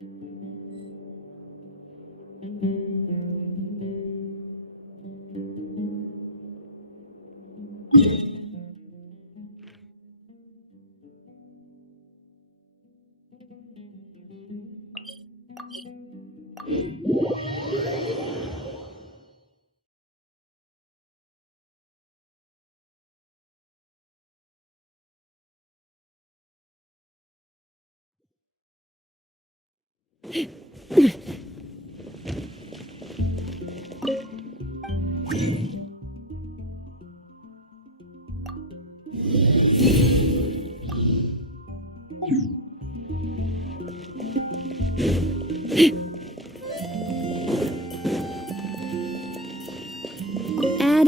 Ad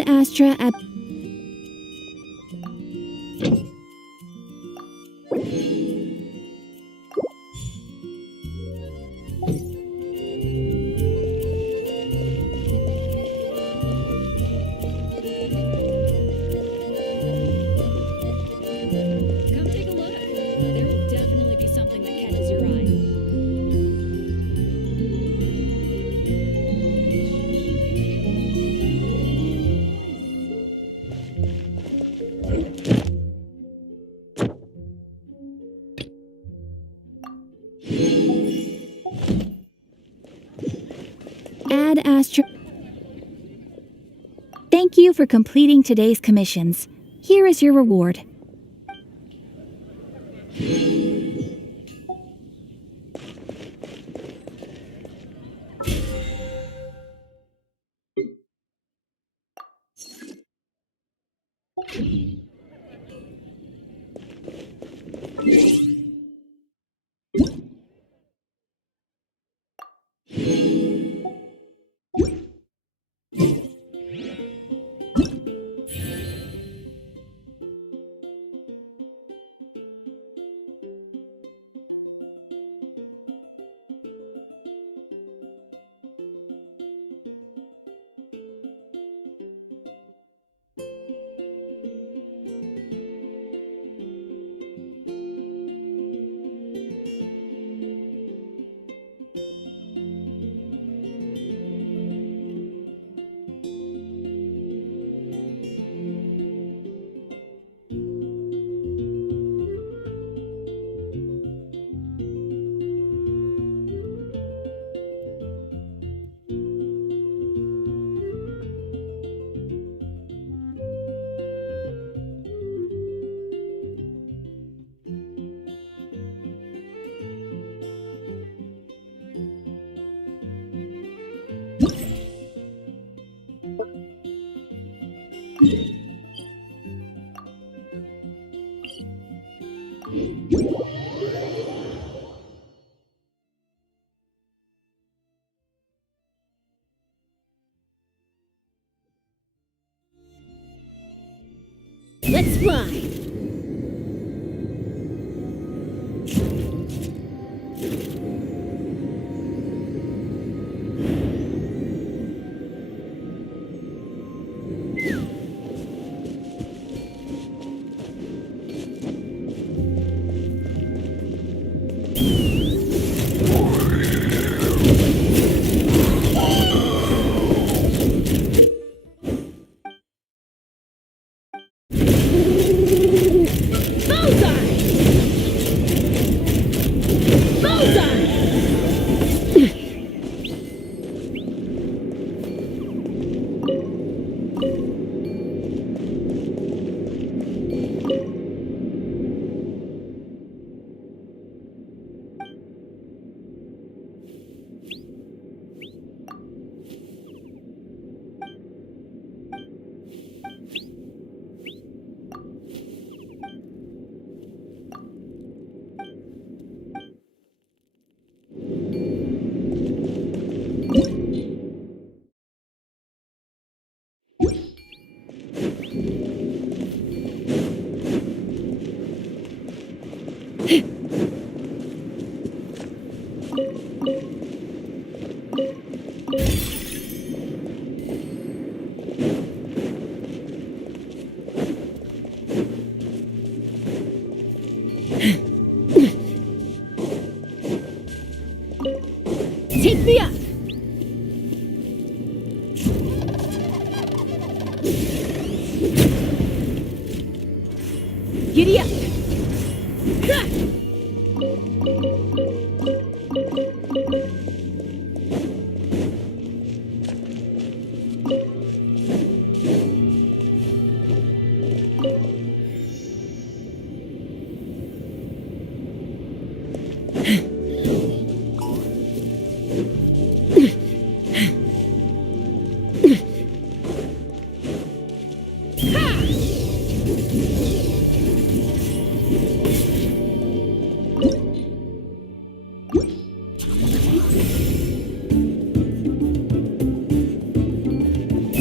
Astra at Come take a look. There will definitely be something that catches your eye. Ad Astra. Thank you for completing today's commissions. Here is your reward. Let's fly! me up! Giddy up! Ha!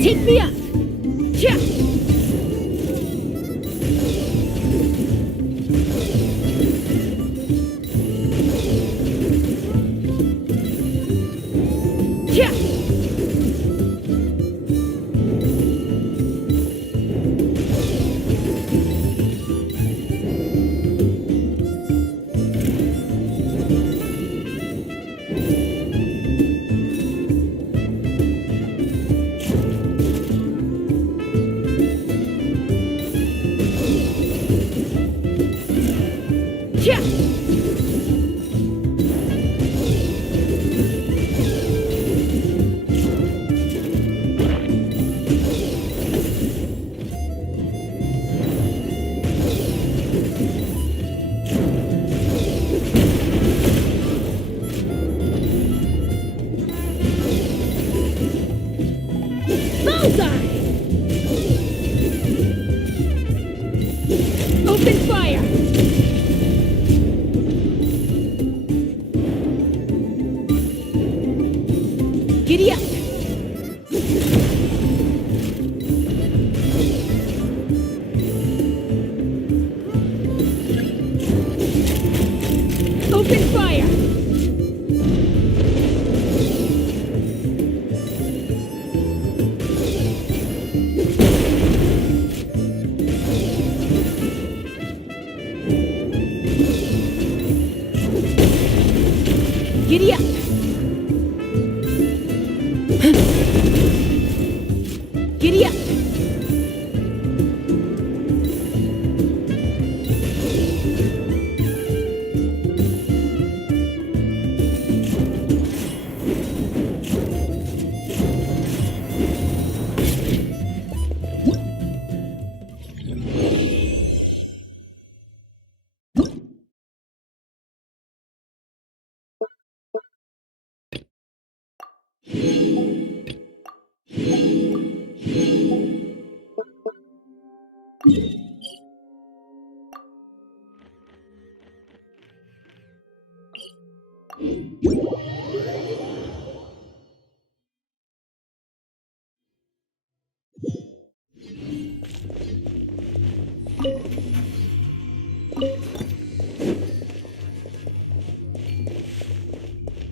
Take me up! Yeah! Yeah! Yeah! Bullseye! Open fire! Giddy up! Open fire! Giddy up! Giddy up!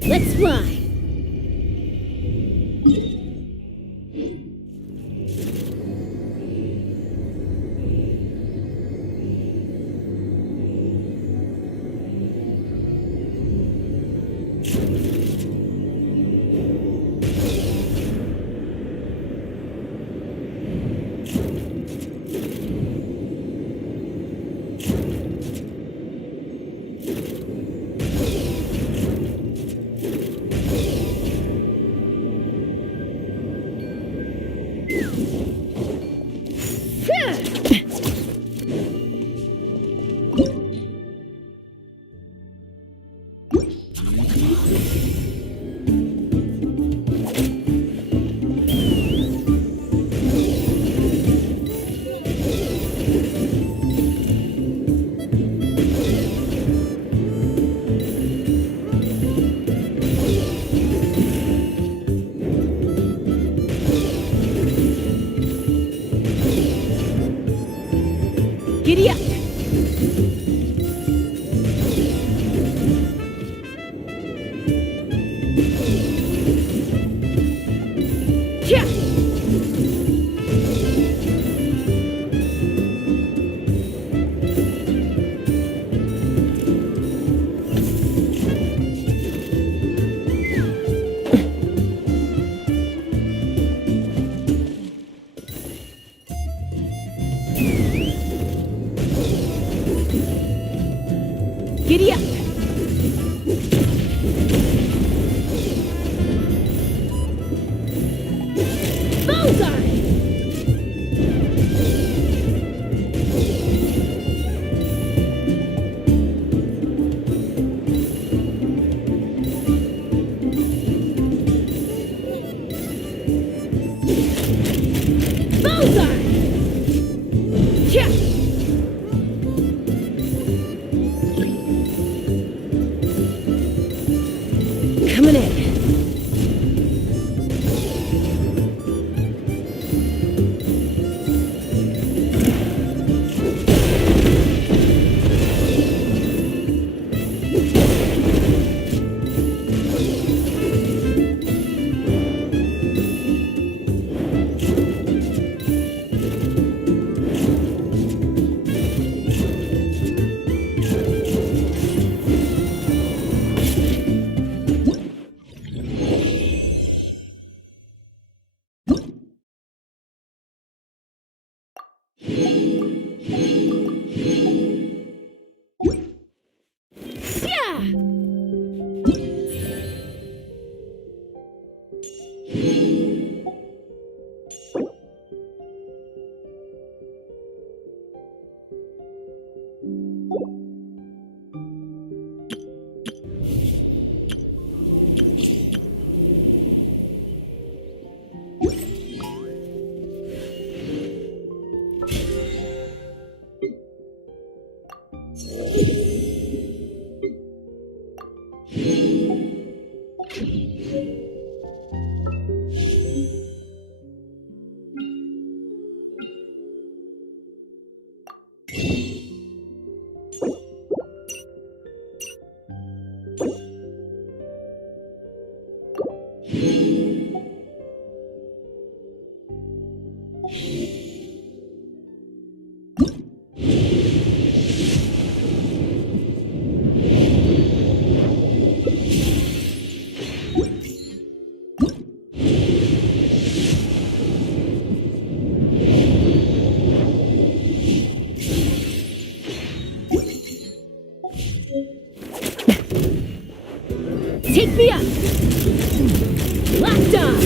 Let's fly! Giddy up! Yeah! Giddy up! Bullseye! Bullseye! Yeah! Coming in. Yeah! Take me up! Locked on!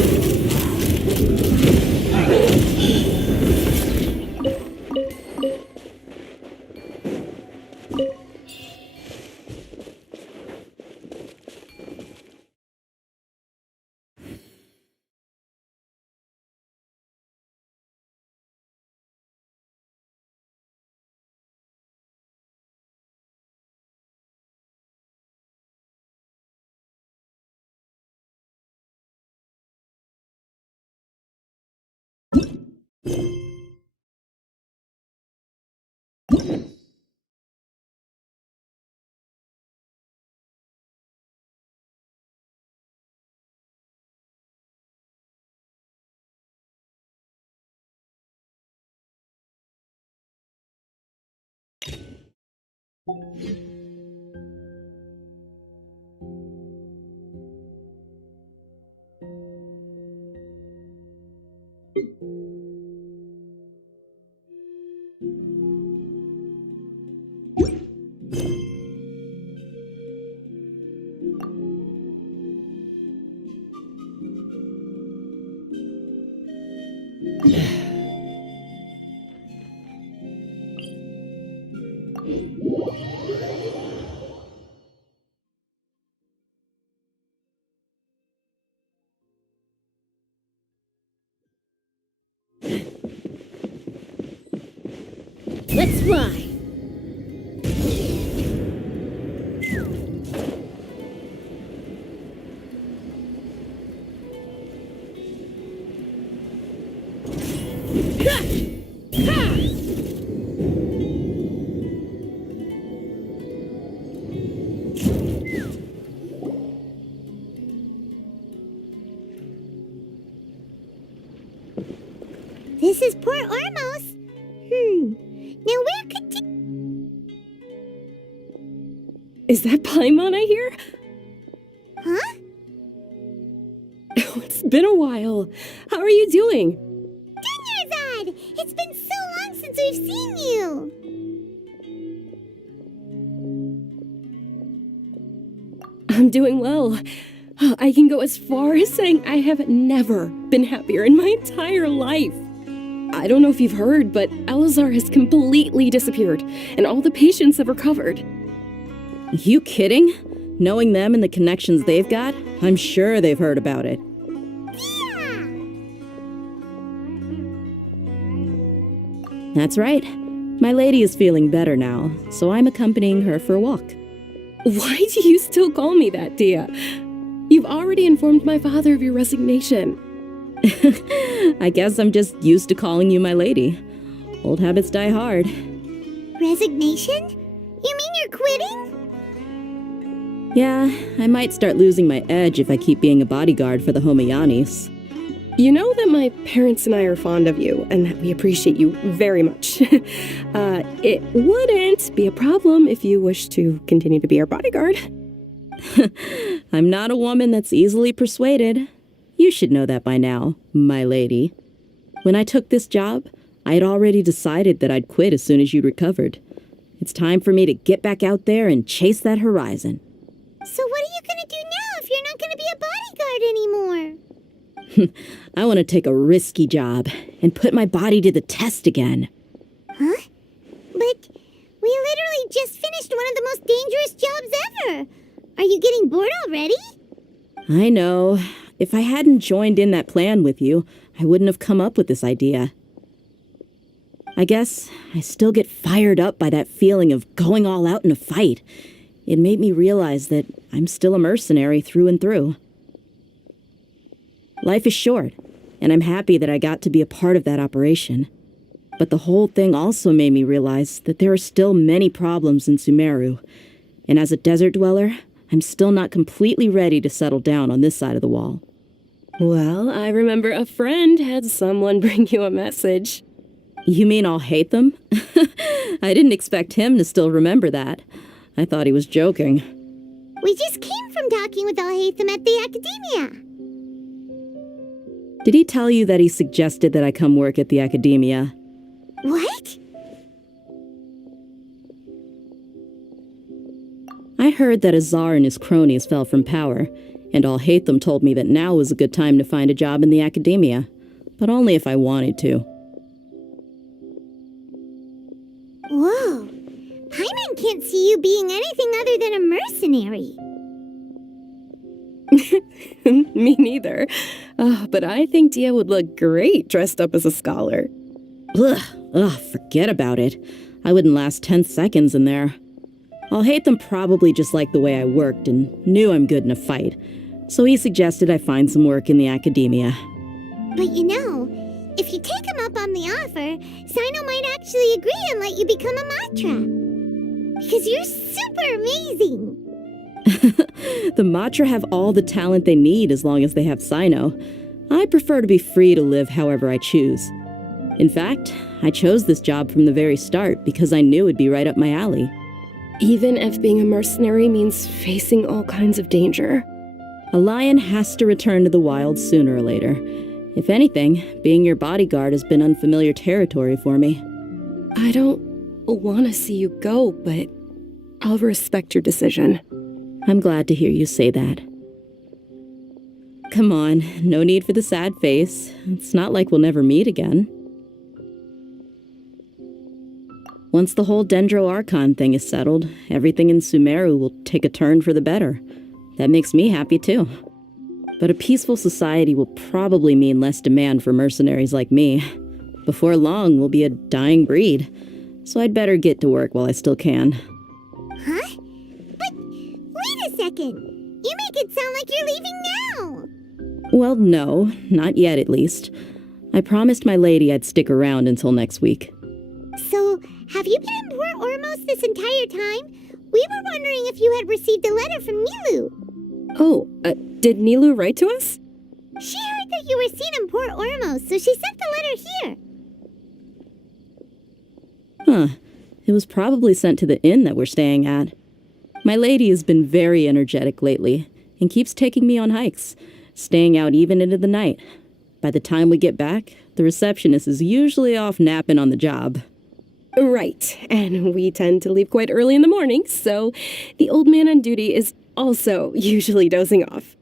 Let's fly! This is Port Ormos. Now where could Is that Paimon I hear? Huh? Oh, it's been a while. How are you doing? Dunyarzad! It's been so long since we've seen you! I'm doing well. I can go as far as saying I have never been happier in my entire life. I don't know if you've heard, but Elazar has completely disappeared, and all the patients have recovered. You kidding? Knowing them and the connections they've got, I'm sure they've heard about it. Yeah! That's right. My lady is feeling better now, so I'm accompanying her for a walk. Why do you still call me that, Dia? You've already informed my father of your resignation. I guess I'm just used to calling you my lady. Old habits die hard. Resignation? You mean you're quitting? Yeah, I might start losing my edge if I keep being a bodyguard for the Homayanis. You know that my parents and I are fond of you, and that we appreciate you very much. It wouldn't be a problem if you wish to continue to be our bodyguard. I'm not a woman that's easily persuaded. You should know that by now, my lady. When I took this job, I had already decided that I'd quit as soon as you'd recovered. It's time for me to get back out there and chase that horizon. So what are you gonna do now if you're not gonna be a bodyguard anymore? I want to take a risky job and put my body to the test again. Huh? But we literally just finished one of the most dangerous jobs ever. Are you getting bored already? I know. If I hadn't joined in that plan with you, I wouldn't have come up with this idea. I guess I still get fired up by that feeling of going all out in a fight. It made me realize that I'm still a mercenary through and through. Life is short, and I'm happy that I got to be a part of that operation. But the whole thing also made me realize that there are still many problems in Sumeru. And as a desert dweller, I'm still not completely ready to settle down on this side of the wall. Well, I remember a friend had someone bring you a message. You mean I'll hate them? I didn't expect him to still remember that. I thought he was joking. We just came from talking with Al-Haytham at the academia. Did he tell you that he suggested that I come work at the academia? What? I heard that Azar and his cronies fell from power, and Al-Haytham told me that now was a good time to find a job in the academia, but only if I wanted to. Whoa. Paimon can't see you being anything other than a mercenary. Me neither. But I think Dia would look great dressed up as a scholar. Ugh, forget about it. I wouldn't last 10 seconds in there. Al-Haytham probably just liked the way I worked and knew I'm good in a fight, so he suggested I find some work in the academia. But you know, if you take him up on the offer, Sino might actually agree and let you become a Matra. Because you're super amazing. The Matra have all the talent they need as long as they have Sino. I prefer to be free to live however I choose. In fact, I chose this job from the very start because I knew it'd be right up my alley. Even if being a mercenary means facing all kinds of danger. A lion has to return to the wild sooner or later. If anything, being your bodyguard has been unfamiliar territory for me. I don't want to see you go, but I'll respect your decision. I'm glad to hear you say that. Come on, no need for the sad face. It's not like we'll never meet again. Once the whole Dendro Archon thing is settled, everything in Sumeru will take a turn for the better. That makes me happy too. But a peaceful society will probably mean less demand for mercenaries like me. Before long, we'll be a dying breed. So I'd better get to work while I still can. Huh? But wait a second. You make it sound like you're leaving now. Well, no, not yet at least. I promised my lady I'd stick around until next week. So, have you been in Port Ormos this entire time? We were wondering if you had received a letter from Nilu. Oh, did Nilu write to us? She heard that you were seen in Port Ormos, so she sent the letter here. Huh. It was probably sent to the inn that we're staying at. My lady has been very energetic lately and keeps taking me on hikes, staying out even into the night. By the time we get back, the receptionist is usually off napping on the job. Right, and we tend to leave quite early in the morning, so the old man on duty is also usually dozing off.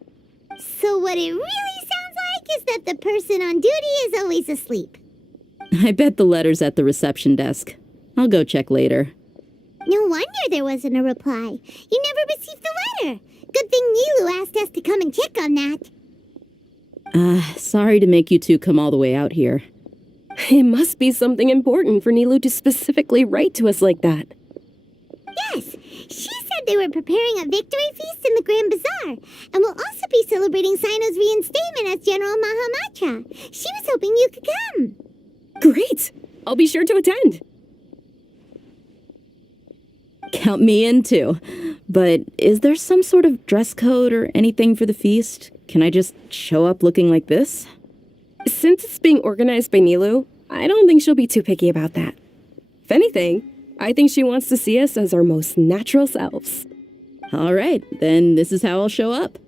So what it really sounds like is that the person on duty is always asleep. I bet the letter's at the reception desk. I'll go check later. No wonder there wasn't a reply. You never received the letter. Good thing Nilu asked us to come and check on that. Sorry to make you two come all the way out here. It must be something important for Nilu to specifically write to us like that. Yes, she said they were preparing a victory feast in the Grand Bazaar, and will also be celebrating Sino's reinstatement as General Mahamatra. She was hoping you could come. Great! I'll be sure to attend. Count me in too. But is there some sort of dress code or anything for the feast? Can I just show up looking like this? Since it's being organized by Nilu, I don't think she'll be too picky about that. If anything, I think she wants to see us as our most natural selves. All right, then this is how I'll show up.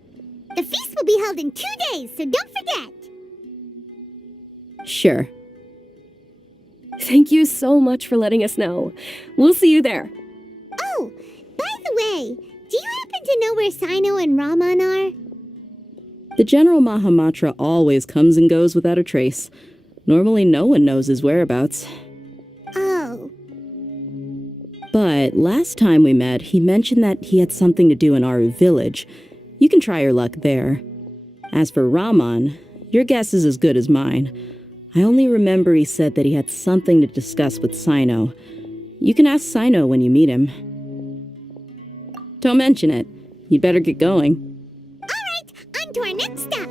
The feast will be held in 2 days, so don't forget. Sure. Thank you so much for letting us know. We'll see you there. Oh, by the way, do you happen to know where Sino and Raman are? The General Mahamatra always comes and goes without a trace. Normally no one knows his whereabouts. Oh. But last time we met, he mentioned that he had something to do in Aru village. You can try your luck there. As for Raman, your guess is as good as mine. I only remember he said that he had something to discuss with Sino. You can ask Sino when you meet him. Don't mention it. You'd better get going. All right, on to our next step.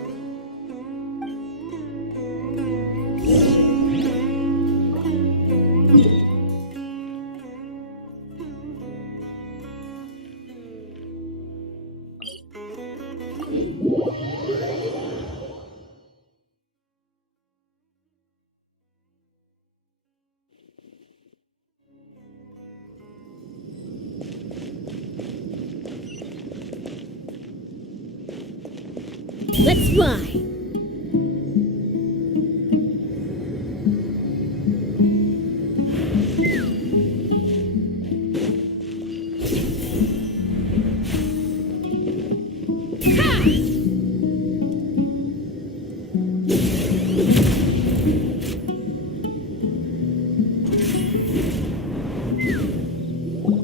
Let's fly.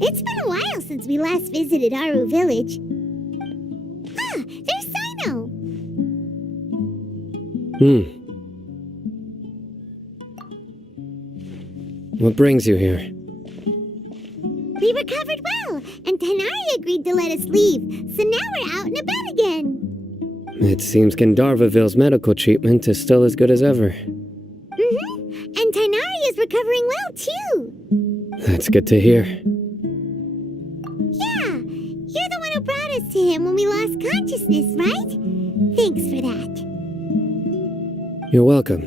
It's been a while since we last visited Aru village. Ah, there's Sino. What brings you here? We recovered well, and Tanari agreed to let us leave, so now we're out and about again. It seems Gandharvaville's medical treatment is still as good as ever. And Tanari is recovering well, too. That's good to hear. Yeah, you're the one who brought us to him when we lost consciousness, right? Thanks for that. You're welcome.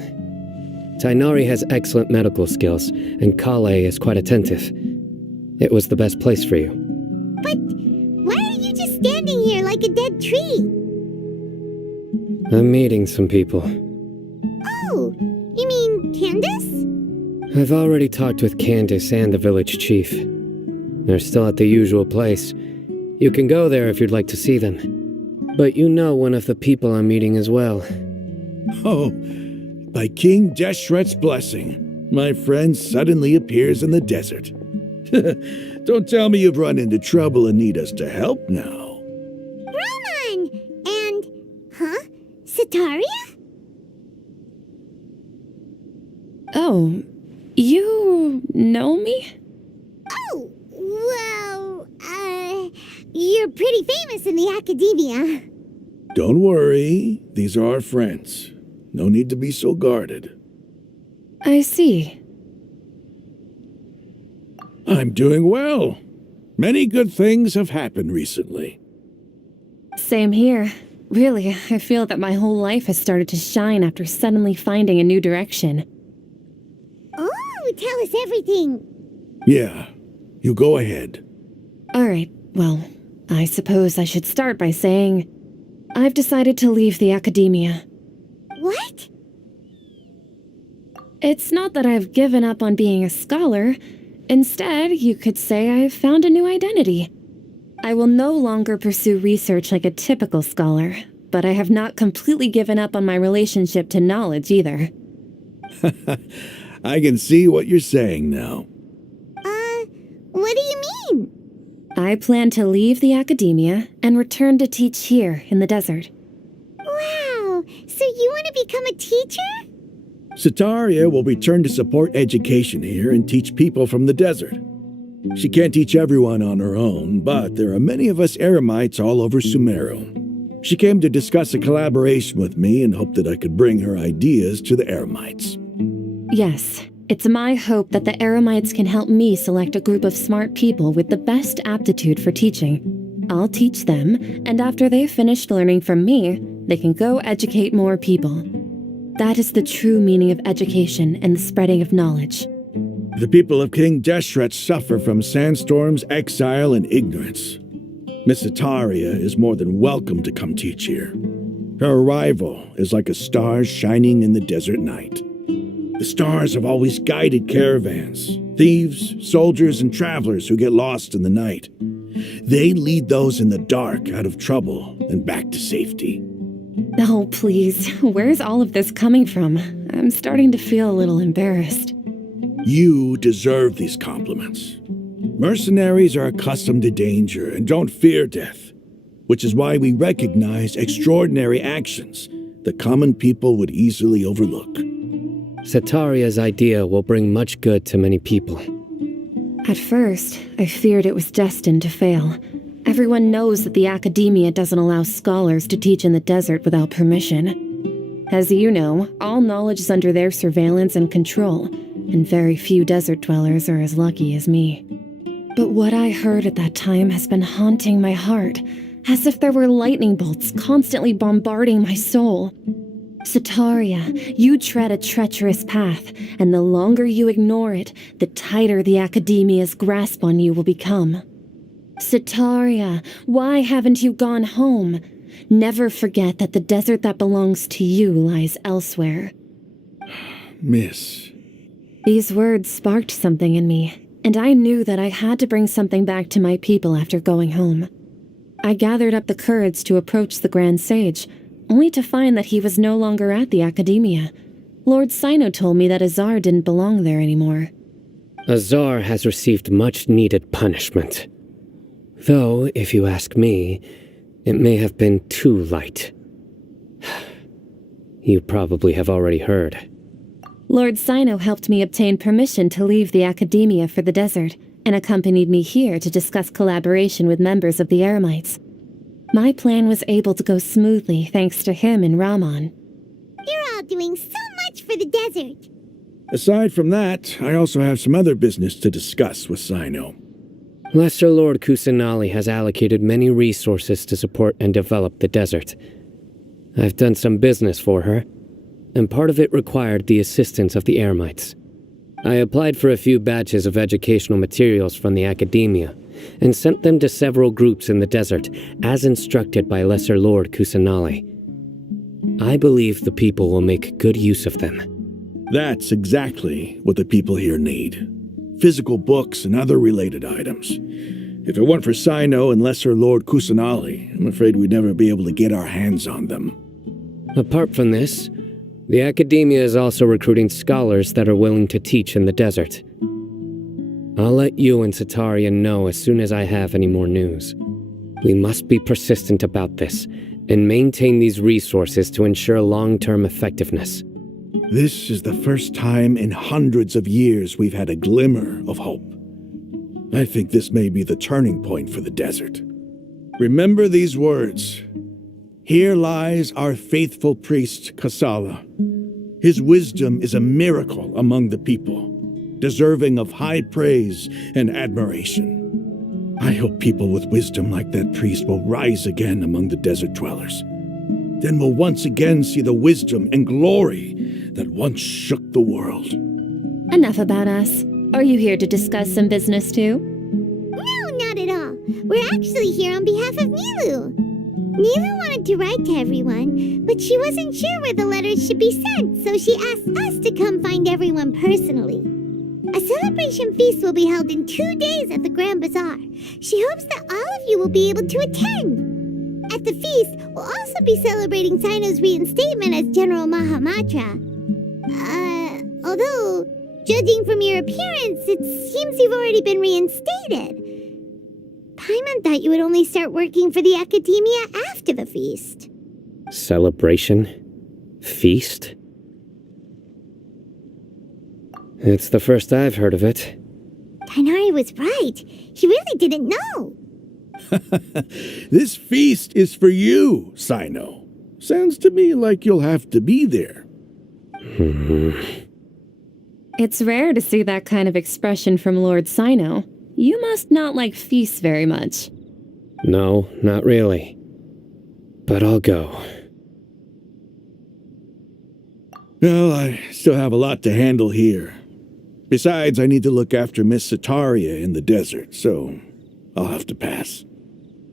Tainari has excellent medical skills, and Kale is quite attentive. It was the best place for you. But why are you just standing here like a dead tree? I'm meeting some people. Oh, you mean Candace? I've already talked with Candace and the village chief. They're still at the usual place. You can go there if you'd like to see them. But you know one of the people I'm meeting as well. Oh, by King Deshret's blessing, my friend suddenly appears in the desert. Don't tell me you've run into trouble and need us to help now. Raman! And, Sataria? Oh, you know me? Oh, well, you're pretty famous in the academia. Don't worry, these are our friends. No need to be so guarded. I see. I'm doing well. Many good things have happened recently. Same here. Really, I feel that my whole life has started to shine after suddenly finding a new direction. Oh, tell us everything. Yeah, you go ahead. Alright, well, I suppose I should start by saying I've decided to leave the academia. What? It's not that I've given up on being a scholar. Instead, you could say I've found a new identity. I will no longer pursue research like a typical scholar, but I have not completely given up on my relationship to knowledge either. I can see what you're saying now. What do you mean? I plan to leave the academia and return to teach here in the desert. Wow, so you want to become a teacher? Sataria will return to support education here and teach people from the desert. She can't teach everyone on her own, but there are many of us Eremites all over Sumeru. She came to discuss a collaboration with me and hoped that I could bring her ideas to the Eremites. Yes, it's my hope that the Eremites can help me select a group of smart people with the best aptitude for teaching. I'll teach them, and after they've finished learning from me, they can go educate more people. That is the true meaning of education and the spreading of knowledge. The people of King Deshret suffer from sandstorms, exile, and ignorance. Miss Sataria is more than welcome to come teach here. Her arrival is like a star shining in the desert night. The stars have always guided caravans, thieves, soldiers, and travelers who get lost in the night. They lead those in the dark out of trouble and back to safety. Oh, please, where's all of this coming from? I'm starting to feel a little embarrassed. You deserve these compliments. Mercenaries are accustomed to danger and don't fear death, which is why we recognize extraordinary actions that common people would easily overlook. Sataria's idea will bring much good to many people. At first, I feared it was destined to fail. Everyone knows that the academia doesn't allow scholars to teach in the desert without permission. As you know, all knowledge is under their surveillance and control, and very few desert dwellers are as lucky as me. But what I heard at that time has been haunting my heart, as if there were lightning bolts constantly bombarding my soul. Sataria, you tread a treacherous path, and the longer you ignore it, the tighter the academia's grasp on you will become. Sataria, why haven't you gone home? Never forget that the desert that belongs to you lies elsewhere. Miss. These words sparked something in me, and I knew that I had to bring something back to my people after going home. I gathered up the courage to approach the Grand Sage, only to find that he was no longer at the academia. Lord Sino told me that Azar didn't belong there anymore. Azar has received much-needed punishment. Though, if you ask me, it may have been too light. You probably have already heard. Lord Sino helped me obtain permission to leave the academia for the desert, and accompanied me here to discuss collaboration with members of the Eremites. My plan was able to go smoothly thanks to him and Rahman. You're all doing so much for the desert. Aside from that, I also have some other business to discuss with Sino. Lesser Lord Kusanali has allocated many resources to support and develop the desert. I've done some business for her, and part of it required the assistance of the Eremites. I applied for a few batches of educational materials from the academia, and sent them to several groups in the desert, as instructed by Lesser Lord Kusanali. I believe the people will make good use of them. That's exactly what the people here need. Physical books and other related items. If it weren't for Sino and Lesser Lord Kusanali, I'm afraid we'd never be able to get our hands on them. Apart from this, the academia is also recruiting scholars that are willing to teach in the desert. I'll let you and Sataria know as soon as I have any more news. We must be persistent about this, and maintain these resources to ensure long-term effectiveness. This is the first time in hundreds of years we've had a glimmer of hope. I think this may be the turning point for the desert. Remember these words. Here lies our faithful priest, Kasala. His wisdom is a miracle among the people, deserving of high praise and admiration. I hope people with wisdom like that priest will rise again among the desert dwellers. Then we'll once again see the wisdom and glory that once shook the world. Enough about us. Are you here to discuss some business too? No, not at all. We're actually here on behalf of Nilu. Nilu wanted to write to everyone, but she wasn't sure where the letters should be sent, so she asked us to come find everyone personally. A celebration feast will be held in 2 days at the Grand Bazaar. She hopes that all of you will be able to attend. At the feast, we'll also be celebrating Sino's reinstatement as General Mahamatra. Although, judging from your appearance, it seems you've already been reinstated. Paimon thought you would only start working for the Academia after the feast. Celebration? Feast? It's the first I've heard of it. Tainari was right. He really didn't know. This feast is for you, Sino. Sounds to me like you'll have to be there. It's rare to see that kind of expression from Lord Sino. You must not like feasts very much. No, not really. But I'll go. Well, I still have a lot to handle here. Besides, I need to look after Miss Sataria in the desert, so I'll have to pass.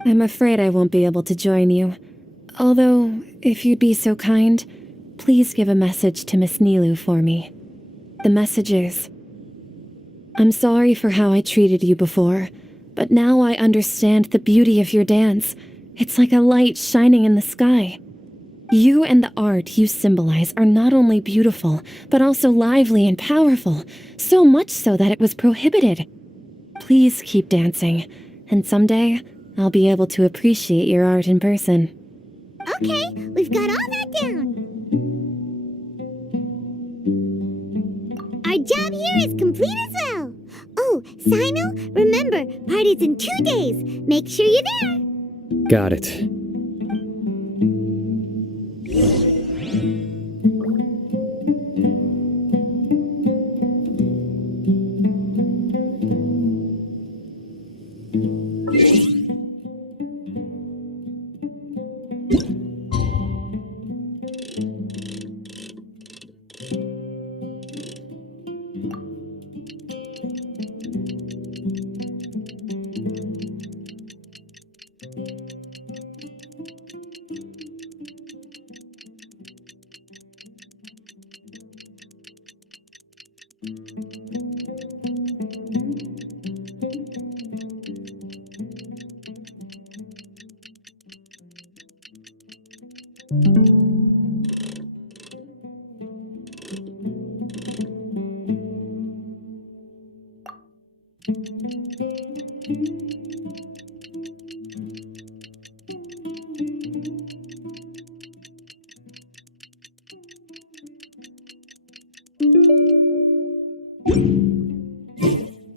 I'm afraid I won't be able to join you. Although, if you'd be so kind, please give a message to Miss Nilu for me. The message is, I'm sorry for how I treated you before, but now I understand the beauty of your dance. It's like a light shining in the sky. You and the art you symbolize are not only beautiful, but also lively and powerful, so much so that it was prohibited. Please keep dancing, and someday I'll be able to appreciate your art in person. Okay, we've got all that down. Our job here is complete as well. Oh, Sino, remember, party's in 2 days. Make sure you're there. Got it.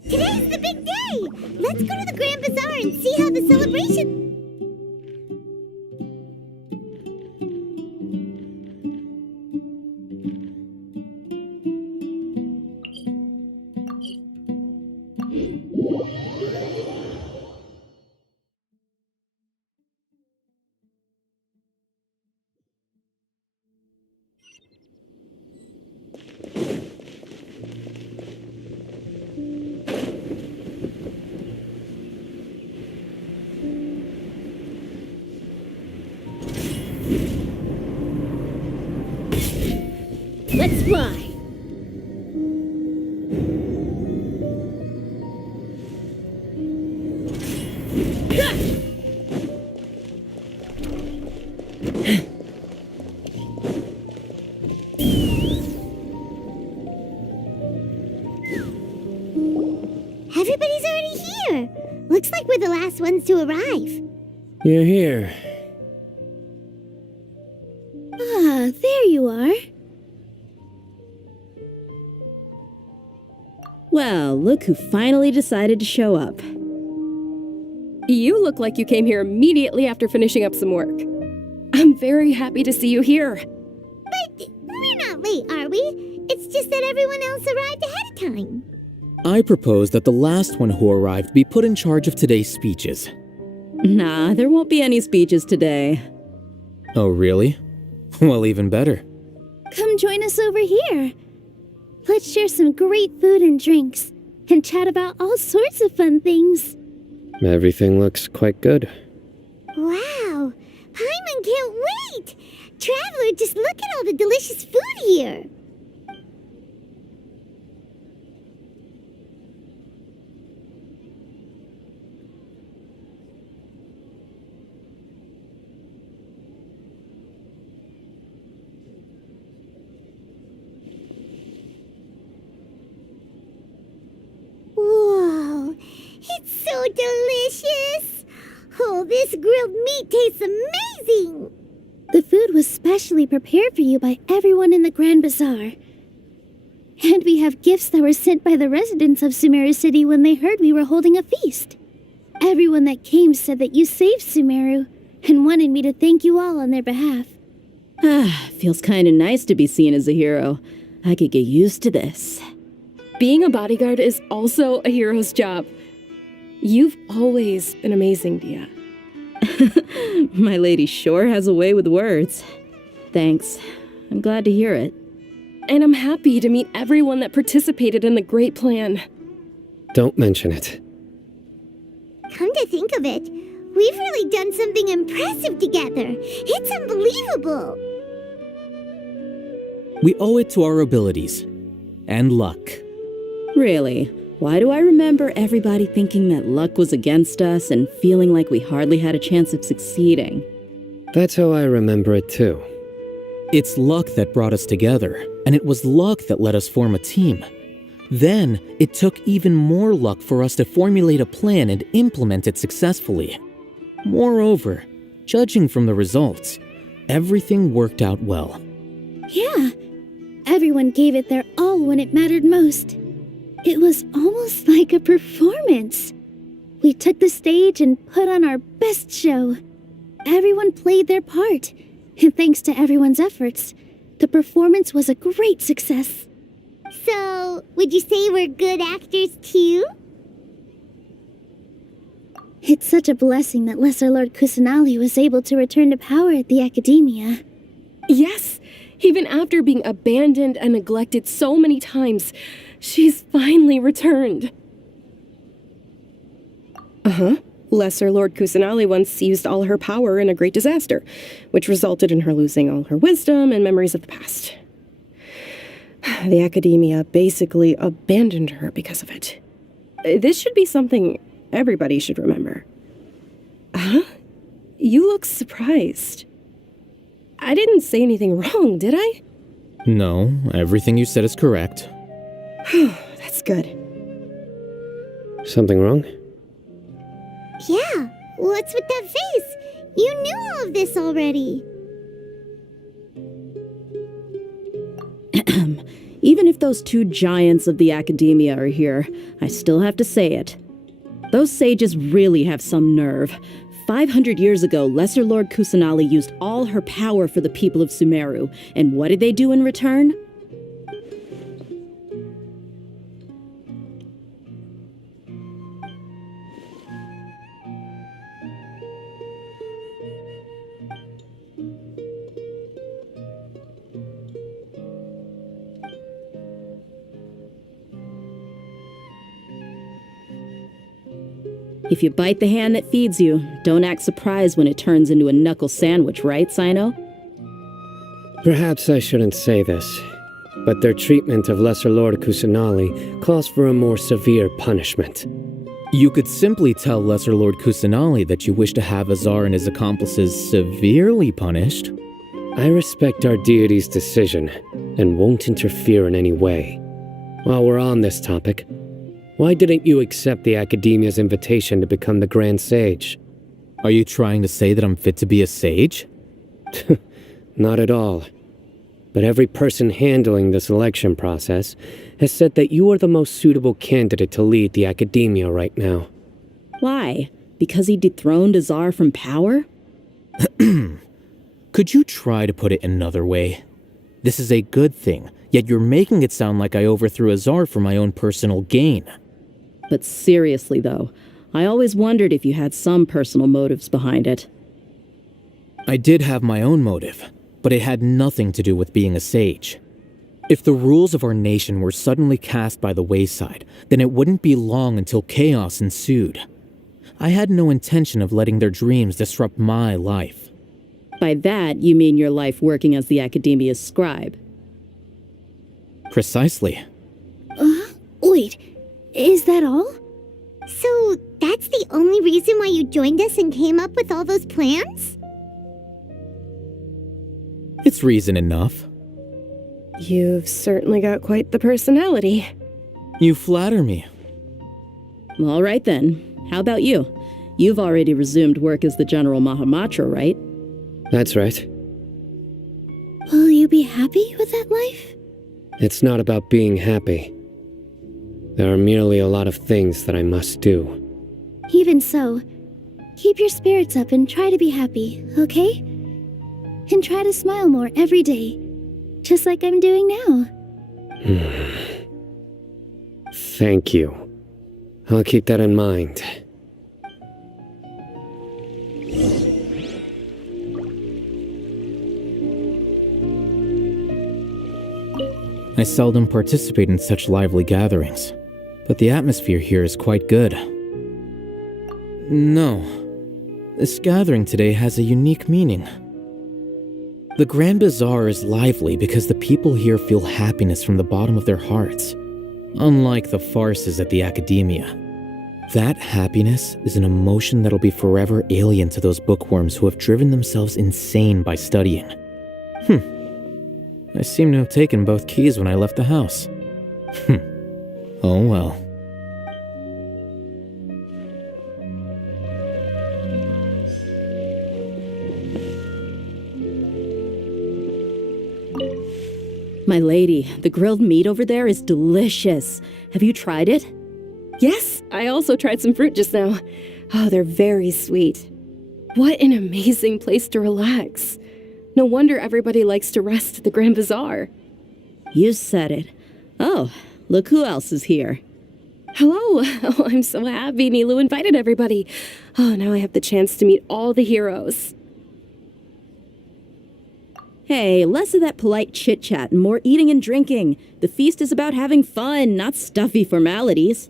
Today's the big day! Let's go to the Grand Bazaar and see how the celebration... Let's fly! Everybody's already here. Looks like we're the last ones to arrive. You're here. Ah, there you are. Well, look who finally decided to show up. You look like you came here immediately after finishing up some work. I'm very happy to see you here. But we're not late, are we? It's just that everyone else arrived ahead of time. I propose that the last one who arrived be put in charge of today's speeches. Nah, there won't be any speeches today. Oh, really? Well, even better. Come join us over here. Let's share some great food and drinks, and chat about all sorts of fun things. Everything looks quite good. Wow! Paimon can't wait! Traveler, just look at all the delicious food here! delicious! Oh, this grilled meat tastes amazing! The food was specially prepared for you by everyone in the Grand Bazaar. And we have gifts that were sent by the residents of Sumeru City when they heard we were holding a feast. Everyone that came said that you saved Sumeru and wanted me to thank you all on their behalf. Feels kinda nice to be seen as a hero. I could get used to this. Being a bodyguard is also a hero's job. You've always been amazing, Dia. My lady sure has a way with words. Thanks. I'm glad to hear it. And I'm happy to meet everyone that participated in the great plan. Don't mention it. Come to think of it, we've really done something impressive together. It's unbelievable. We owe it to our abilities. And luck. Really? Why do I remember everybody thinking that luck was against us and feeling like we hardly had a chance of succeeding? That's how I remember it too. It's luck that brought us together, and it was luck that let us form a team. Then, it took even more luck for us to formulate a plan and implement it successfully. Moreover, judging from the results, everything worked out well. Yeah, everyone gave it their all when it mattered most. It was almost like a performance. We took the stage and put on our best show. Everyone played their part, and thanks to everyone's efforts, the performance was a great success. So, would you say we're good actors too? It's such a blessing that Lesser Lord Kusanali was able to return to power at the Academia. Yes, even after being abandoned and neglected so many times, she's finally returned. Lesser Lord Kusanali once used all her power in a great disaster, which resulted in her losing all her wisdom and memories of the past. The Academia basically abandoned her because of it. This should be something everybody should remember. Huh? You look surprised. I didn't say anything wrong, did I? No, everything you said is correct. That's good. Something wrong? Yeah, what's with that face? You knew all of this already. Even if those two giants of the Academia are here, I still have to say it. Those sages really have some nerve. 500 years ago, Lesser Lord Kusanali used all her power for the people of Sumeru, and what did they do in return? If you bite the hand that feeds you, don't act surprised when it turns into a knuckle sandwich, right, Sino? Perhaps I shouldn't say this, but their treatment of Lesser Lord Kusanali calls for a more severe punishment. You could simply tell Lesser Lord Kusanali that you wish to have Azar and his accomplices severely punished. I respect our deity's decision and won't interfere in any way. While we're on this topic, why didn't you accept the Academia's invitation to become the Grand Sage? Are you trying to say that I'm fit to be a sage? Not at all. But every person handling the selection process has said that you are the most suitable candidate to lead the Academia right now. Why? Because he dethroned Azar from power? Could you try to put it another way? This is a good thing, yet you're making it sound like I overthrew Azar for my own personal gain. But seriously, though, I always wondered if you had some personal motives behind it. I did have my own motive, but it had nothing to do with being a sage. If the rules of our nation were suddenly cast by the wayside, then it wouldn't be long until chaos ensued. I had no intention of letting their dreams disrupt my life. By that, you mean your life working as the Academia's scribe? Precisely. Wait, is that all? So, that's the only reason why you joined us and came up with all those plans? It's reason enough. You've certainly got quite the personality. You flatter me. All right then. How about you? You've already resumed work as the General Mahamatra, right? That's right. Will you be happy with that life? It's not about being happy. There are merely a lot of things that I must do. Even so, keep your spirits up and try to be happy, okay? And try to smile more every day, just like I'm doing now. Thank you. I'll keep that in mind. I seldom participate in such lively gatherings, but the atmosphere here is quite good. No, this gathering today has a unique meaning. The Grand Bazaar is lively because the people here feel happiness from the bottom of their hearts, unlike the farces at the academia. That happiness is an emotion that'll be forever alien to those bookworms who have driven themselves insane by studying. I seem to have taken both keys when I left the house. Oh well. My lady, the grilled meat over there is delicious. Have you tried it? Yes, I also tried some fruit just now. Oh, they're very sweet. What an amazing place to relax. No wonder everybody likes to rest at the Grand Bazaar. You said it. Oh, look who else is here. Hello. Oh, I'm so happy Nilu invited everybody. Oh, now I have the chance to meet all the heroes. Hey, less of that polite chit-chat and more eating and drinking. The feast is about having fun, not stuffy formalities.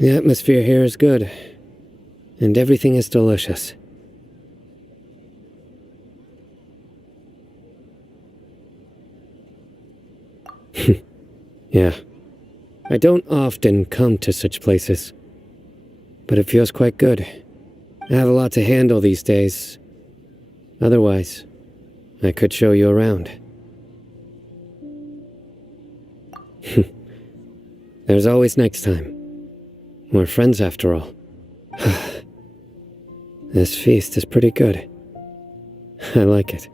The atmosphere here is good, and everything is delicious. Yeah. I don't often come to such places, but it feels quite good. I have a lot to handle these days. Otherwise, I could show you around. There's always next time. We're friends after all. This feast is pretty good. I like it.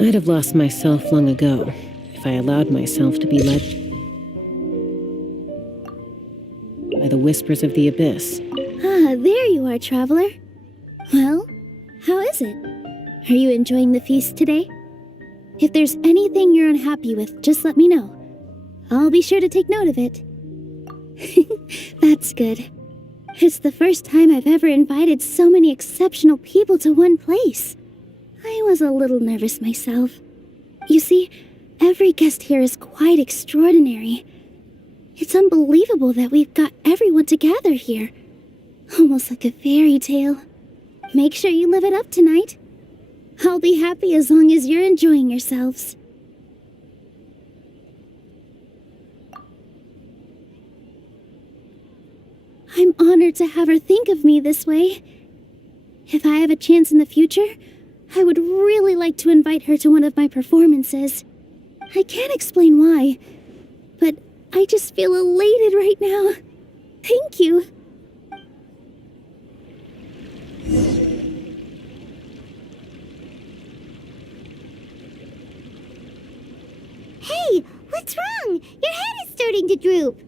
I'd have lost myself long ago if I allowed myself to be led by the whispers of the abyss. Ah, there you are, traveler. Well, how is it? Are you enjoying the feast today? If there's anything you're unhappy with, just let me know. I'll be sure to take note of it. That's good. It's the first time I've ever invited so many exceptional people to one place. I was a little nervous myself. You see, every guest here is quite extraordinary. It's unbelievable that we've got everyone together here. Almost like a fairy tale. Make sure you live it up tonight. I'll be happy as long as you're enjoying yourselves. I'm honored to have her think of me this way. If I have a chance in the future, I would really like to invite her to one of my performances. I can't explain why, but I just feel elated right now. Thank you. Hey, what's wrong? Your head is starting to droop.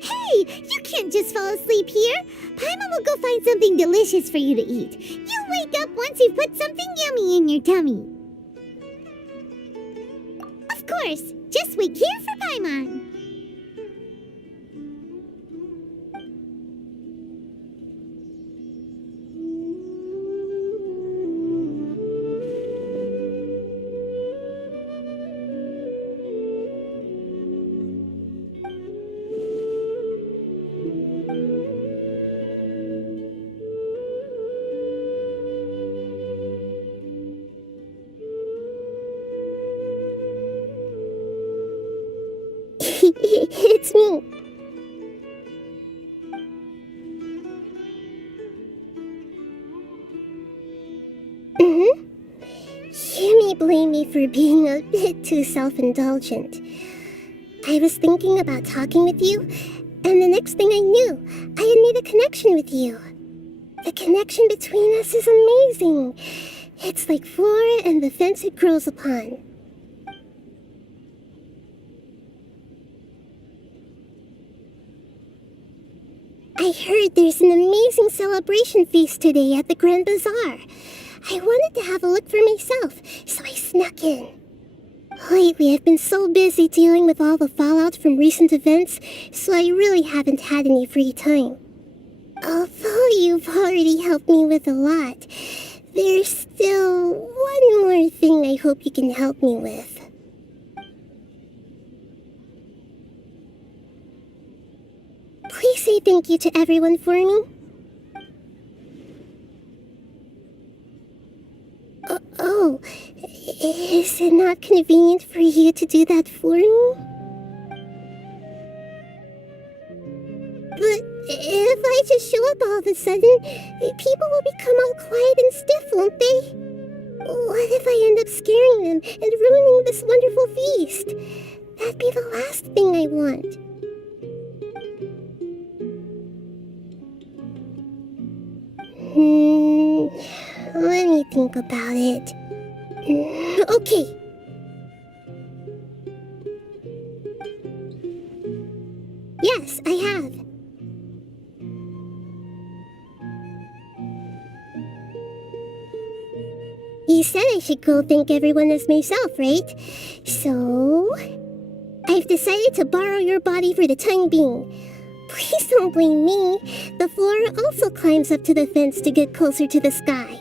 Hey, you can't just fall asleep here. Paimon will go find something delicious for you to eat. You wake up once you've put something yummy in your tummy. Of course, just wait here for Paimon. blame me for being a bit too self-indulgent. I was thinking about talking with you, and the next thing I knew, I had made a connection with you. The connection between us is amazing. It's like flora and the fence it grows upon. I heard there's an amazing celebration feast today at the Grand Bazaar. I wanted to have a look for myself, so I snuck in. Lately, I've been so busy dealing with all the fallout from recent events, so I really haven't had any free time. Although you've already helped me with a lot, there's still one more thing I hope you can help me with. Please say thank you to everyone for me. Oh, is it not convenient for you to do that for me? But if I just show up all of a sudden, people will become all quiet and stiff, won't they? What if I end up scaring them and ruining this wonderful feast? That'd be the last thing I want. Let me think about it. Okay. Yes, I have. You said I should go thank everyone as myself, right? So, I've decided to borrow your body for the time being. Please don't blame me. The flora also climbs up to the fence to get closer to the sky.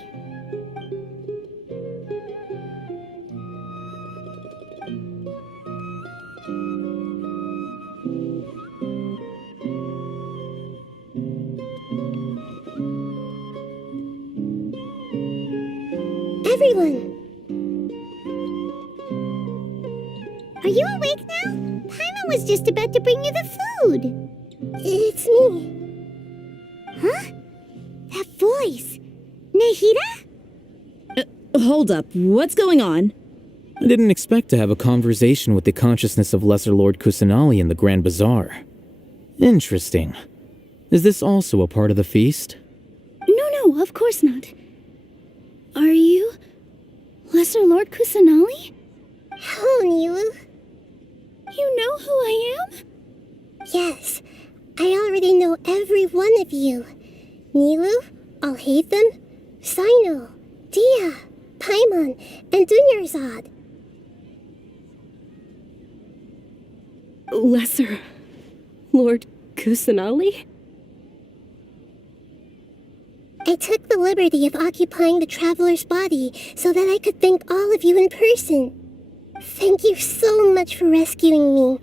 Everyone! Are you awake now? Paimon was just about to bring you the food. It's me. Huh? That voice. Nahida? Hold up. What's going on? I didn't expect to have a conversation with the consciousness of Lesser Lord Kusanali in the Grand Bazaar. Interesting. Is this also a part of the feast? No, of course not. Are you Lesser Lord Kusanali? Hello, Nilu. You know who I am? Yes, I already know every one of you. Nilu, Alhaitham, Sino, Dia, Paimon, and Dunyarzad. Lesser Lord Kusanali? I took the liberty of occupying the traveler's body so that I could thank all of you in person. Thank you so much for rescuing me,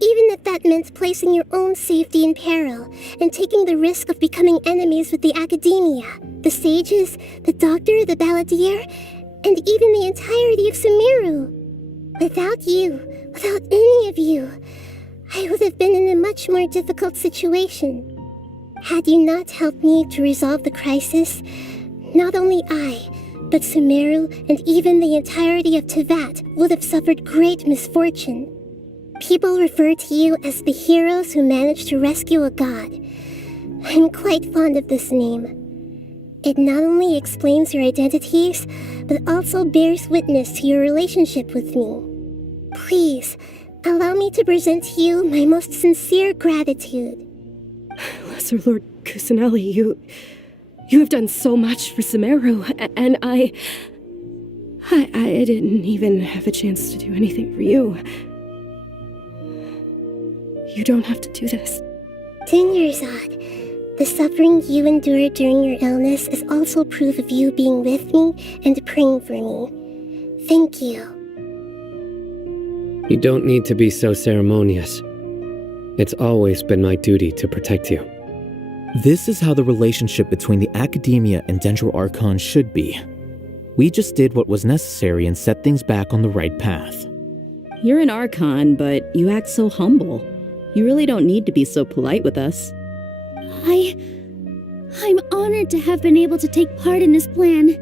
even if that meant placing your own safety in peril and taking the risk of becoming enemies with the academia, the sages, the doctor, the Balladeer, and even the entirety of Sumeru. Without you, without any of you, I would have been in a much more difficult situation. Had you not helped me to resolve the crisis, not only I, but Sumeru and even the entirety of Tevat would have suffered great misfortune. People refer to you as the heroes who managed to rescue a god. I'm quite fond of this name. It not only explains your identities, but also bears witness to your relationship with me. Please, allow me to present to you my most sincere gratitude. Lesser Lord Kusanali, you have done so much for Sumeru, and I didn't even have a chance to do anything for you. You don't have to do this. Dunyarzad, the suffering you endured during your illness is also proof of you being with me and praying for me. Thank you. You don't need to be so ceremonious. It's always been my duty to protect you. This is how the relationship between the Academia and Dendro Archon should be. We just did what was necessary and set things back on the right path. You're an Archon, but you act so humble. You really don't need to be so polite with us. I'm honored to have been able to take part in this plan.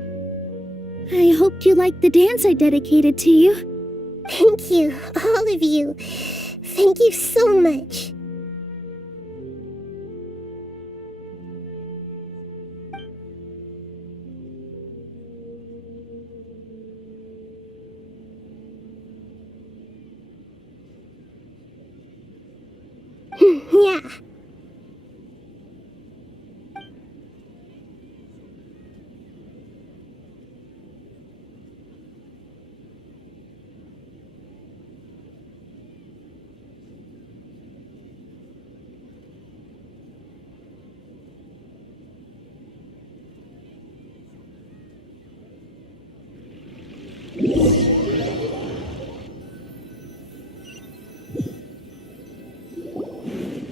I hoped you liked the dance I dedicated to you. Thank you, all of you. Thank you so much. Yeah.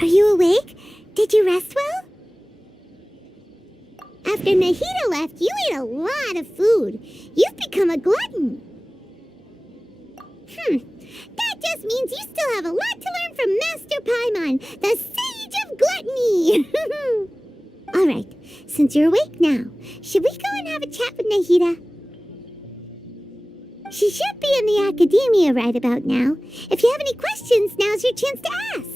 Are you awake? Did you rest well? After Nahida left, you ate a lot of food. You've become a glutton. That just means you still have a lot to learn from Master Paimon, the Sage of Gluttony. Alright, since you're awake now, should we go and have a chat with Nahida? She should be in the academia right about now. If you have any questions, now's your chance to ask.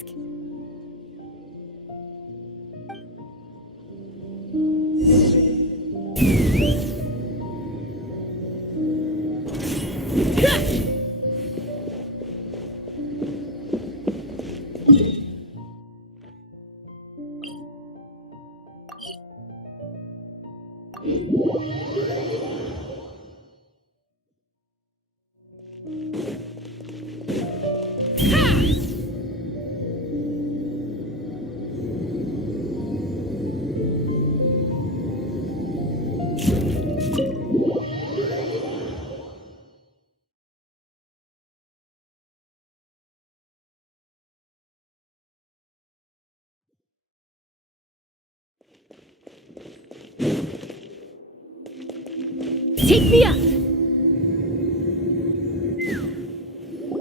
Take me up!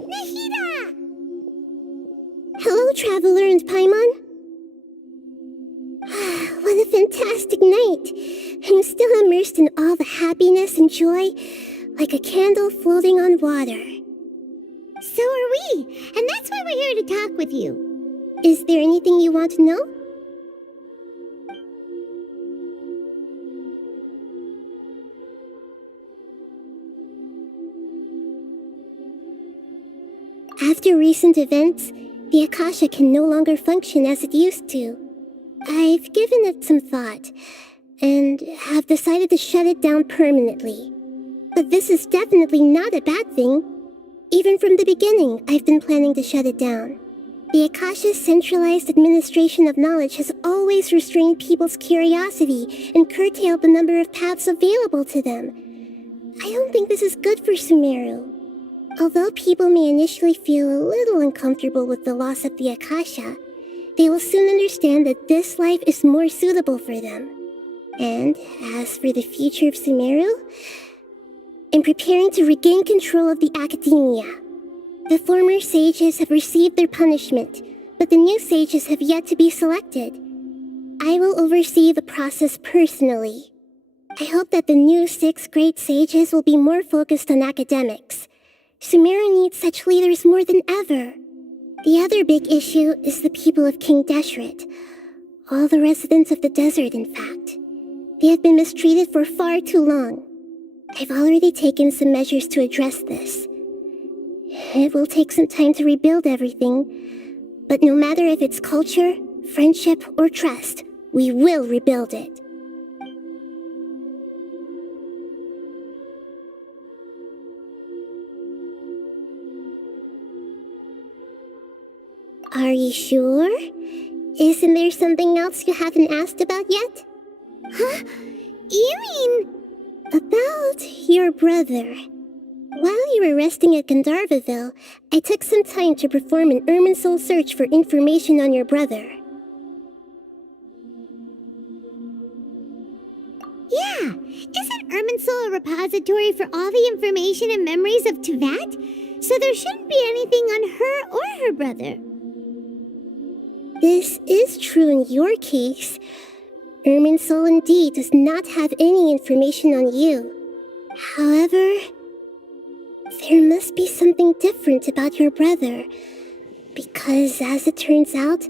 Nahida! Hello, Traveler and Paimon. What a fantastic night. I'm still immersed in all the happiness and joy, like a candle floating on water. So are we, and that's why we're here to talk with you. Is there anything you want to know? After recent events, the Akasha can no longer function as it used to. I've given it some thought, and have decided to shut it down permanently. But this is definitely not a bad thing. Even from the beginning, I've been planning to shut it down. The Akasha's centralized administration of knowledge has always restrained people's curiosity and curtailed the number of paths available to them. I don't think this is good for Sumeru. Although people may initially feel a little uncomfortable with the loss of the Akasha, they will soon understand that this life is more suitable for them. And as for the future of Sumeru, I'm preparing to regain control of the academia. The former sages have received their punishment, but the new sages have yet to be selected. I will oversee the process personally. I hope that the new 6 great sages will be more focused on academics. Sumeru needs such leaders more than ever. The other big issue is the people of King Deshret. All the residents of the desert, in fact. They have been mistreated for far too long. I've already taken some measures to address this. It will take some time to rebuild everything, but no matter if it's culture, friendship, or trust, we will rebuild it. Are you sure? Isn't there something else you haven't asked about yet? Huh? You mean... About your brother. While you were resting at Gandharvaville, I took some time to perform an irminsul search for information on your brother. Yeah! Isn't irminsul a repository for all the information and memories of Tevat? So there shouldn't be anything on her or her brother. This is true in your case. Irminsul indeed does not have any information on you. However, there must be something different about your brother, because as it turns out,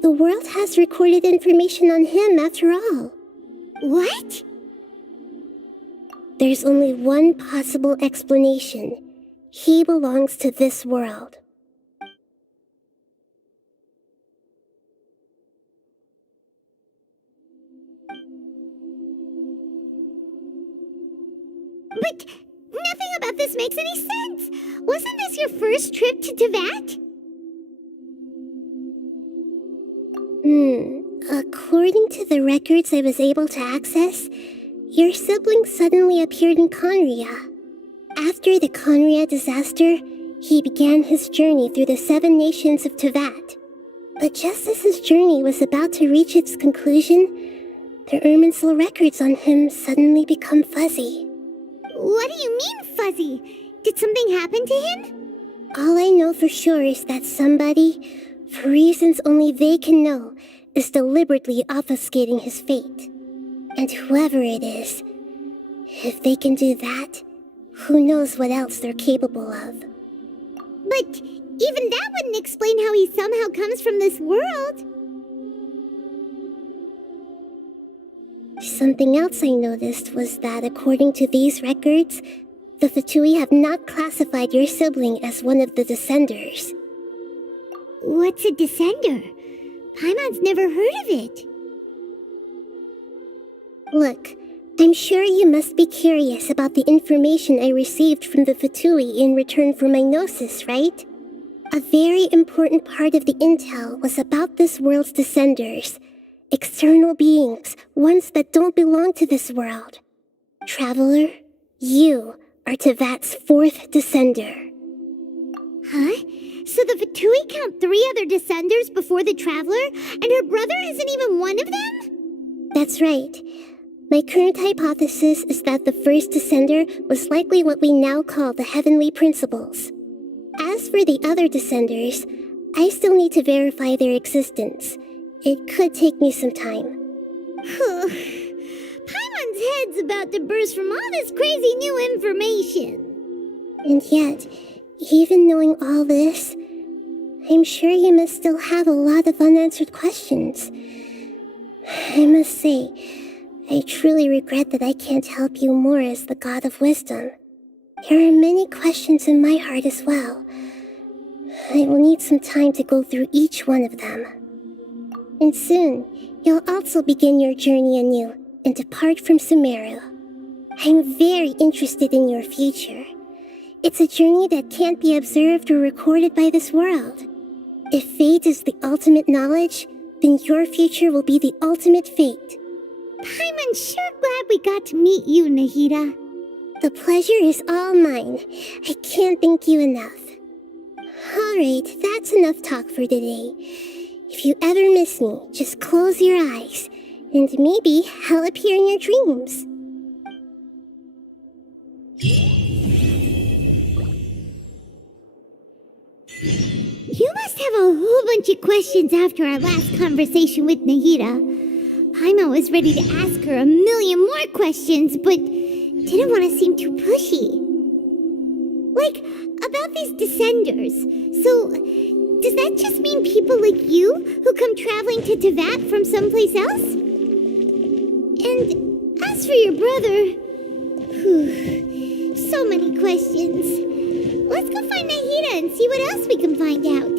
the world has recorded information on him after all. What? There's only one possible explanation. He belongs to this world. But nothing about this makes any sense. Wasn't this your first trip to Teyvat? According to the records I was able to access, your sibling suddenly appeared in Conria. After the Conria disaster, he began his journey through the 7 nations of Teyvat. But just as his journey was about to reach its conclusion, the irminsul records on him suddenly become fuzzy. What do you mean, fuzzy? Did something happen to him? All I know for sure is that somebody, for reasons only they can know, is deliberately obfuscating his fate. And whoever it is, if they can do that, who knows what else they're capable of. But even that wouldn't explain how he somehow comes from this world. Something else I noticed was that according to these records, the Fatui have not classified your sibling as one of the Descenders. What's a Descender? Paimon's never heard of it. Look, I'm sure you must be curious about the information I received from the Fatui in return for my gnosis, right? A very important part of the intel was about this world's Descenders. External beings, ones that don't belong to this world. Traveler, you are Teyvat's 4th Descender. Huh? So the Fatui count 3 other Descenders before the Traveler, and her brother isn't even one of them? That's right. My current hypothesis is that the first Descender was likely what we now call the Heavenly Principles. As for the other Descenders, I still need to verify their existence. It could take me some time. Paimon's head's about to burst from all this crazy new information. And yet, even knowing all this, I'm sure you must still have a lot of unanswered questions. I must say, I truly regret that I can't help you more as the God of Wisdom. There are many questions in my heart as well. I will need some time to go through each one of them. And soon, you'll also begin your journey anew and depart from Sumeru. I'm very interested in your future. It's a journey that can't be observed or recorded by this world. If fate is the ultimate knowledge, then your future will be the ultimate fate. Paimon's sure glad we got to meet you, Nahida. The pleasure is all mine. I can't thank you enough. Alright, that's enough talk for today. If you ever miss me, just close your eyes, and maybe I'll appear in your dreams. You must have a whole bunch of questions after our last conversation with Nahida. Paimon was ready to ask her a million more questions, but didn't want to seem too pushy. Like, about these Descenders. So, does that just mean people like you who come traveling to Teyvat from someplace else? And as for your brother... so many questions. Let's go find Nahida and see what else we can find out.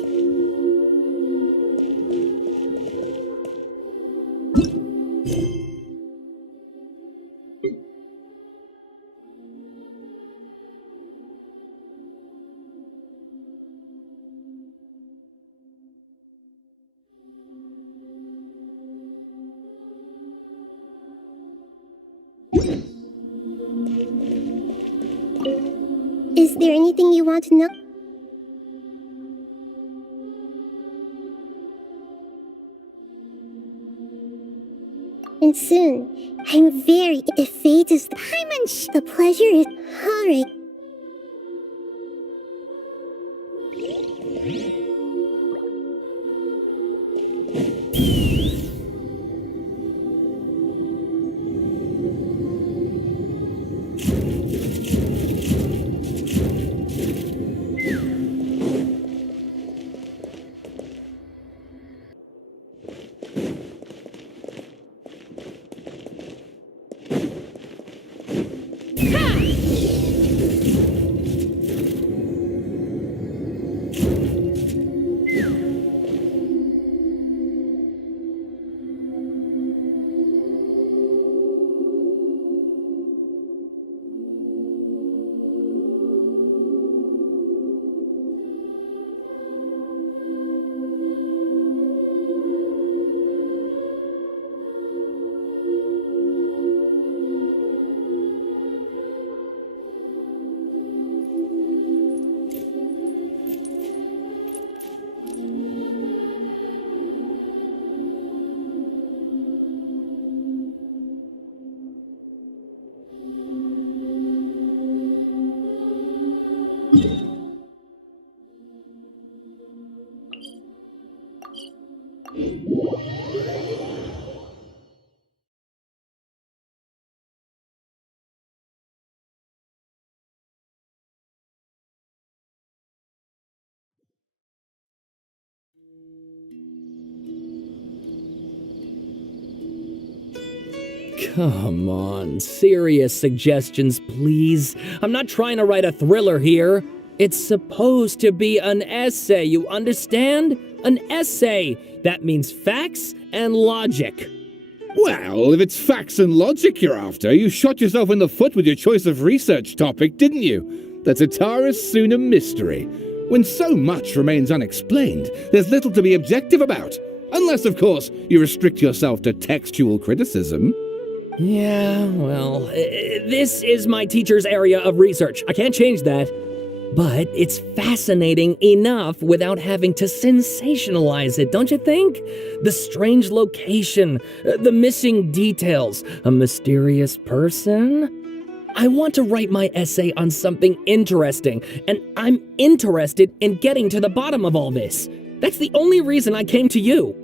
Is there anything you want to know? And soon, I'm very... If fate is... Paimon, the pleasure is... Alright. Come on, serious suggestions, please. I'm not trying to write a thriller here. It's supposed to be an essay, you understand? An essay. That means facts and logic. Well, if it's facts and logic you're after, you shot yourself in the foot with your choice of research topic, didn't you? The Tatara Sunna mystery. When so much remains unexplained, there's little to be objective about. Unless, of course, you restrict yourself to textual criticism. Yeah, well, this is my teacher's area of research. I can't change that. But it's fascinating enough without having to sensationalize it, don't you think? The strange location, the missing details, a mysterious person. I want to write my essay on something interesting, and I'm interested in getting to the bottom of all this. That's the only reason I came to you.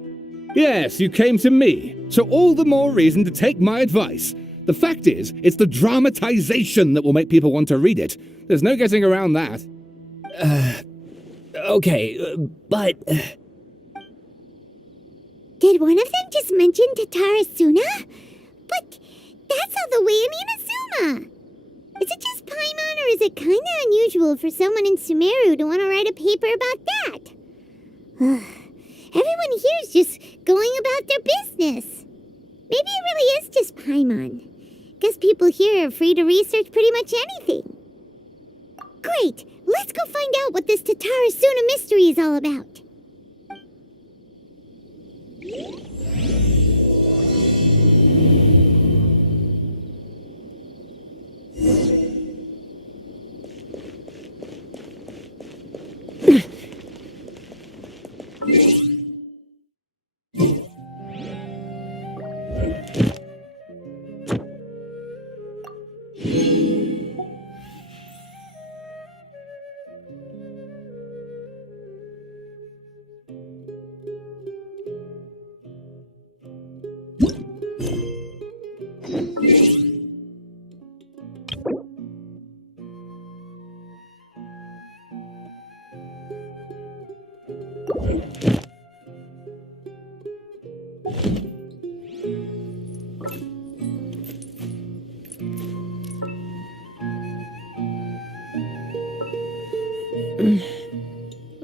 Yes, you came to me, so all the more reason to take my advice. The fact is, it's the dramatization that will make people want to read it. There's no getting around that. Okay, but... Did one of them just mention Tatara Sunna? But that's all the way in Inazuma. Is it just Paimon, or is it kinda unusual for someone in Sumeru to want to write a paper about that? Everyone here is just going about their business. Maybe it really is just Paimon. Guess people here are free to research pretty much anything. Great! Let's go find out what this Tatara Sunna mystery is all about.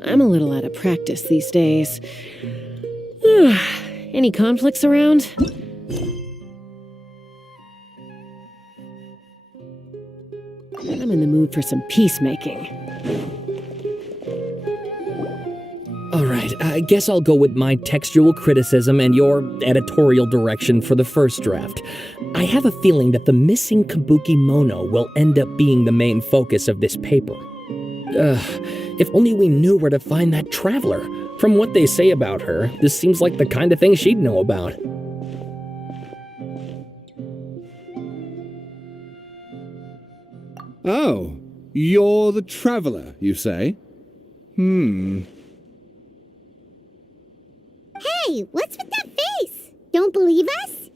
I'm a little out of practice these days. Any conflicts around? I'm in the mood for some peacemaking. Alright, I guess I'll go with my textual criticism and your editorial direction for the first draft. I have a feeling that the missing kabukimono will end up being the main focus of this paper. If only we knew where to find that traveler. From what they say about her, this seems like the kind of thing she'd know about. Oh, you're the traveler, you say? Hey, what's with that face? Don't believe us?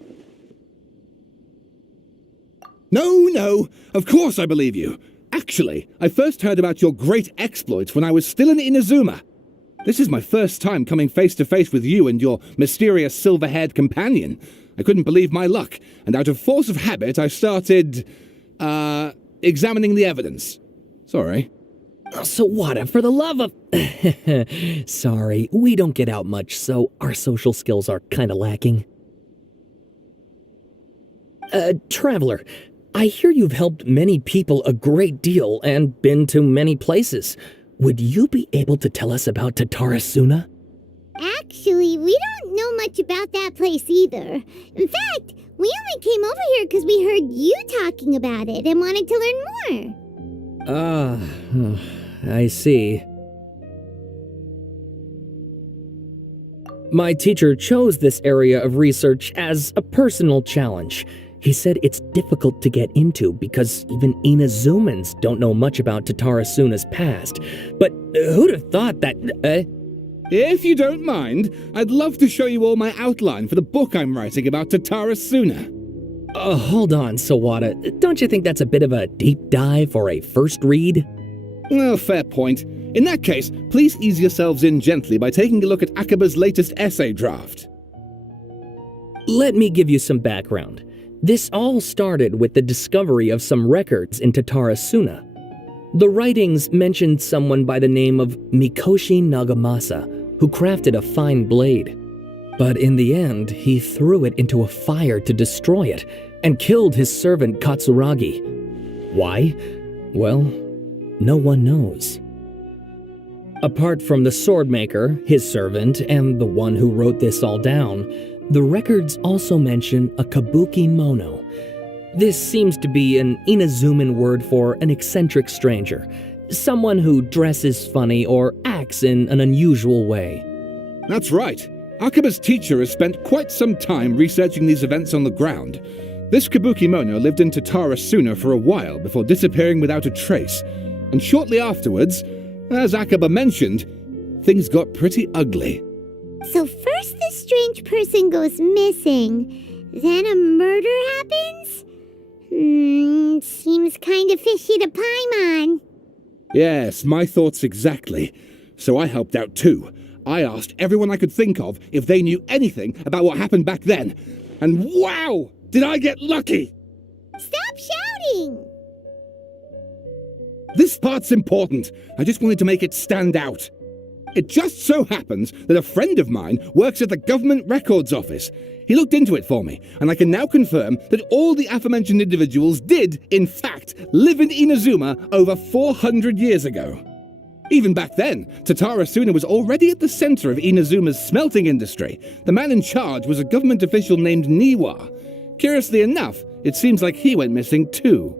No, of course I believe you. Actually, I first heard about your great exploits when I was still in Inazuma. This is my first time coming face to face with you and your mysterious silver-haired companion. I couldn't believe my luck, and out of force of habit, I started, examining the evidence. Sorry. Sawada, for the love of... Sorry, we don't get out much, so our social skills are kinda lacking. Traveler, I hear you've helped many people a great deal and been to many places. Would you be able to tell us about Tatara Sunna? Actually, we don't know much about that place either. In fact, we only came over here because we heard you talking about it and wanted to learn more. I see. My teacher chose this area of research as a personal challenge. He said it's difficult to get into because even Inazumans don't know much about Tatara Sunna's past. But who'd have thought that... If you don't mind, I'd love to show you all my outline for the book I'm writing about Tatara Sunna. Hold on, Sawada. Don't you think that's a bit of a deep dive or a first read? Well, fair point. In that case, please ease yourselves in gently by taking a look at Akaba's latest essay draft. Let me give you some background. This all started with the discovery of some records in Tatara Sunna. The writings mentioned someone by the name of Mikoshi Nagamasa, who crafted a fine blade. But in the end, he threw it into a fire to destroy it, and killed his servant Katsuragi. Why? Well, no one knows. Apart from the swordmaker, his servant, and the one who wrote this all down, the records also mention a kabukimono. This seems to be an Inazuman word for an eccentric stranger, someone who dresses funny or acts in an unusual way. That's right. Akaba's teacher has spent quite some time researching these events on the ground. This kabukimono lived in Tatara Sunna for a while before disappearing without a trace, and shortly afterwards, as Akaba mentioned, things got pretty ugly. So first this strange person goes missing, then a murder happens? Seems kind of fishy to Paimon. Yes, my thoughts exactly. So I helped out too. I asked everyone I could think of if they knew anything about what happened back then. And wow! Did I get lucky! Stop shouting! This part's important. I just wanted to make it stand out. It just so happens that a friend of mine works at the government records office. He looked into it for me, and I can now confirm that all the aforementioned individuals did, in fact, live in Inazuma over 400 years ago. Even back then, Tatara Sunna was already at the center of Inazuma's smelting industry. The man in charge was a government official named Niwa. Curiously enough, it seems like he went missing too.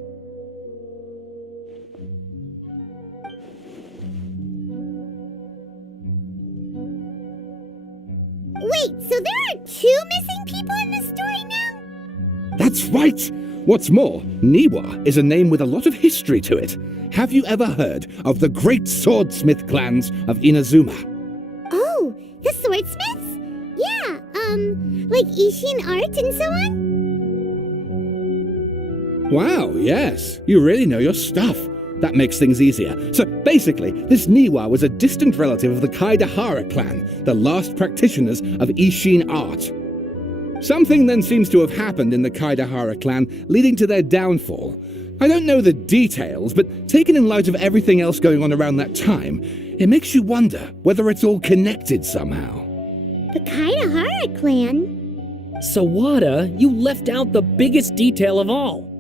Wait, so there are 2 missing people in this story now? That's right! What's more, Niwa is a name with a lot of history to it. Have you ever heard of the great swordsmith clans of Inazuma? Oh, the swordsmiths? Yeah, like Ishin art and so on? Wow, yes. You really know your stuff. That makes things easier. So basically, this Niwa was a distant relative of the Kaidahara clan, the last practitioners of Ishin art. Something then seems to have happened in the Kaidahara clan, leading to their downfall. I don't know the details, but taken in light of everything else going on around that time, it makes you wonder whether it's all connected somehow. The Kaidahara clan? Sawada, you left out the biggest detail of all.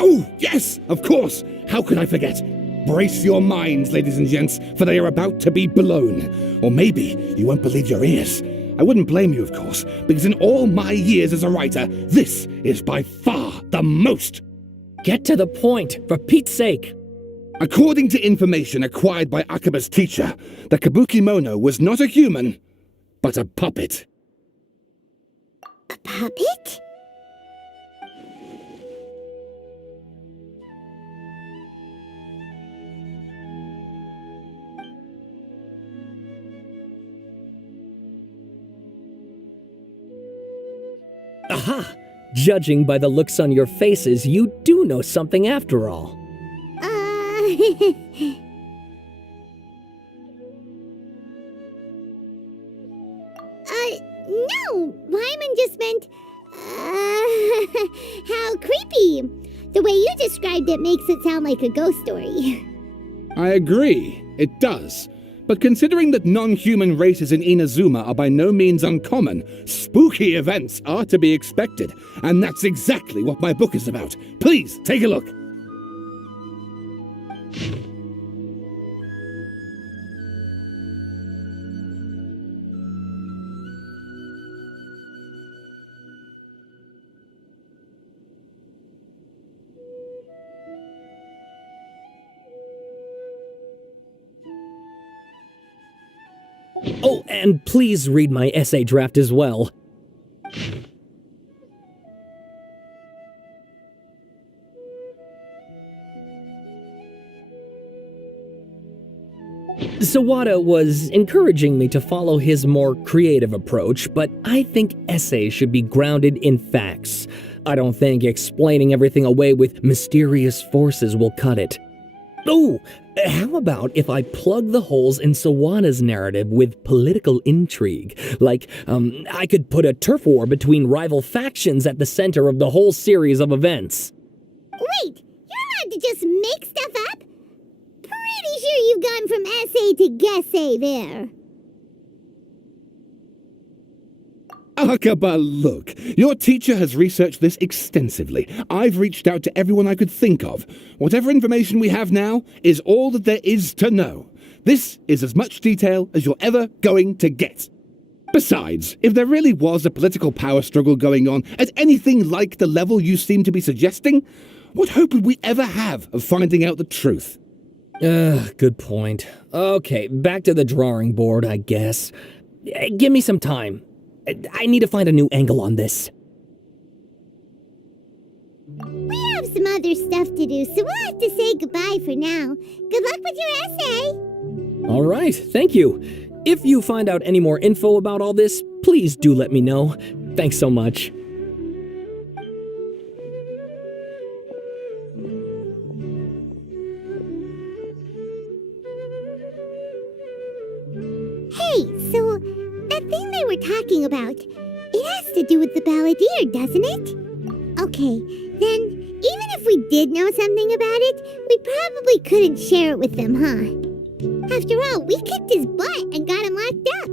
Oh, yes, of course. How could I forget? Brace your minds, ladies and gents, for they are about to be blown. Or maybe you won't believe your ears. I wouldn't blame you, of course, because in all my years as a writer, this is by far the most. Get to the point, for Pete's sake. According to information acquired by Akaba's teacher, the kabukimono was not a human, but a puppet. A puppet? Aha! Judging by the looks on your faces, you do know something after all. No! Wyman just meant, how creepy. The way you described it makes it sound like a ghost story. I agree, it does. But considering that non-human races in Inazuma are by no means uncommon, spooky events are to be expected, and that's exactly what my book is about. Please, take a look. Oh, and please read my essay draft as well. Sawada was encouraging me to follow his more creative approach, but I think essays should be grounded in facts. I don't think explaining everything away with mysterious forces will cut it. Oh, how about if I plug the holes in Sawana's narrative with political intrigue? Like, I could put a turf war between rival factions at the center of the whole series of events. Wait, you're allowed to just make stuff up? Pretty sure you've gone from essay to guessay there. Akaba, look, your teacher has researched this extensively. I've reached out to everyone I could think of. Whatever information we have now is all that there is to know. This is as much detail as you're ever going to get. Besides, if there really was a political power struggle going on at anything like the level you seem to be suggesting, what hope would we ever have of finding out the truth? Good point. Okay, back to the drawing board, I guess. Give me some time. I need to find a new angle on this. We have some other stuff to do, so we'll have to say goodbye for now. Good luck with your essay. All right, thank you. If you find out any more info about all this, please do let me know. Thanks so much. Hey, so that thing they were talking about, it has to do with the Balladeer, doesn't it? Okay, then even if we did know something about it, we probably couldn't share it with them, huh? After all, we kicked his butt and got him locked up.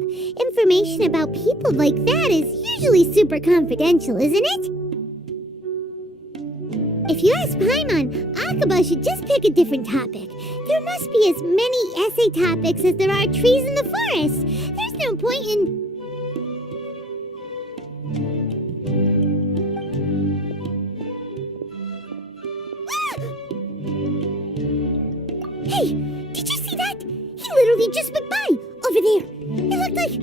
Information about people like that is usually super confidential, isn't it? If you ask Paimon, Akaba should just pick a different topic. There must be as many essay topics as there are trees in the forest. There's no point in... Hey, did you see that? He literally just went by, over there. It looked like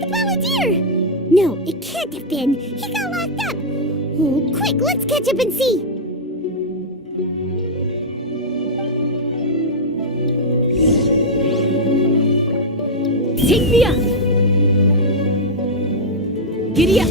the Balladeer. No, it can't have been. He got locked up. Oh, quick, let's catch up and see. Take me up! Giddy up!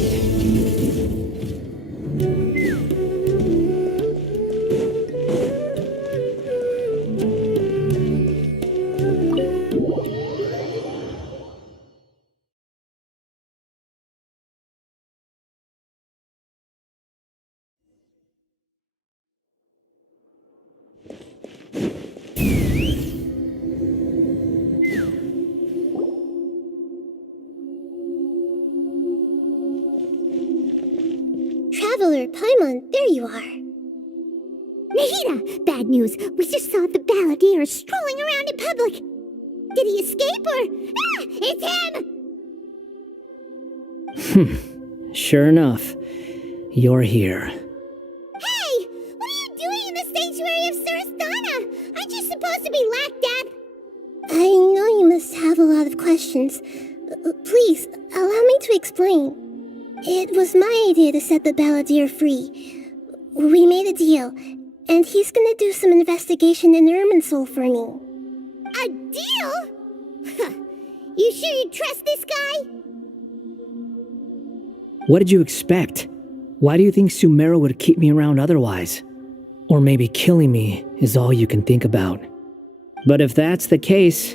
Traveler, Paimon, there you are. Nahida! Bad news. We just saw the Balladeer strolling around in public. Did he escape or... Ah! It's him! Sure enough, you're here. Hey! What are you doing in the sanctuary of Surasthana? Aren't you supposed to be locked up? I know you must have a lot of questions. Please, allow me to explain. It was my idea to set the Balladeer free. We made a deal, and he's gonna do some investigation in Irminsul for me. A deal? You sure you trust this guy? What did you expect? Why do you think Sumeru would keep me around otherwise? Or maybe killing me is all you can think about. But if that's the case,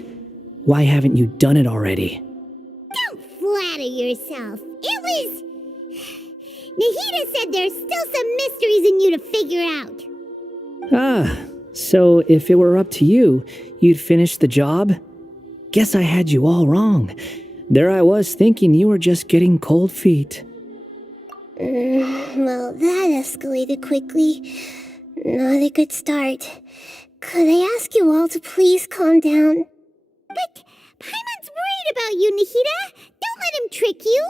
why haven't you done it already? Don't flatter yourself. It was... Nahida said there's still some mysteries in you to figure out. Ah, so if it were up to you, you'd finish the job? Guess I had you all wrong. There I was thinking you were just getting cold feet. Well, that escalated quickly. Not a good start. Could I ask you all to please calm down? But Paimon's worried about you, Nahida. Don't let him trick you.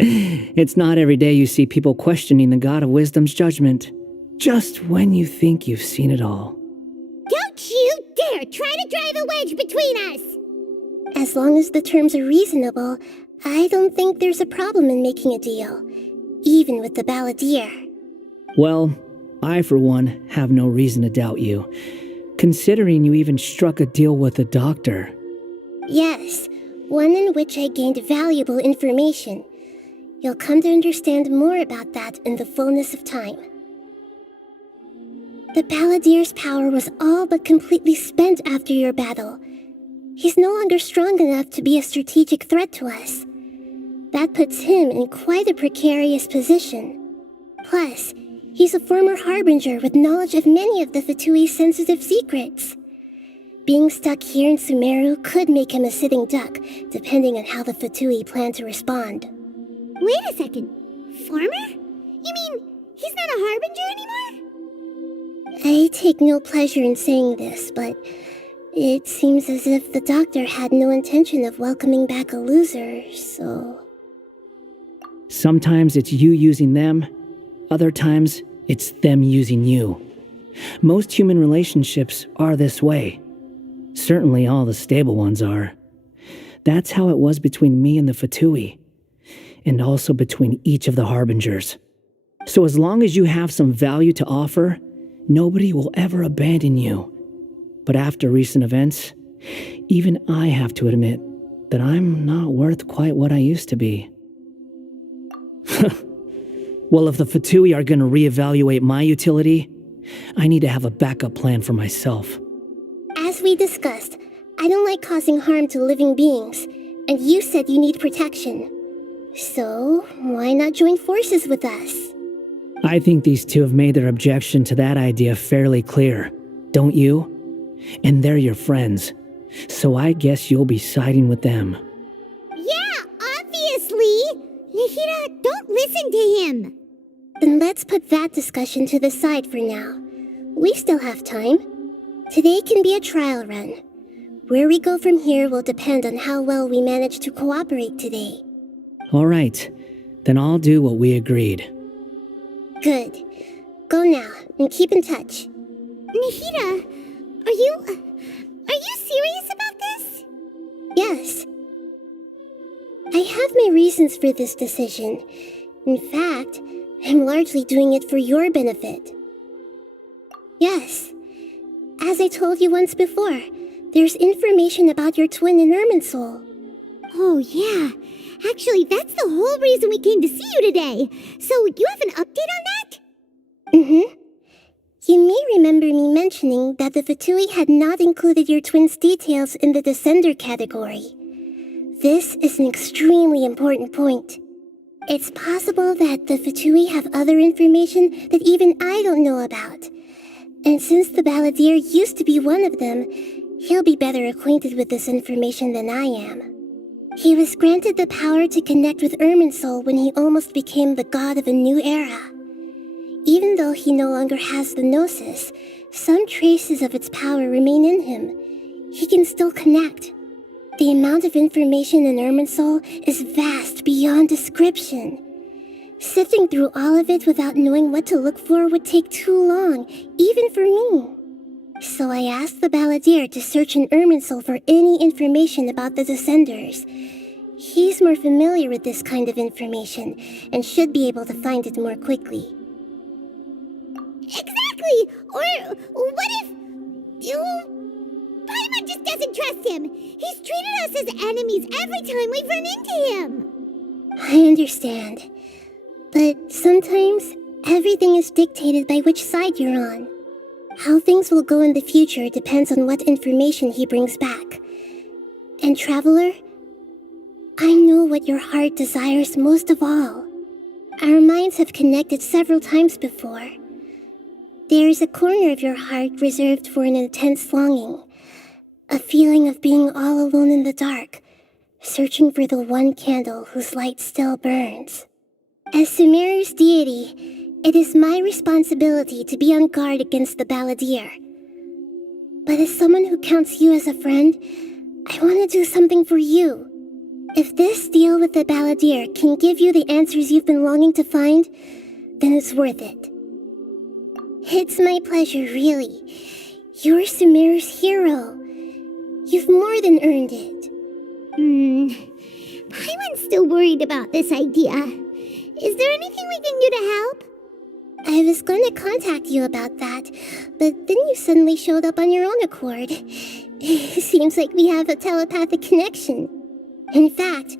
It's not every day you see people questioning the God of Wisdom's judgment. Just when you think you've seen it all. Don't you dare try to drive a wedge between us! As long as the terms are reasonable, I don't think there's a problem in making a deal. Even with the Balladeer. Well, I for one have no reason to doubt you, considering you even struck a deal with the doctor. Yes, one in which I gained valuable information. You'll come to understand more about that in the fullness of time. The Balladeer's power was all but completely spent after your battle. He's no longer strong enough to be a strategic threat to us. That puts him in quite a precarious position. Plus, he's a former harbinger with knowledge of many of the Fatui's sensitive secrets. Being stuck here in Sumeru could make him a sitting duck, depending on how the Fatui plan to respond. Wait a second. Former? You mean he's not a harbinger anymore? I take no pleasure in saying this, but it seems as if the doctor had no intention of welcoming back a loser, so... Sometimes it's you using them, other times it's them using you. Most human relationships are this way. Certainly all the stable ones are. That's how it was between me and the Fatui, and also between each of the harbingers. So as long as you have some value to offer, nobody will ever abandon you. But after recent events, even I have to admit that I'm not worth quite what I used to be. Well, if the Fatui are going to reevaluate my utility, I need to have a backup plan for myself. As we discussed, I don't like causing harm to living beings, and you said you need protection. So, why not join forces with us? I think these two have made their objection to that idea fairly clear, don't you? And they're your friends, so I guess you'll be siding with them. Yeah, obviously! Nahida, don't listen to him! Then let's put that discussion to the side for now. We still have time. Today can be a trial run. Where we go from here will depend on how well we manage to cooperate today. All right, then I'll do what we agreed. Good. Go now, and keep in touch. Nahida, are you serious about this? Yes. I have my reasons for this decision. In fact, I'm largely doing it for your benefit. Yes. As I told you once before, there's information about your twin in Irminsul. Oh, yeah. Actually, that's the whole reason we came to see you today. So, you have an update on that? Mm-hmm. You may remember me mentioning that the Fatui had not included your twin's details in the Descender category. This is an extremely important point. It's possible that the Fatui have other information that even I don't know about. And since the Balladeer used to be one of them, he'll be better acquainted with this information than I am. He was granted the power to connect with Irminsul when he almost became the god of a new era. Even though he no longer has the Gnosis, some traces of its power remain in him. He can still connect. The amount of information in Irminsul is vast beyond description. Sifting through all of it without knowing what to look for would take too long, even for me. So I asked the Balladeer to search in Irminsul for any information about the Descenders. He's more familiar with this kind of information, and should be able to find it more quickly. Exactly! Or what if... Paimon just doesn't trust him! He's treated us as enemies every time we've run into him! I understand. But sometimes, everything is dictated by which side you're on. How things will go in the future depends on what information he brings back. And Traveler, I know what your heart desires most of all. Our minds have connected several times before. There is a corner of your heart reserved for an intense longing. A feeling of being all alone in the dark, searching for the one candle whose light still burns. As Sumeru's deity, it is my responsibility to be on guard against the Balladeer. But as someone who counts you as a friend, I want to do something for you. If this deal with the Balladeer can give you the answers you've been longing to find, then it's worth it. It's my pleasure, really. You're Sumeru's hero. You've more than earned it. Paimon's still worried about this idea. Is there anything we can do to help? I was going to contact you about that, but then you suddenly showed up on your own accord. It seems like we have a telepathic connection. In fact,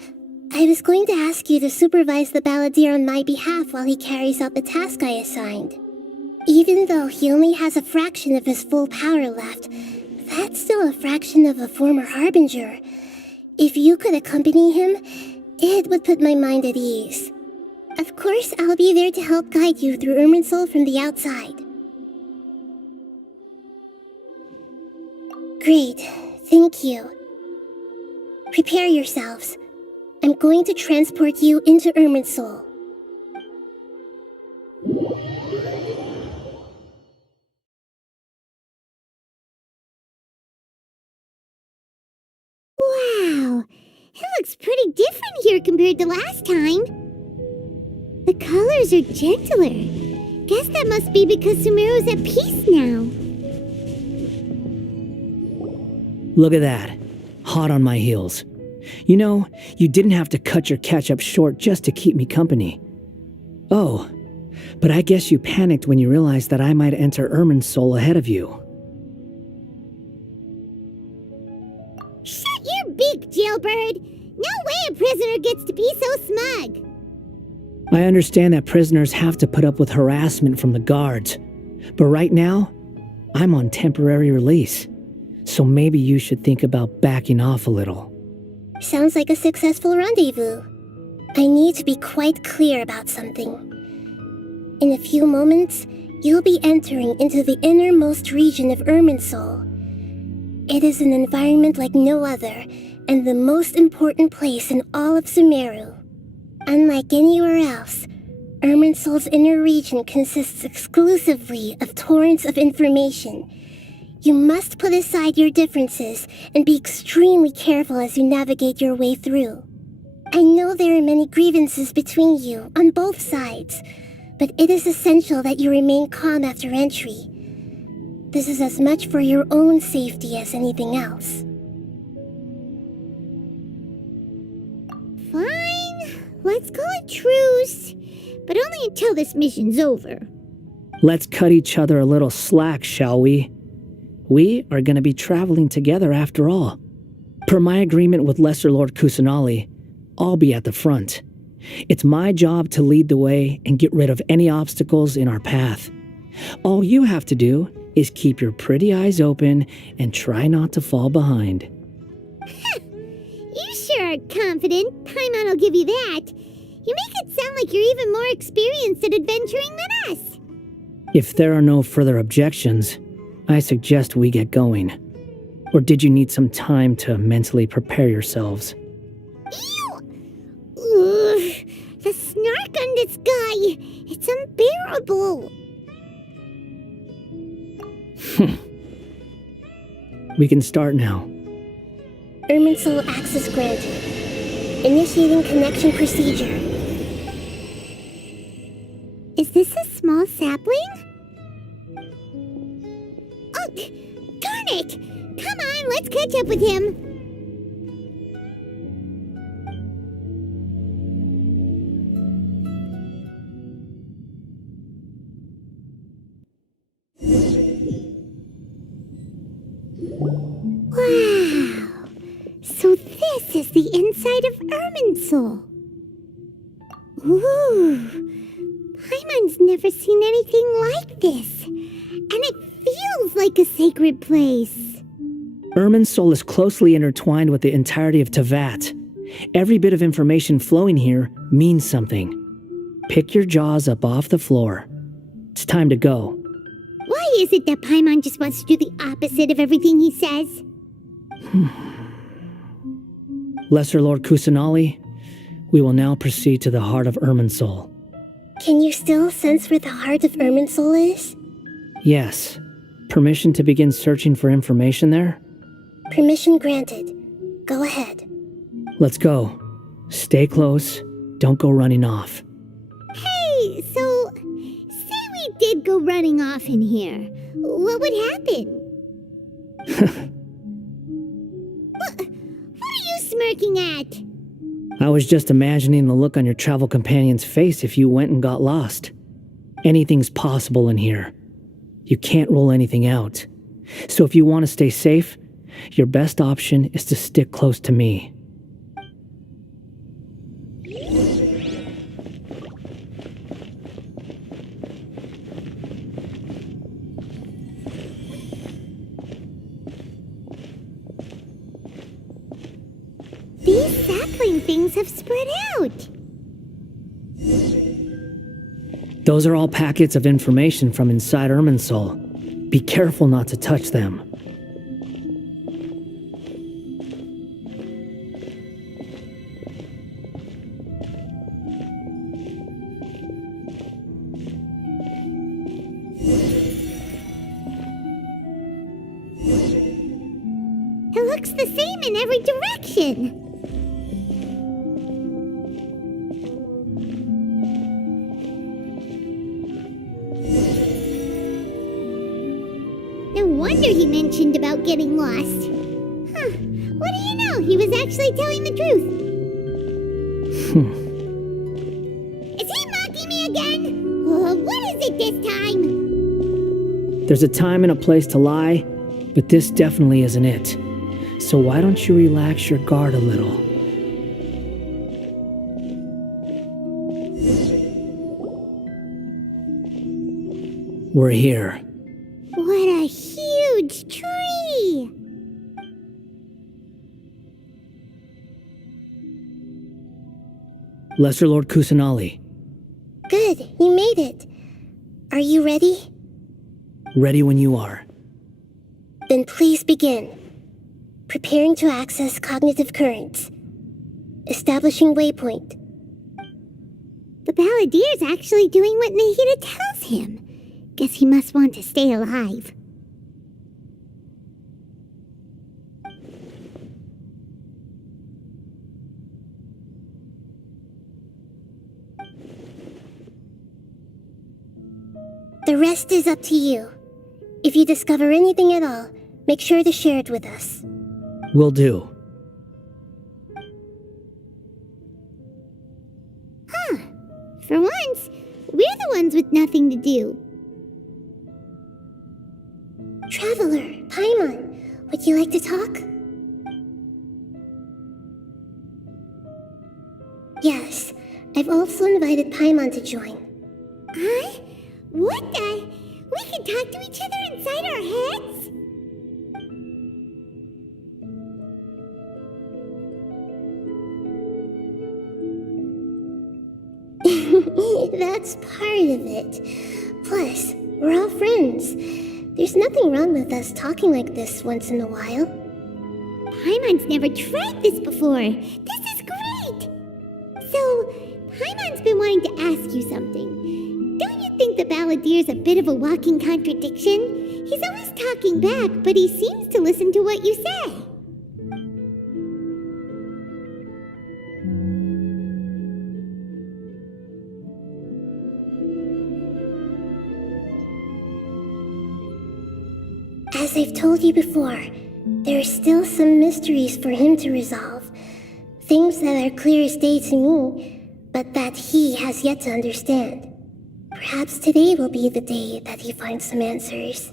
I was going to ask you to supervise the Balladeer on my behalf while he carries out the task I assigned. Even though he only has a fraction of his full power left, that's still a fraction of a former harbinger. If you could accompany him, it would put my mind at ease. Of course, I'll be there to help guide you through irminsul from the outside. Great, thank you. Prepare yourselves. I'm going to transport you into irminsul. Wow, it looks pretty different here compared to last time. The colors are gentler. Guess that must be because Sumeru's at peace now. Look at that. Hot on my heels. You know, you didn't have to cut your catch-up short just to keep me company. Oh, but I guess you panicked when you realized that I might enter irminsul ahead of you. Shut your beak, jailbird! No way a prisoner gets to be so smug! I understand that prisoners have to put up with harassment from the guards, but right now, I'm on temporary release, so maybe you should think about backing off a little. Sounds like a successful rendezvous. I need to be quite clear about something. In a few moments, you'll be entering into the innermost region of irminsul. It is an environment like no other, and the most important place in all of Sumeru. Unlike anywhere else, irminsul's inner region consists exclusively of torrents of information. You must put aside your differences and be extremely careful as you navigate your way through. I know there are many grievances between you on both sides, but it is essential that you remain calm after entry. This is as much for your own safety as anything else. Fine, let's call it truce, but only until this mission's over. Let's cut each other a little slack, shall we? We are going to be traveling together after all. Per my agreement with Lesser Lord Kusanali, I'll be at the front. It's my job to lead the way and get rid of any obstacles in our path. All you have to do is keep your pretty eyes open and try not to fall behind. You sure are confident. Paimon will give you that. You make it sound like you're even more experienced at adventuring than us. If there are no further objections, I suggest we get going. Or did you need some time to mentally prepare yourselves? Ew! Ugh, the snark on this guy, it's unbearable. We can start now. Irminsul access granted. Initiating connection procedure. Is this a small sapling? Oh, darn it! Come on, let's catch up with him. Wow! So this is the inside of irminsul. Ooh! Paimon's never seen anything like this. And it feels like a sacred place. Irminsul is closely intertwined with the entirety of Teyvat. Every bit of information flowing here means something. Pick your jaws up off the floor. It's time to go. Why is it that Paimon just wants to do the opposite of everything he says? Lesser Lord Kusanali, we will now proceed to the heart of irminsul. Can you still sense where the heart of irminsul is? Yes. Permission to begin searching for information there? Permission granted. Go ahead. Let's go. Stay close. Don't go running off. Hey, so, say we did go running off in here. What would happen? What are you smirking at? I was just imagining the look on your travel companion's face if you went and got lost. Anything's possible in here. You can't rule anything out. So if you want to stay safe, your best option is to stick close to me. Wow! 1 These sapling things have spread out. Those are all packets of information from inside Irminsul. Be careful not to touch them. It looks the same in every direction. No wonder he mentioned about getting lost. Huh. What do you know? He was actually telling the truth. Is he mocking me again? What is it this time? There's a time and a place to lie, but this definitely isn't it. So why don't you relax your guard a little? We're here. What a huge tree! Lesser Lord Kusanali. Good, you made it. Are you ready? Ready when you are. Then please begin. Preparing to access cognitive currents. Establishing waypoint. The Balladeer's actually doing what Nahida tells him. Guess he must want to stay alive. The rest is up to you. If you discover anything at all, make sure to share it with us. Will do. Huh. For once, we're the ones with nothing to do. Traveler, Paimon, would you like to talk? Yes, I've also invited Paimon to join. Huh? What the? We can talk to each other inside our heads? That's part of it. Plus, we're all friends. There's nothing wrong with us talking like this once in a while. Paimon's never tried this before. This is great! So, Paimon's been wanting to ask you something. Don't you think the Balladeer's a bit of a walking contradiction? He's always talking back, but he seems to listen to what you say. As I've told you before, there are still some mysteries for him to resolve. Things that are clear as day to me, but that he has yet to understand. Perhaps today will be the day that he finds some answers.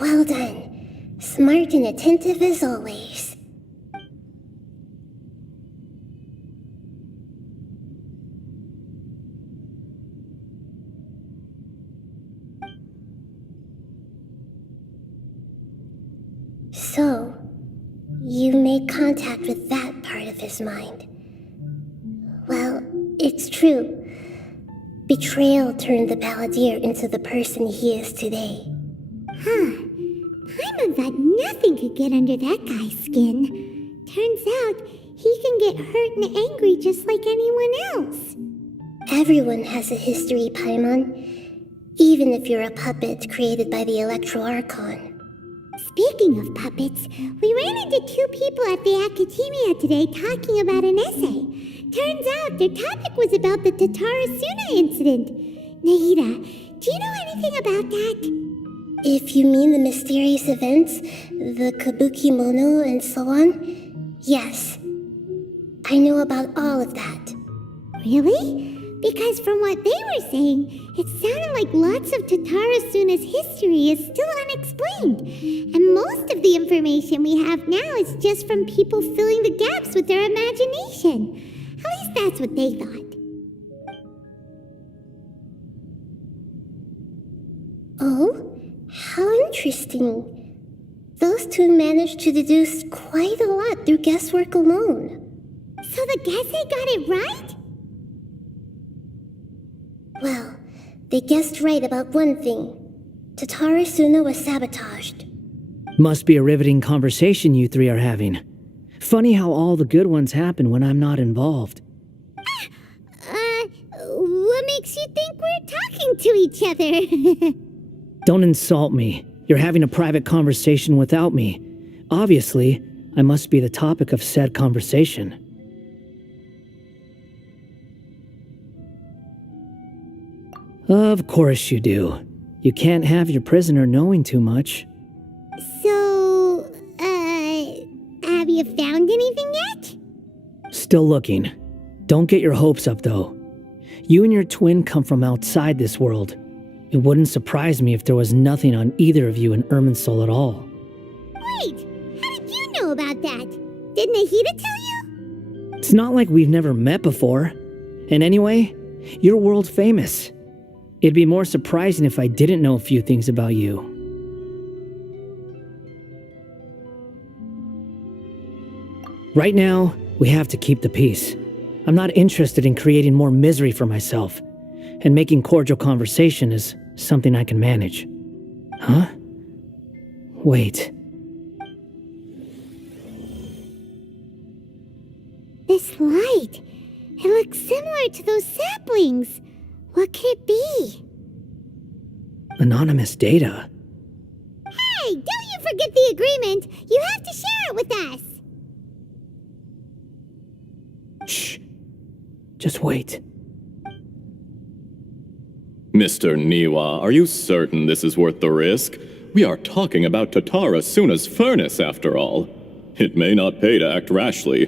Well done. Smart and attentive as always. So, you made contact with that part of his mind. Well, it's true. Betrayal turned the Balladeer into the person he is today. Huh. Paimon thought nothing could get under that guy's skin. Turns out, he can get hurt and angry just like anyone else. Everyone has a history, Paimon. Even if you're a puppet created by the Electro Archon. Speaking of puppets, we ran into two people at the Academia today talking about an essay. Turns out their topic was about the tatara sunna incident. Nahida, do you know anything about that? If you mean the mysterious events, the kabukimono and so on, yes. I know about all of that. Really? Because from what they were saying, it sounded like lots of Tatara Sunna's history is still unexplained. And most of the information we have now is just from people filling the gaps with their imagination. At least that's what they thought. Oh, how interesting. Those two managed to deduce quite a lot through guesswork alone. So the Gesse got it right? Well, they guessed right about one thing. Tatara Sunna was sabotaged. Must be a riveting conversation you three are having. Funny how all the good ones happen when I'm not involved. What makes you think we're talking to each other? Don't insult me. You're having a private conversation without me. Obviously, I must be the topic of said conversation. Of course you do. You can't have your prisoner knowing too much. So, have you found anything yet? Still looking. Don't get your hopes up, though. You and your twin come from outside this world. It wouldn't surprise me if there was nothing on either of you in Irminsul at all. Wait, how did you know about that? Did Nahida tell you? It's not like we've never met before. And anyway, you're world famous. It'd be more surprising if I didn't know a few things about you. Right now, we have to keep the peace. I'm not interested in creating more misery for myself, and making cordial conversation is something I can manage. Huh? Wait. This light, it looks similar to those saplings. What could it be? Anonymous data. Hey, don't you forget the agreement. You have to share it with us. Shh. Just wait. Mr. Niwa, are you certain this is worth the risk? We are talking about Tatara Sunna's furnace, after all. It may not pay to act rashly.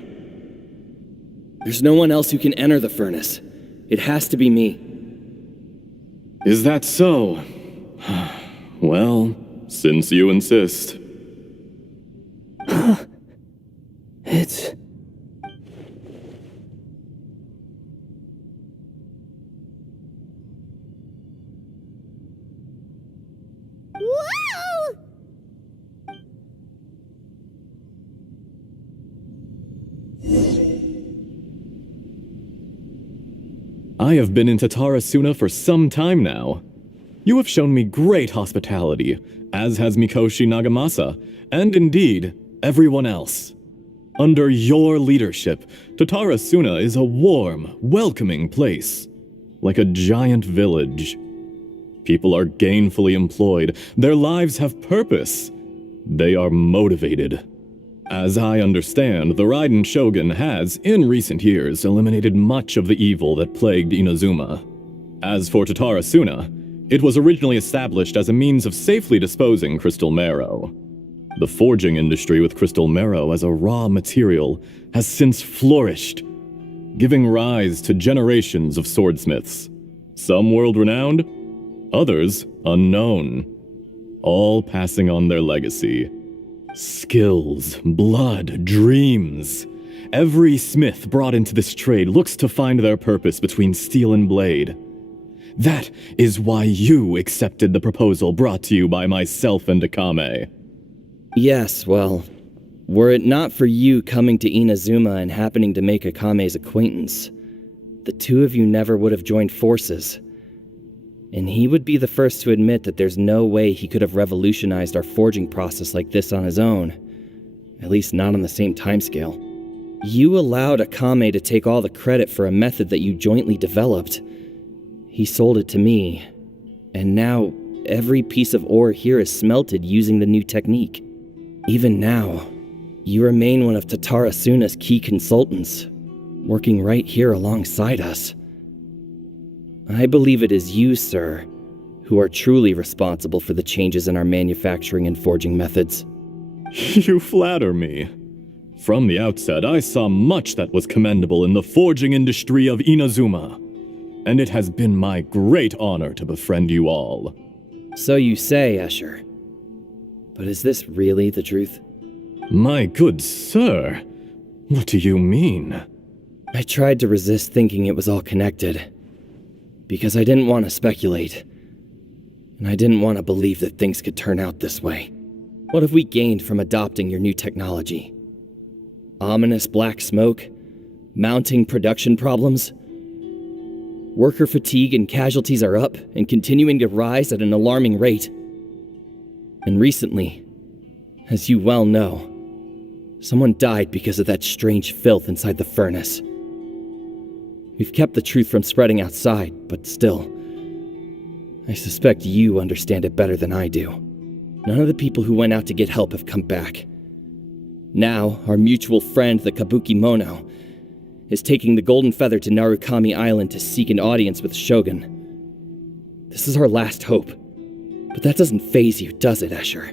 There's no one else who can enter the furnace. It has to be me. Is that so? Well, since you insist. It's... Whoa! I have been in Tatara Sunna for some time now. You have shown me great hospitality, as has Mikoshi Nagamasa, and indeed, everyone else. Under your leadership, Tatara Sunna is a warm, welcoming place, like a giant village. People are gainfully employed, their lives have purpose, they are motivated. As I understand, the Raiden Shogun has, in recent years, eliminated much of the evil that plagued Inazuma. As for Tatara Sunna, it was originally established as a means of safely disposing crystal marrow. The forging industry with crystal marrow as a raw material has since flourished, giving rise to generations of swordsmiths, some world-renowned, others unknown, all passing on their legacy. Skills, blood, dreams. Every smith brought into this trade looks to find their purpose between steel and blade. That is why you accepted the proposal brought to you by myself and Akame. Yes, well, were it not for you coming to Inazuma and happening to make Akame's acquaintance, the two of you never would have joined forces. And he would be the first to admit that there's no way he could have revolutionized our forging process like this on his own. At least not on the same timescale. You allowed Akame to take all the credit for a method that you jointly developed. He sold it to me, and now every piece of ore here is smelted using the new technique. Even now, you remain one of Tatara Sunna's key consultants, working right here alongside us. I believe it is you, sir, who are truly responsible for the changes in our manufacturing and forging methods. You flatter me. From the outset, I saw much that was commendable in the forging industry of Inazuma, and it has been my great honor to befriend you all. So you say, Escher. But is this really the truth? My good sir, what do you mean? I tried to resist thinking it was all connected, because I didn't want to speculate. And I didn't want to believe that things could turn out this way. What have we gained from adopting your new technology? Ominous black smoke? Mounting production problems? Worker fatigue and casualties are up and continuing to rise at an alarming rate. And recently, as you well know, someone died because of that strange filth inside the furnace. We've kept the truth from spreading outside, but still, I suspect you understand it better than I do. None of the people who went out to get help have come back. Now, our mutual friend, the kabukimono, is taking the Golden Feather to Narukami Island to seek an audience with Shogun. This is our last hope. But that doesn't faze you, does it, Escher?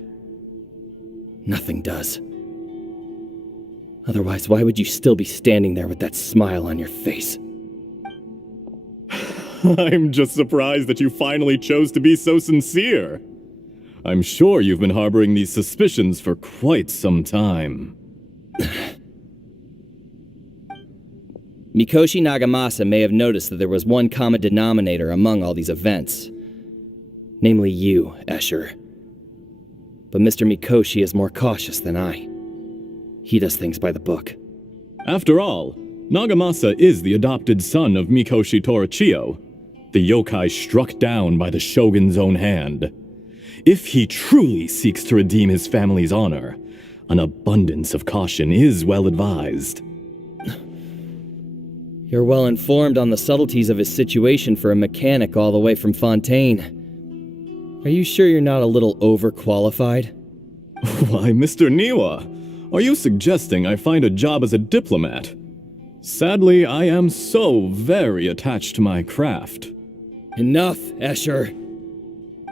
Nothing does. Otherwise, why would you still be standing there with that smile on your face? I'm just surprised that you finally chose to be so sincere. I'm sure you've been harboring these suspicions for quite some time. Mikoshi Nagamasa may have noticed that there was one common denominator among all these events. Namely you, Escher. But Mr. Mikoshi is more cautious than I. He does things by the book. After all, Nagamasa is the adopted son of Mikoshi Torichio, the yokai struck down by the shogun's own hand. If he truly seeks to redeem his family's honor, an abundance of caution is well advised. You're well informed on the subtleties of his situation for a mechanic all the way from Fontaine. Are you sure you're not a little overqualified? Why, Mr. Niwa, are you suggesting I find a job as a diplomat? Sadly, I am so very attached to my craft. Enough, Escher.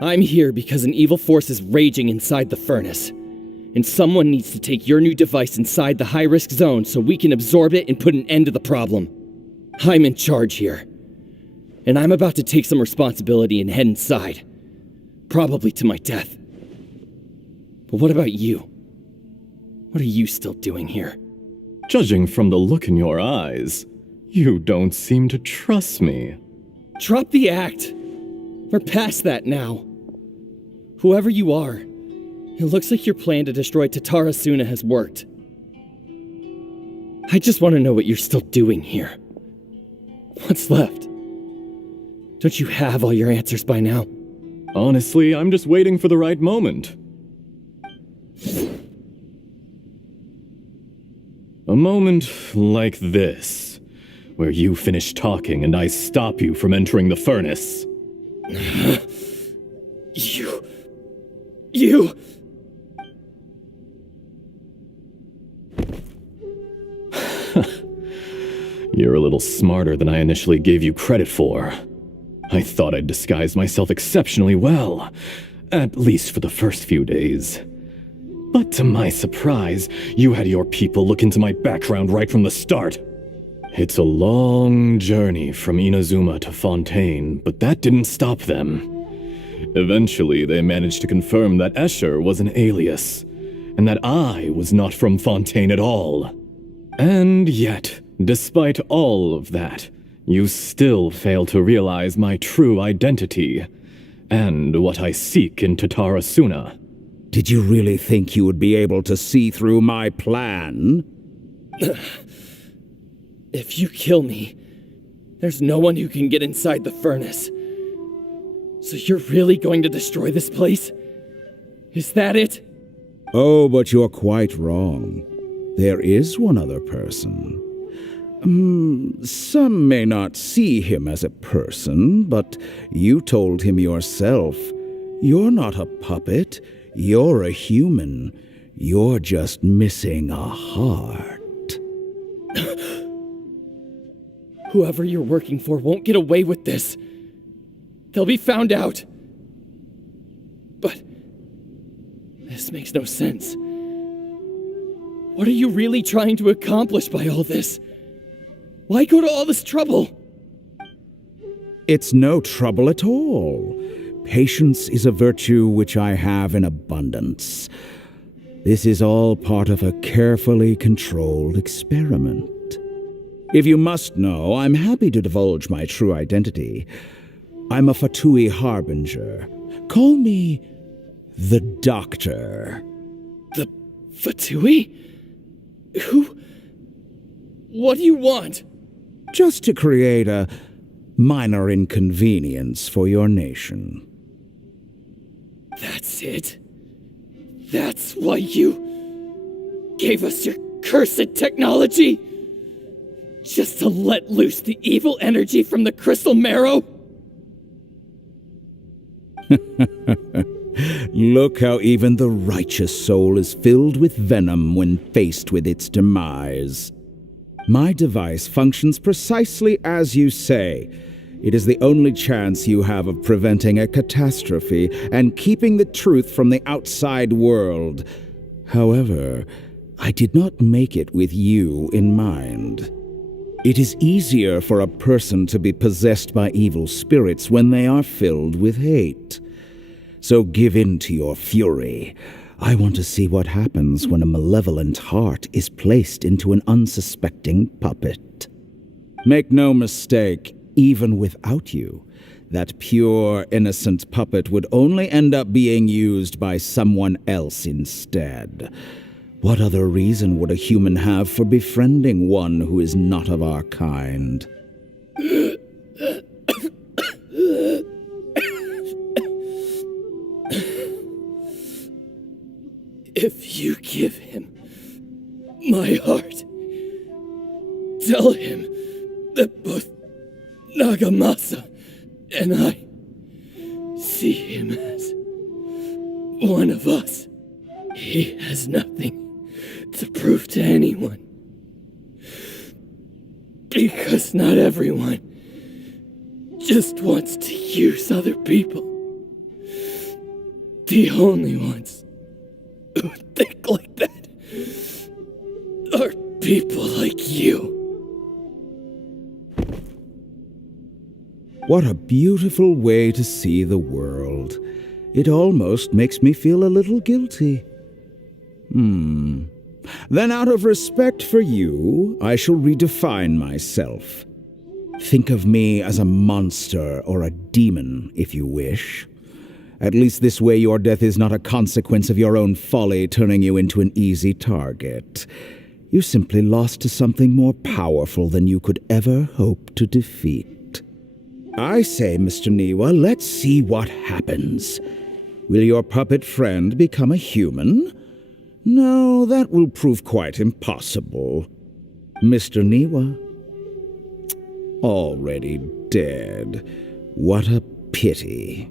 I'm here because an evil force is raging inside the furnace. And someone needs to take your new device inside the high-risk zone so we can absorb it and put an end to the problem. I'm in charge here. And I'm about to take some responsibility and head inside. Probably to my death. But what about you? What are you still doing here? Judging from the look in your eyes, you don't seem to trust me. Drop the act! We're past that now. Whoever you are, it looks like your plan to destroy Tatara Sunna has worked. I just want to know what you're still doing here. What's left? Don't you have all your answers by now? Honestly, I'm just waiting for the right moment. A moment like this, where you finish talking and I stop you from entering the furnace. You... You're a little smarter than I initially gave you credit for. I thought I'd disguised myself exceptionally well, at least for the first few days. But to my surprise, you had your people look into my background right from the start. It's a long journey from Inazuma to Fontaine, but that didn't stop them. Eventually, they managed to confirm that Escher was an alias, and that I was not from Fontaine at all. And yet, despite all of that, you still fail to realize my true identity, and what I seek in Tatara Sunna. Did you really think you would be able to see through my plan? If you kill me, there's no one who can get inside the furnace. So you're really going to destroy this place? Is that it? Oh, but you're quite wrong. There is one other person. Some may not see him as a person, but you told him yourself. You're not a puppet. You're a human. You're just missing a heart. Whoever you're working for won't get away with this. They'll be found out. But this makes no sense. What are you really trying to accomplish by all this? Why go to all this trouble? It's no trouble at all. Patience is a virtue which I have in abundance. This is all part of a carefully controlled experiment. If you must know, I'm happy to divulge my true identity. I'm a Fatui harbinger, Call me the Doctor. The Fatui? Who? What do you want? Just to create a minor inconvenience for your nation. That's it? That's why you gave us your cursed technology? Just to let loose the evil energy from the crystal marrow? Look how even the righteous soul is filled with venom when faced with its demise. My device functions precisely as you say. It is the only chance you have of preventing a catastrophe and keeping the truth from the outside world. However, I did not make it with you in mind. It is easier for a person to be possessed by evil spirits when they are filled with hate. So give in to your fury. I want to see what happens when a malevolent heart is placed into an unsuspecting puppet. Make no mistake, even without you, that pure, innocent puppet would only end up being used by someone else instead. What other reason would a human have for befriending one who is not of our kind? If you give him my heart, tell him that both Nagamasa and I see him as one of us. He has nothing to prove to anyone. Because not everyone just wants to use other people. The only ones who think like that are people like you. What a beautiful way to see the world. It almost makes me feel a little guilty. Then out of respect for you, I shall redefine myself. Think of me as a monster or a demon, if you wish. At least this way your death is not a consequence of your own folly turning you into an easy target. You simply lost to something more powerful than you could ever hope to defeat. I say, Mr. Niwa, let's see what happens. Will your puppet friend become a human? No, that will prove quite impossible. Mr. Niwa? Already dead. What a pity.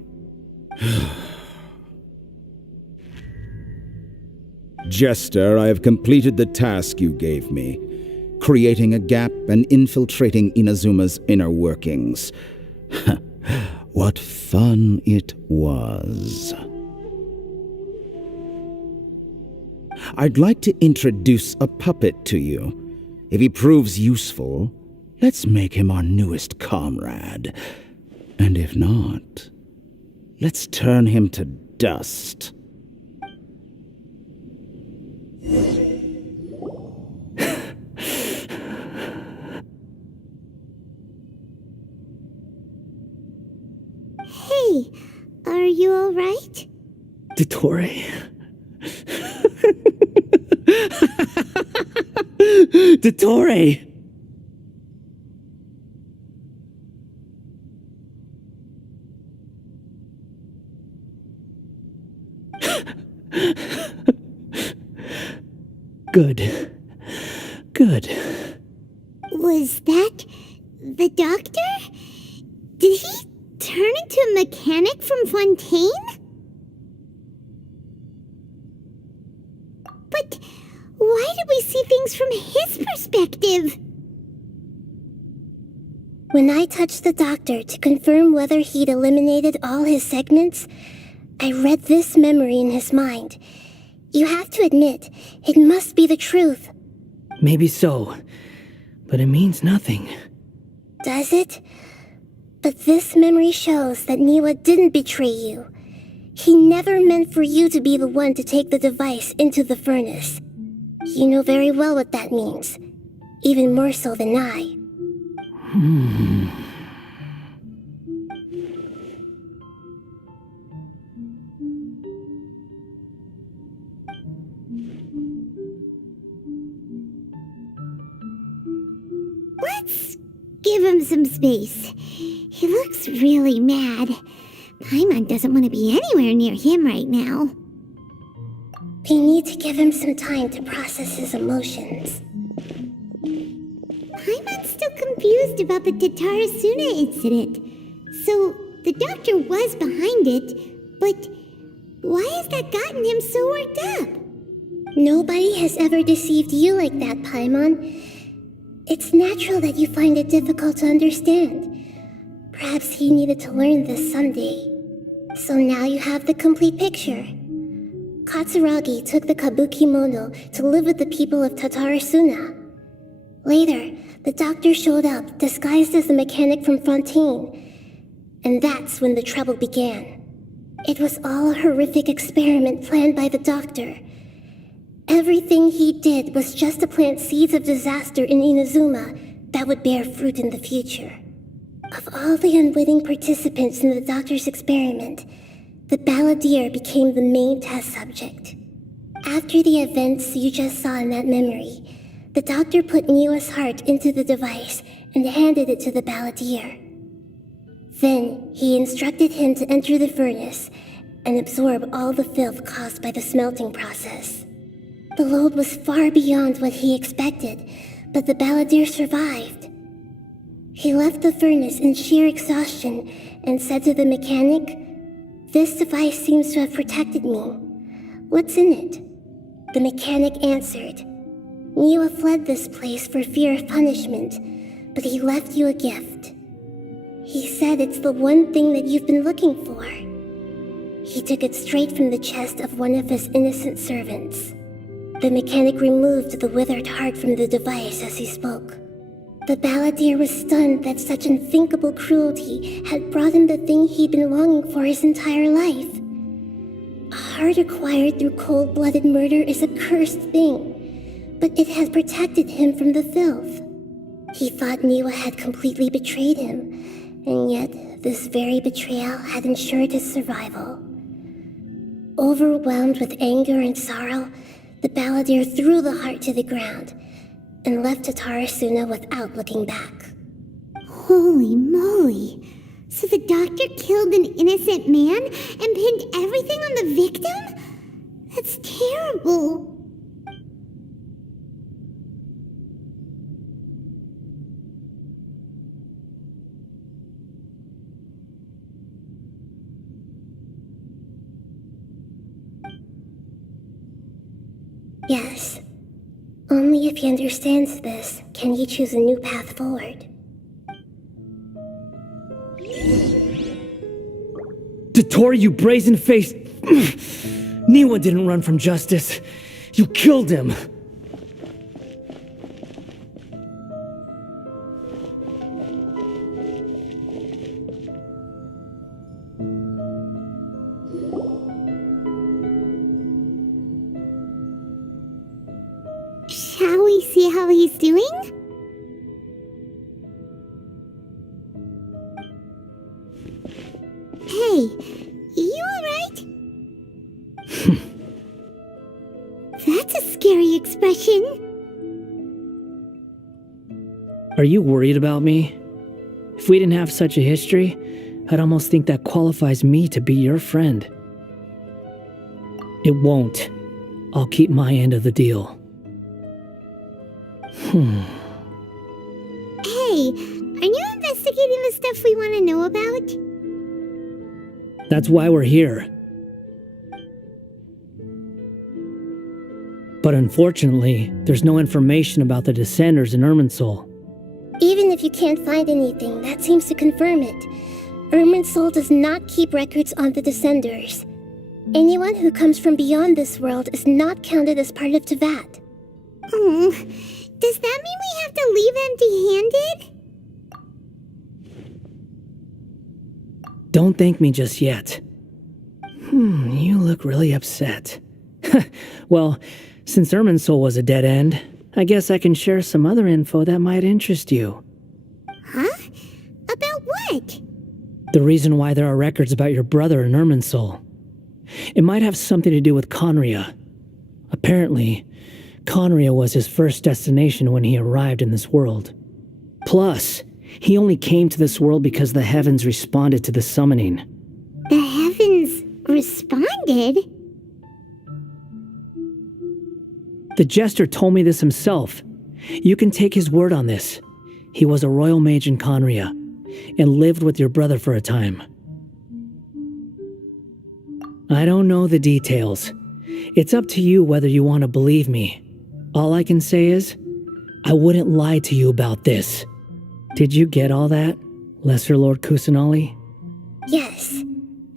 Jester, I have completed the task you gave me, creating a gap and infiltrating Inazuma's inner workings. What fun it was. I'd like to introduce a puppet to you. If he proves useful, let's make him our newest comrade. And if not, let's turn him to dust. Hey, are you all right? Dottore. Dottore! Good. Good. Was that the doctor? Did he turn into a mechanic from Fontaine? But why did we see things from his perspective? When I touched the doctor to confirm whether he'd eliminated all his segments, I read this memory in his mind. You have to admit, it must be the truth. Maybe so, but it means nothing. Does it? But this memory shows that Niwa didn't betray you. He never meant for you to be the one to take the device into the furnace. You know very well what that means, even more so than I. some space. He looks really mad. Paimon doesn't want to be anywhere near him right now. We need to give him some time to process his emotions. Paimon's still confused about the tatara sunna incident. So, the doctor was behind it, but why has that gotten him so worked up? Nobody has ever deceived you like that, Paimon. It's natural that you find it difficult to understand. Perhaps he needed to learn this someday. So now you have the complete picture. Katsuragi took the kabukimono to live with the people of Tatara Sunna. Later, the doctor showed up, disguised as a mechanic from Fontaine. And that's when the trouble began. It was all a horrific experiment planned by the doctor. Everything he did was just to plant seeds of disaster in Inazuma that would bear fruit in the future. Of all the unwitting participants in the doctor's experiment, the Balladeer became the main test subject. After the events you just saw in that memory, the doctor put Niwa's heart into the device and handed it to the Balladeer. Then, he instructed him to enter the furnace and absorb all the filth caused by the smelting process. The load was far beyond what he expected, but the Balladeer survived. He left the furnace in sheer exhaustion and said to the mechanic, "This device seems to have protected me. What's in it?" The mechanic answered, "Niwa fled this place for fear of punishment, but he left you a gift. He said it's the one thing that you've been looking for." He took it straight from the chest of one of his innocent servants. The mechanic removed the withered heart from the device as he spoke. The Balladeer was stunned that such unthinkable cruelty had brought him the thing he'd been longing for his entire life. A heart acquired through cold-blooded murder is a cursed thing, but it had protected him from the filth. He thought Niwa had completely betrayed him, and yet this very betrayal had ensured his survival. Overwhelmed with anger and sorrow, the Balladeer threw the heart to the ground and left Tatara Sunna without looking back. Holy moly! So the doctor killed an innocent man and pinned everything on the victim? That's terrible. Yes. Only if he understands this can he choose a new path forward. Dottore, you brazen-faced... Niwa didn't run from justice. You killed him. Shall we see how he's doing? Hey, you alright? That's a scary expression. Are you worried about me? If we didn't have such a history, I'd almost think that qualifies me to be your friend. It won't. I'll keep my end of the deal. Hey, are you investigating the stuff we want to know about? That's why we're here. But unfortunately, there's no information about the Descenders in Irminsul. Even if you can't find anything, that seems to confirm it. Irminsul does not keep records on the Descenders. Anyone who comes from beyond this world is not counted as part of Tevat. Oh, does that mean we have to leave empty-handed? Don't thank me just yet. You look really upset. Well, since Irminsul was a dead end, I guess I can share some other info that might interest you. Huh? About what? The reason why there are records about your brother in Irminsul. It might have something to do with Conria. Apparently, Conria was his first destination when he arrived in this world. Plus, He only came to this world because the heavens responded to the summoning. The heavens responded? The jester told me this himself. You can take his word on this. He was a royal mage in Conria, and lived with your brother for a time. I don't know the details. It's up to you whether you want to believe me. All I can say is, I wouldn't lie to you about this. Did you get all that, Lesser Lord Kusanali? Yes.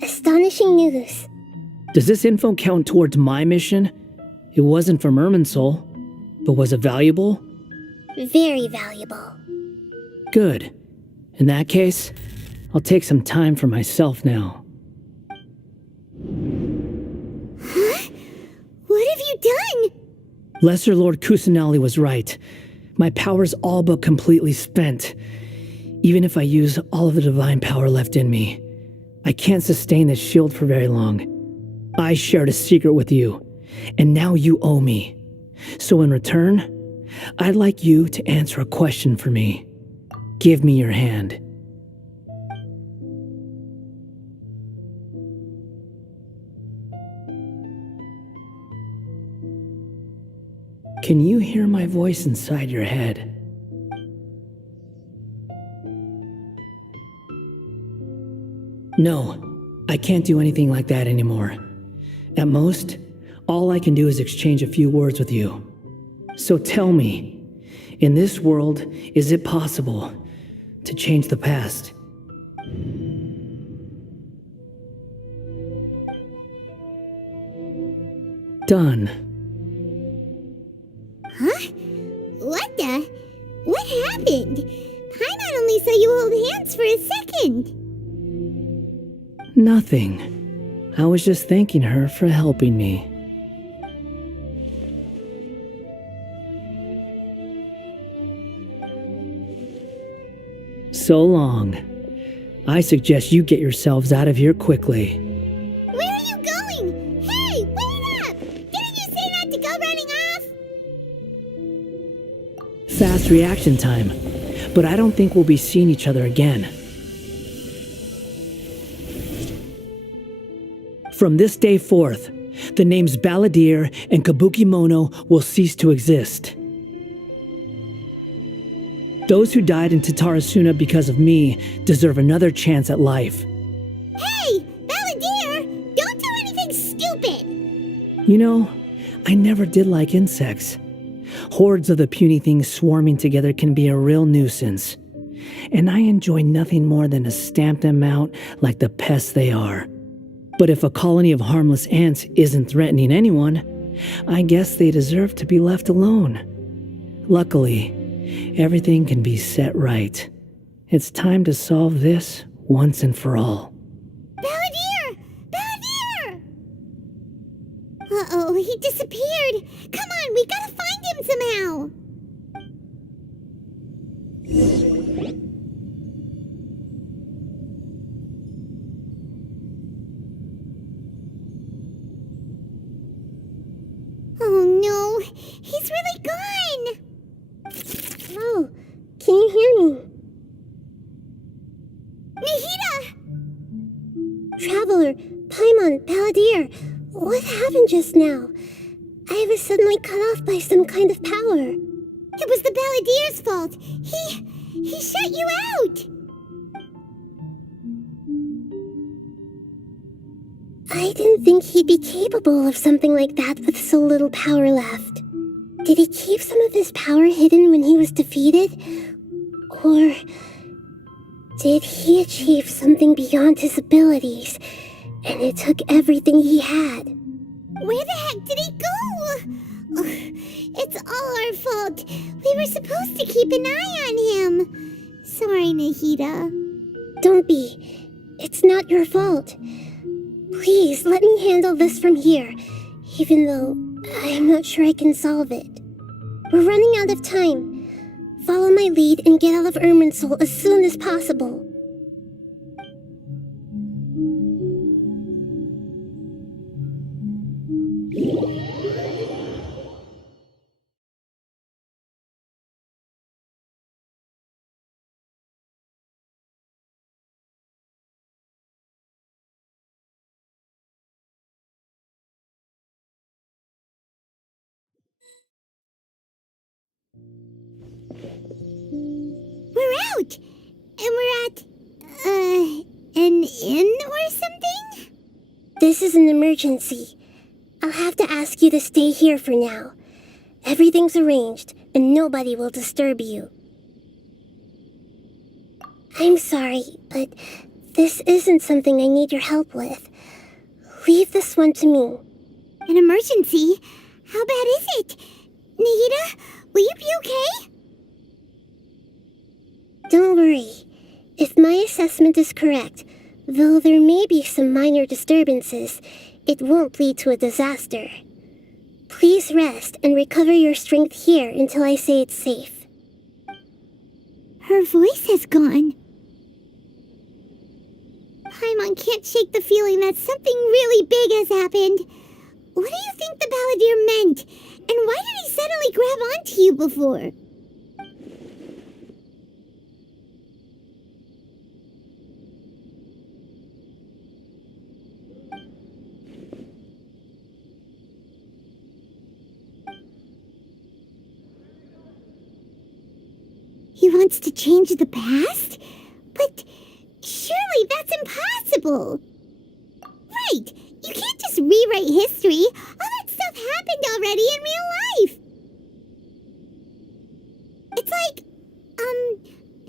Astonishing news. Does this info count towards my mission? It wasn't from Irminsul, but was it valuable? Very valuable. Good. In that case, I'll take some time for myself now. Huh? What have you done? Lesser Lord Kusanali was right. My power's all but completely spent. Even if I use all of the divine power left in me, I can't sustain this shield for very long. I shared a secret with you, and now you owe me. So in return, I'd like you to answer a question for me. Give me your hand. Can you hear my voice inside your head? No, I can't do anything like that anymore. At most, all I can do is exchange a few words with you. So tell me, in this world, is it possible to change the past? Done. Huh? What happened? Paimon only saw you hold hands for a second. Nothing. I was just thanking her for helping me. So long. I suggest you get yourselves out of here quickly. Where are you going? Hey, wait up! Didn't you say not to go running off? Fast reaction time. But I don't think we'll be seeing each other again. From this day forth, the names Balladeer and kabukimono will cease to exist. Those who died in Tatarasuna because of me deserve another chance at life. Hey, Balladeer! Don't do anything stupid! You know, I never did like insects. Hordes of the puny things swarming together can be a real nuisance. And I enjoy nothing more than to stamp them out like the pests they are. But if a colony of harmless ants isn't threatening anyone, I guess they deserve to be left alone. Luckily, everything can be set right. It's time to solve this once and for all. Balladeer! Balladeer! Uh-oh, he disappeared. Come on, we gotta find him somehow. Oh no, he's really gone. Oh, can you hear me? Nahida! Traveler, Paimon, Balladeer, what happened just now? I was suddenly cut off by some kind of power. It was the Balladeer's fault. He shut you out. I didn't think he'd be capable of something like that with so little power left. Did he keep some of his power hidden when he was defeated? Or did he achieve something beyond his abilities, and it took everything he had? Where the heck did he go? It's all our fault. We were supposed to keep an eye on him. Sorry, Nahida. Don't be. It's not your fault. Please, let me handle this from here, even though I'm not sure I can solve it. We're running out of time. Follow my lead and get out of Irminsul as soon as possible. out! And we're at, an inn or something? This is an emergency. I'll have to ask you to stay here for now. Everything's arranged, and nobody will disturb you. I'm sorry, but this isn't something I need your help with. Leave this one to me. An emergency? How bad is it? Nahida, will you be okay? Don't worry. If my assessment is correct, though there may be some minor disturbances, it won't lead to a disaster. Please rest and recover your strength here until I say it's safe. Her voice has gone. Paimon can't shake the feeling that something really big has happened. What do you think the Balladeer meant? And why did he suddenly grab onto you before? He wants to change the past? But surely that's impossible! Right! You can't just rewrite history! All that stuff happened already in real life! It's like,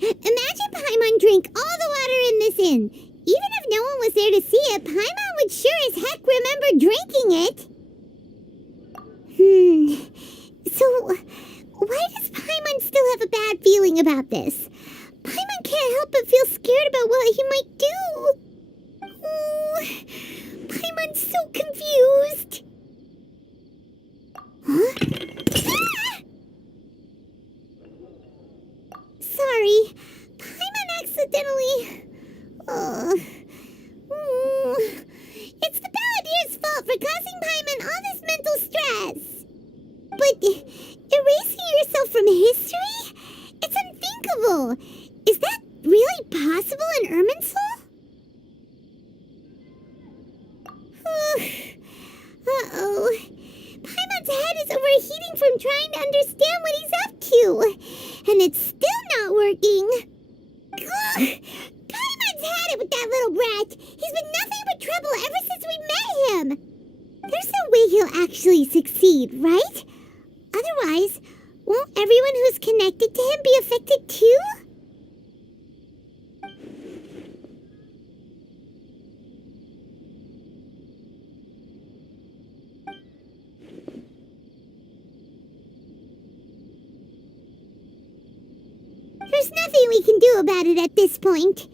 imagine Paimon drank all the water in this inn. Even if no one was there to see it, Paimon would sure as heck remember drinking it! So, why does Paimon still have a bad feeling about this? Paimon can't help but feel scared about what he might do. Oh, Paimon's so confused. Huh? Ah! Sorry, Paimon accidentally... It's the Balladeer's fault for causing Paimon all this mental stress. But erasing yourself from history? It's unthinkable. Is that really possible in irminsul? Uh-oh. Paimon's head is overheating from trying to understand what he's up to. And it's still not working. Ugh. Paimon's had it with that little brat. He's been nothing but trouble ever since we met him. There's no way he'll actually succeed, right? Otherwise, won't everyone who's connected to him be affected too? There's nothing we can do about it at this point.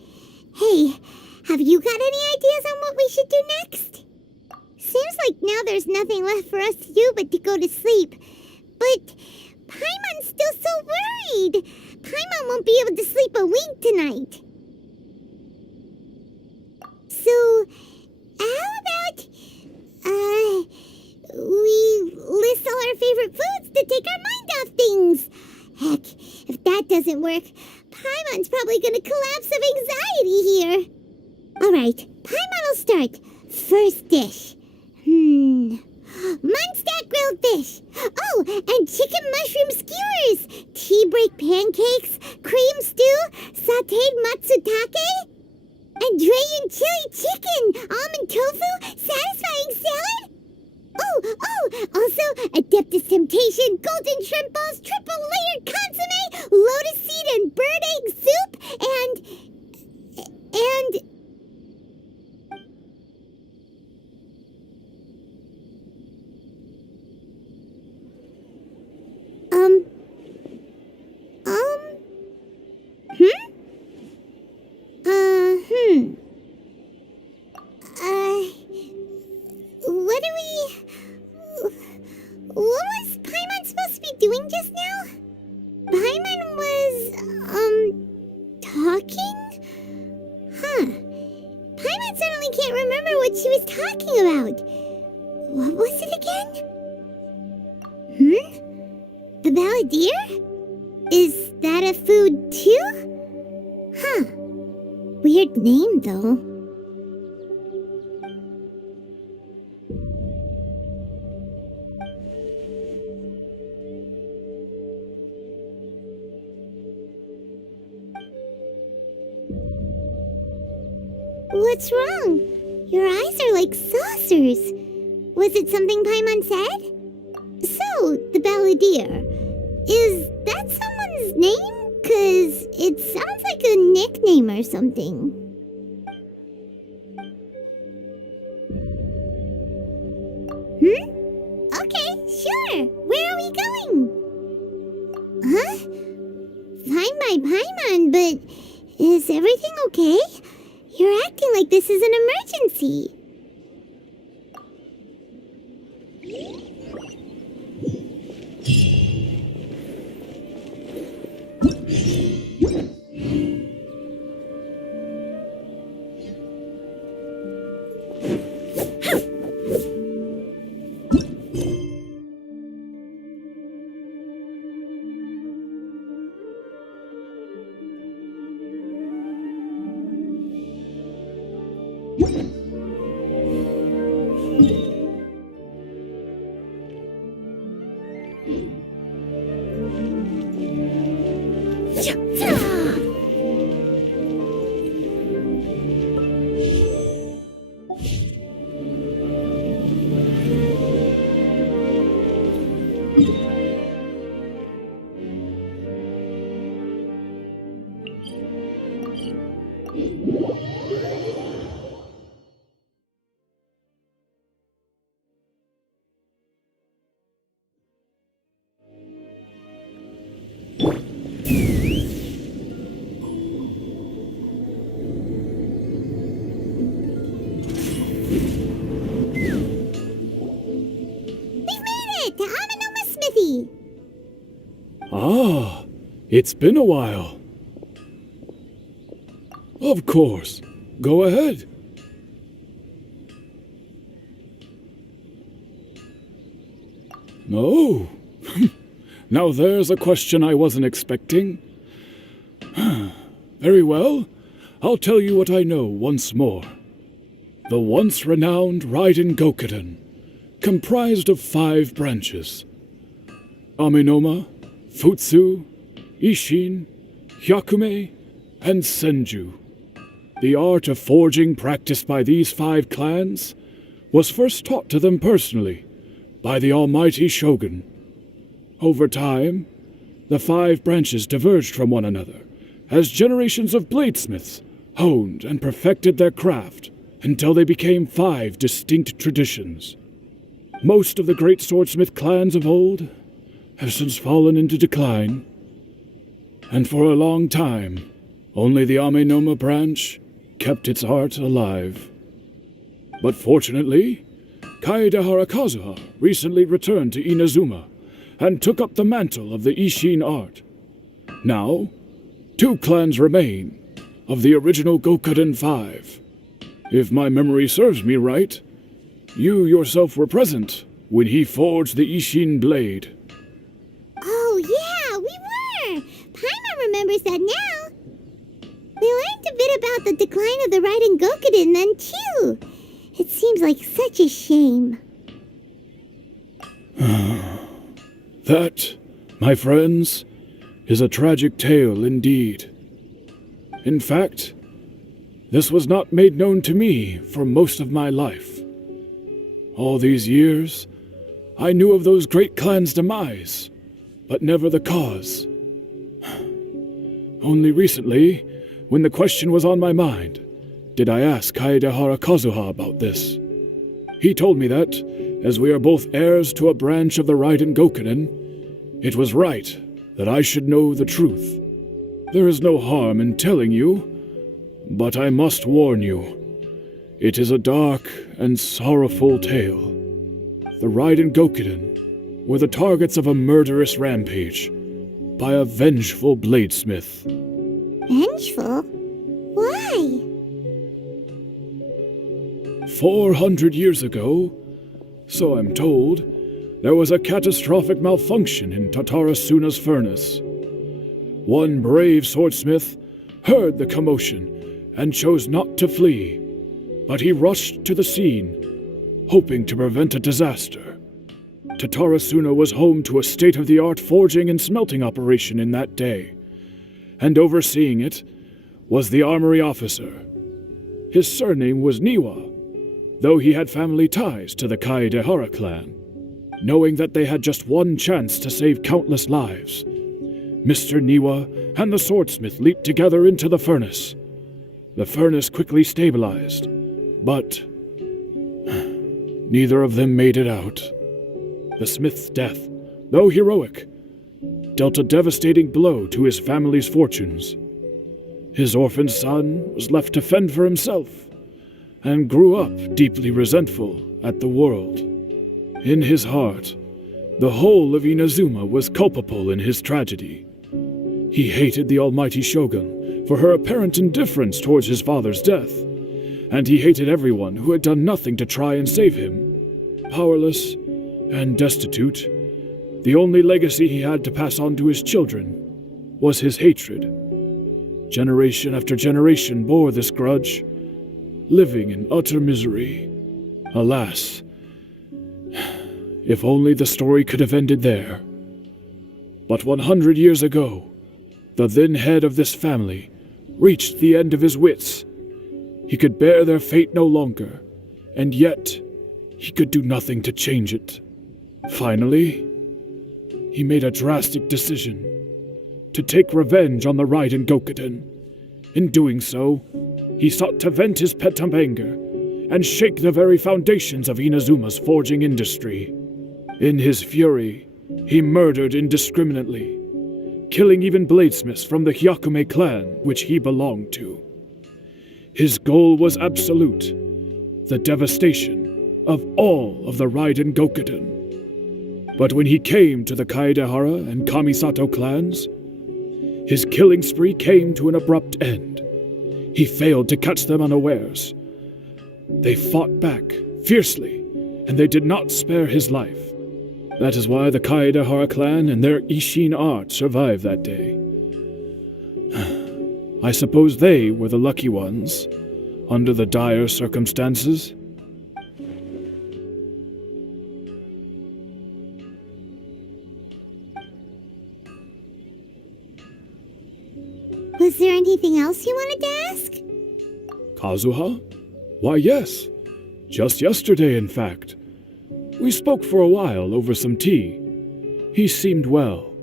Hey, have you got any ideas on what we should do next? Seems like now there's nothing left for us to do but to go to sleep. But Paimon's still so worried. Paimon won't be able to sleep a wink tonight. So, how about, we list all our favorite foods to take our mind off things? Heck, if that doesn't work, Paimon's probably gonna collapse of anxiety here. Alright, Paimon will start. First dish. Munstack grilled fish. Oh, and chicken mushroom skewers. Tea break pancakes. Cream stew. Sauteed matsutake. And Dragon chili chicken. Almond tofu. Satisfying salad. Oh, also Adeptus temptation. Golden shrimp balls. Triple layered consomme. Lotus seed and bird egg soup. And... What was Paimon supposed to be doing just now? Paimon was, talking? Huh. Paimon suddenly can't remember what she was talking about. What was it again? The Balladeer? Is that a food too? Huh. Weird name, though. What's wrong? Your eyes are like saucers. Was it something Paimon said? So, the Balladeer. Is that someone's name? 'Cause it sounds like a nickname or something. Okay, sure. Where are we going? Huh? Find my Paimon, but is everything okay? You're acting like this is an emergency. Ah, it's been a while. Of course. Go ahead. Oh. Now there's a question I wasn't expecting. Very well. I'll tell you what I know once more. The once renowned Ryzen gokaden, comprised of 5 branches. Amenoma, Futsu, Ishin, Hyakume, and Senju. The art of forging practiced by these 5 clans was first taught to them personally by the almighty shogun. Over time, the 5 branches diverged from one another as generations of bladesmiths honed and perfected their craft until they became 5 distinct traditions. Most of the great swordsmith clans of old have since fallen into decline, and for a long time, only the Amenoma branch kept its art alive. But fortunately, Kaede Harakazuha recently returned to Inazuma and took up the mantle of the Ishin art. Now, 2 clans remain of the original Gokaden 5. If my memory serves me right, you yourself were present when he forged the Ishin blade. Oh, yeah, we were! Paimon remembers that now. We learned a bit about the decline of the Ryzen gokaden then, too. It seems like such a shame. That, my friends, is a tragic tale indeed. In fact, this was not made known to me for most of my life. All these years, I knew of those great clans' demise, but never the cause. Only recently, when the question was on my mind, did I ask Kaede Harakazuha about this. He told me that, as we are both heirs to a branch of the Ryzen gokaden, it was right that I should know the truth. There is no harm in telling you, but I must warn you. It is a dark and sorrowful tale. The Ryzen gokaden were the targets of a murderous rampage by a vengeful bladesmith. Vengeful? Why? 400 years ago, so I'm told, there was a catastrophic malfunction in Tatara Sunna's furnace. One brave swordsmith heard the commotion and chose not to flee, but he rushed to the scene, hoping to prevent a disaster. Tatara Sunna was home to a state-of-the-art forging and smelting operation in that day, and overseeing it was the armory officer. His surname was Niwa, though he had family ties to the Kaedehara clan. Knowing that they had just one chance to save countless lives, Mr. Niwa and the swordsmith leaped together into the furnace. The furnace quickly stabilized, but neither of them made it out. The smith's death, though heroic, dealt a devastating blow to his family's fortunes. His orphaned son was left to fend for himself, and grew up deeply resentful at the world. In his heart, the whole of Inazuma was culpable in his tragedy. He hated the almighty shogun for her apparent indifference towards his father's death, and he hated everyone who had done nothing to try and save him. Powerless and destitute, the only legacy he had to pass on to his children was his hatred. Generation after generation bore this grudge, living in utter misery. Alas, if only the story could have ended there. But 100 years ago, the then head of this family reached the end of his wits. He could bear their fate no longer, and yet he could do nothing to change it. Finally, he made a drastic decision to take revenge on the Ryzen gokaden. In doing so, he sought to vent his pent-up anger and shake the very foundations of Inazuma's forging industry. In his fury, he murdered indiscriminately, killing even bladesmiths from the Hyakume clan which he belonged to. His goal was absolute, the devastation of all of the Ryzen gokaden. But when he came to the Kaedehara and Kamisato clans, his killing spree came to an abrupt end. He failed to catch them unawares. They fought back fiercely, and they did not spare his life. That is why the Kaedehara clan and their Ishin art survived that day. I suppose they were the lucky ones, under the dire circumstances. Was there anything else you wanted to ask? Kazuha? Why, yes. Just yesterday, in fact. We spoke for a while over some tea. He seemed well.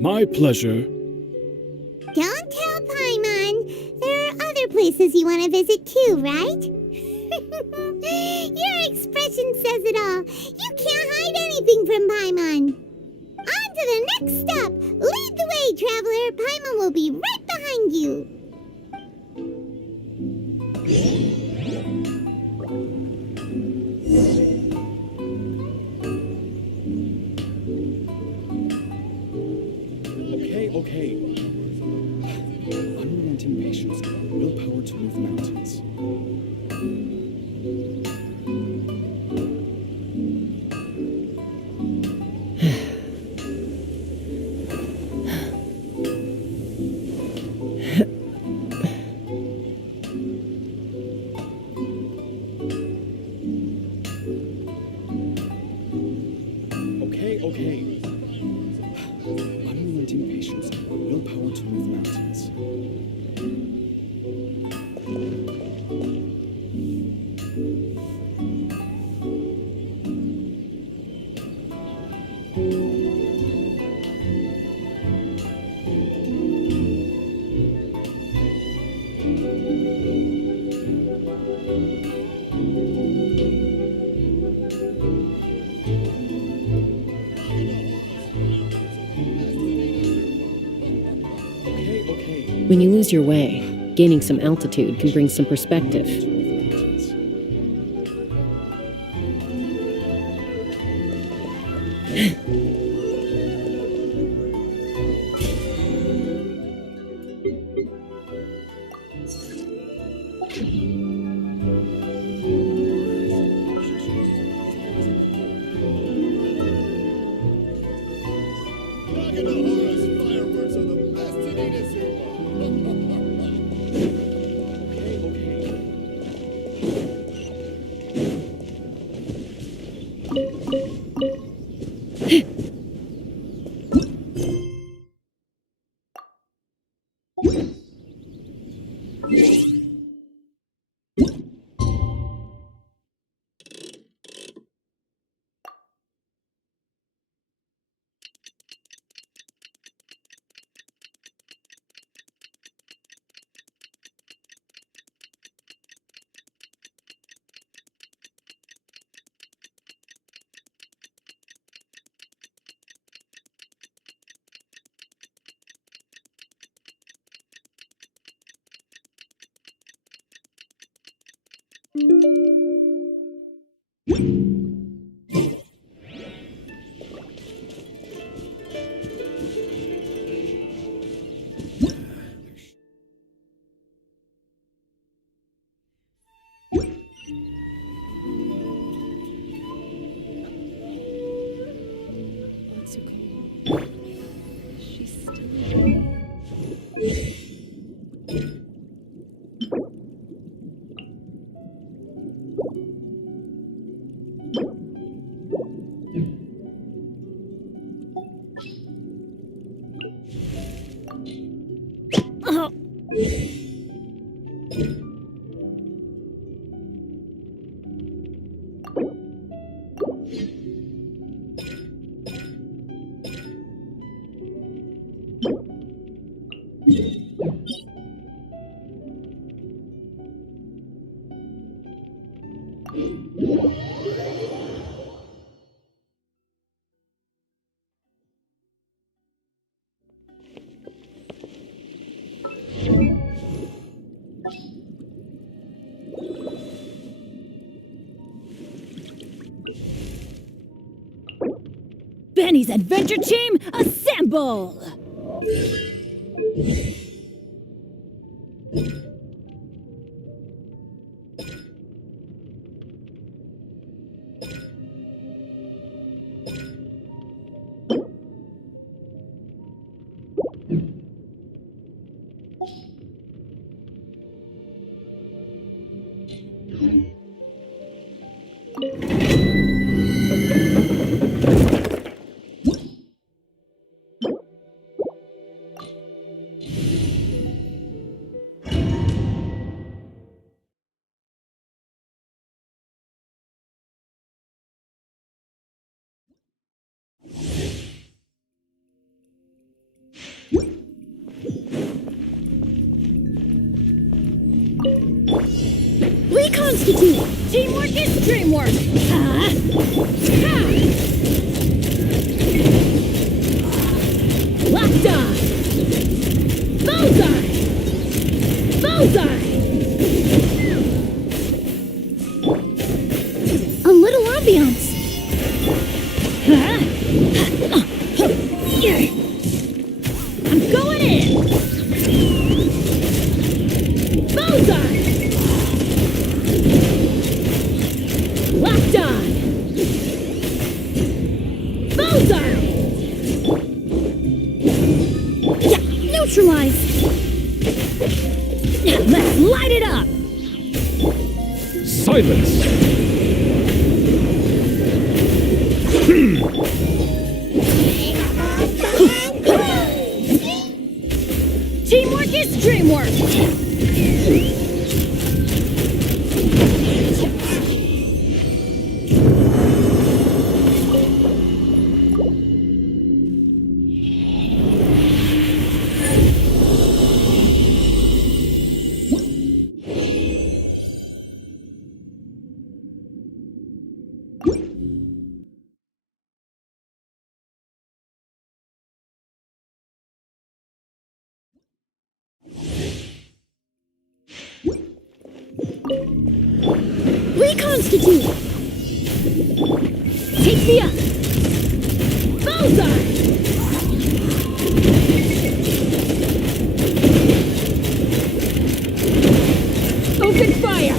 My pleasure. Don't tell Paimon. There are other places you want to visit too, right? Your expression says it all. You can't hide anything from Paimon. On to the next stop. Lead the way, traveler. Paimon will be right behind you. Okay. Unrelenting patience, willpower to move mountains. Okay. Unrelenting patience, willpower to move mountains. When you lose your way, gaining some altitude can bring some perspective. Benny's adventure team, assemble! Reconstitute! Teamwork is dreamwork! Locked on! Bullseye! Bullseye! A little ambiance! I'm going in! Bullseye! Locked on! Bullseye! Yeah, neutralized! Let's light it up! Silence! Teamwork is dreamwork! Reconstitute! Take me up! Bullseye! Open fire!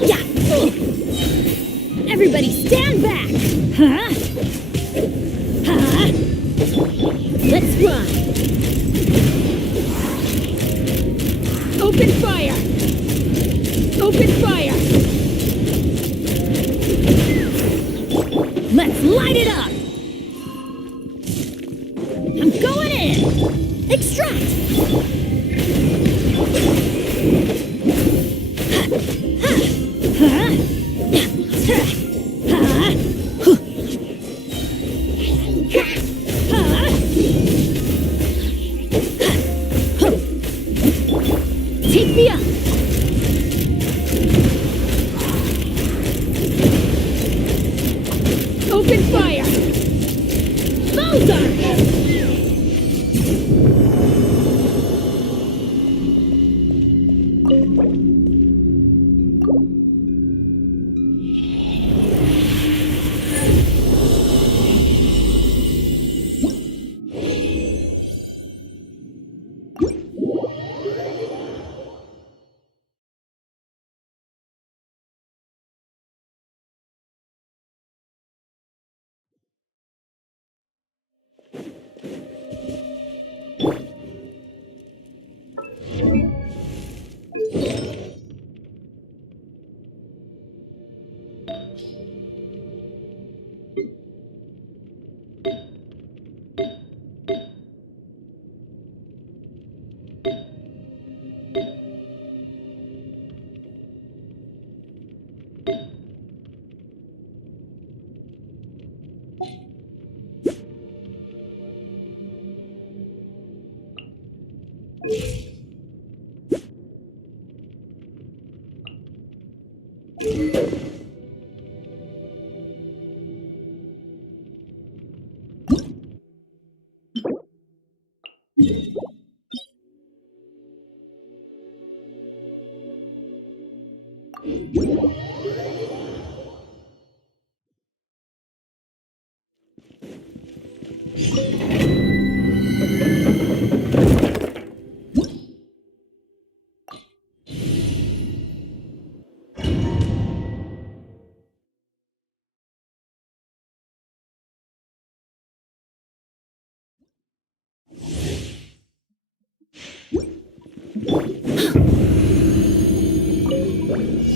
Yeah! Everybody stand back! Let's run! Open fire! Open fire! Let's light it up! I'm going in! Extract! Take me up! Open fire! Bullseye!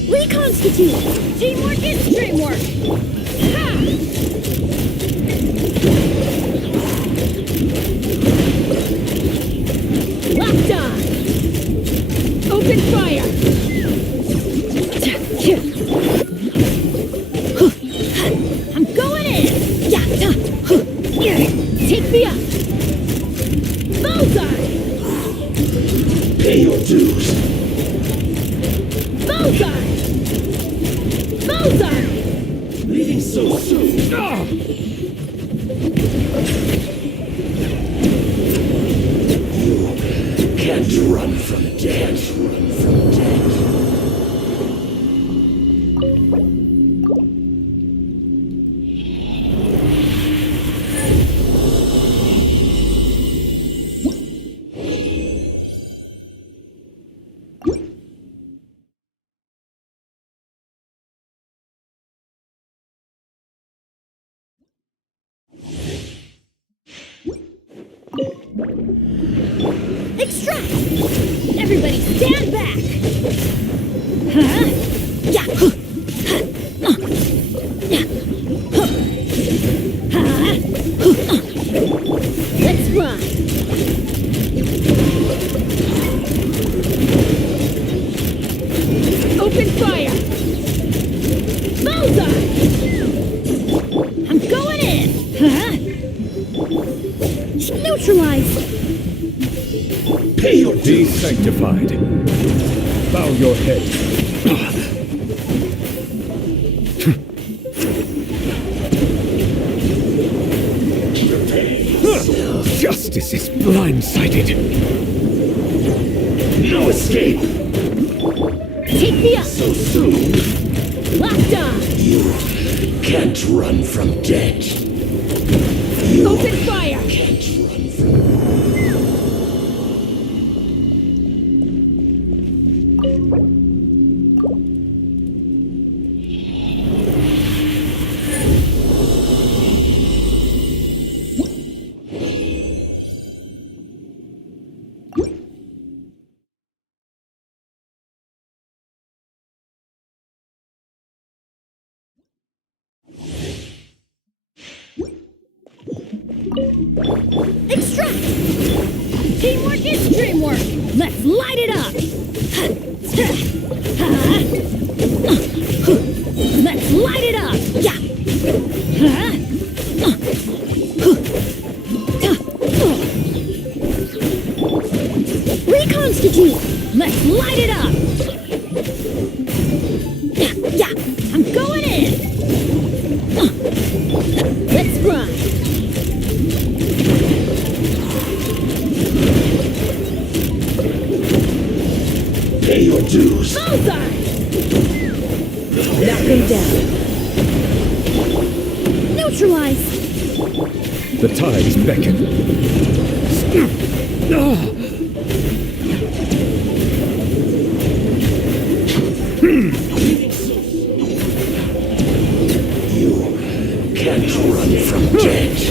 Reconstitute! Teamwork is dreamwork! Ha! Locked on! Open fire! I'm going in! Take me up! Bullseye! Pay your dues. Bullseye! Bullseye! Leaving so soon. You can't run from death. Run from death. Extract! Everybody stand back! Huh? Yeah! Let's run! Open fire! Bullseye! I'm going in! Huh? Neutralize! Pay your Be sanctified. Bow your head. Justice is blindsided. No escape. Take me up! So soon. Locked on! You can't run from death. Open fire! Can't run from. Extract! Teamwork is dreamwork! Let's light it up! Let's light it up! Reconstitute! Let's light it up! I'm going in! Let's run! Pay your dues. Bullseye! Knock him down. Neutralize! The tides beckon. You can't run from death.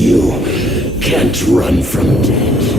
You can't run from death.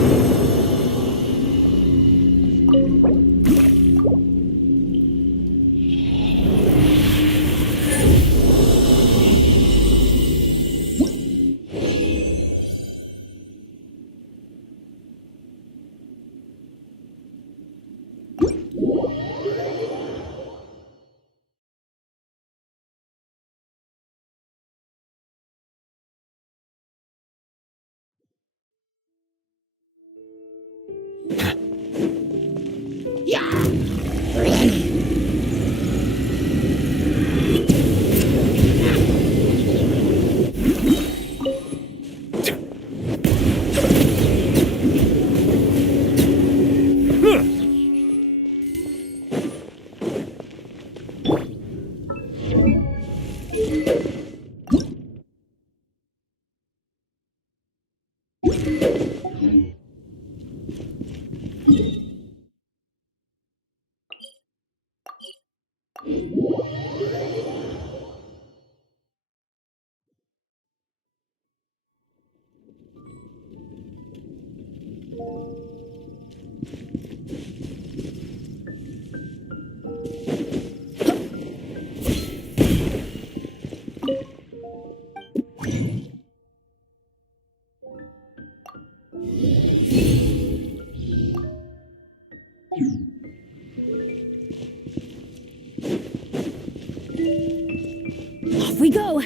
Off we go!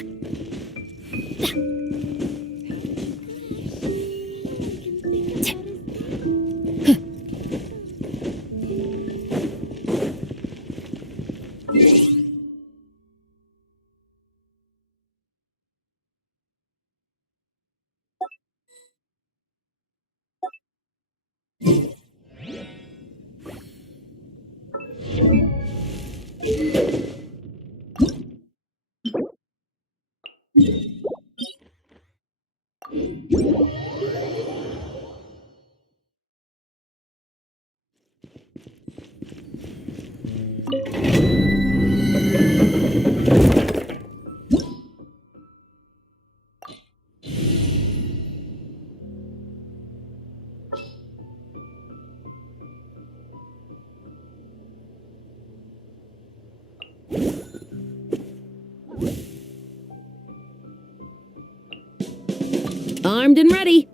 Armed and ready.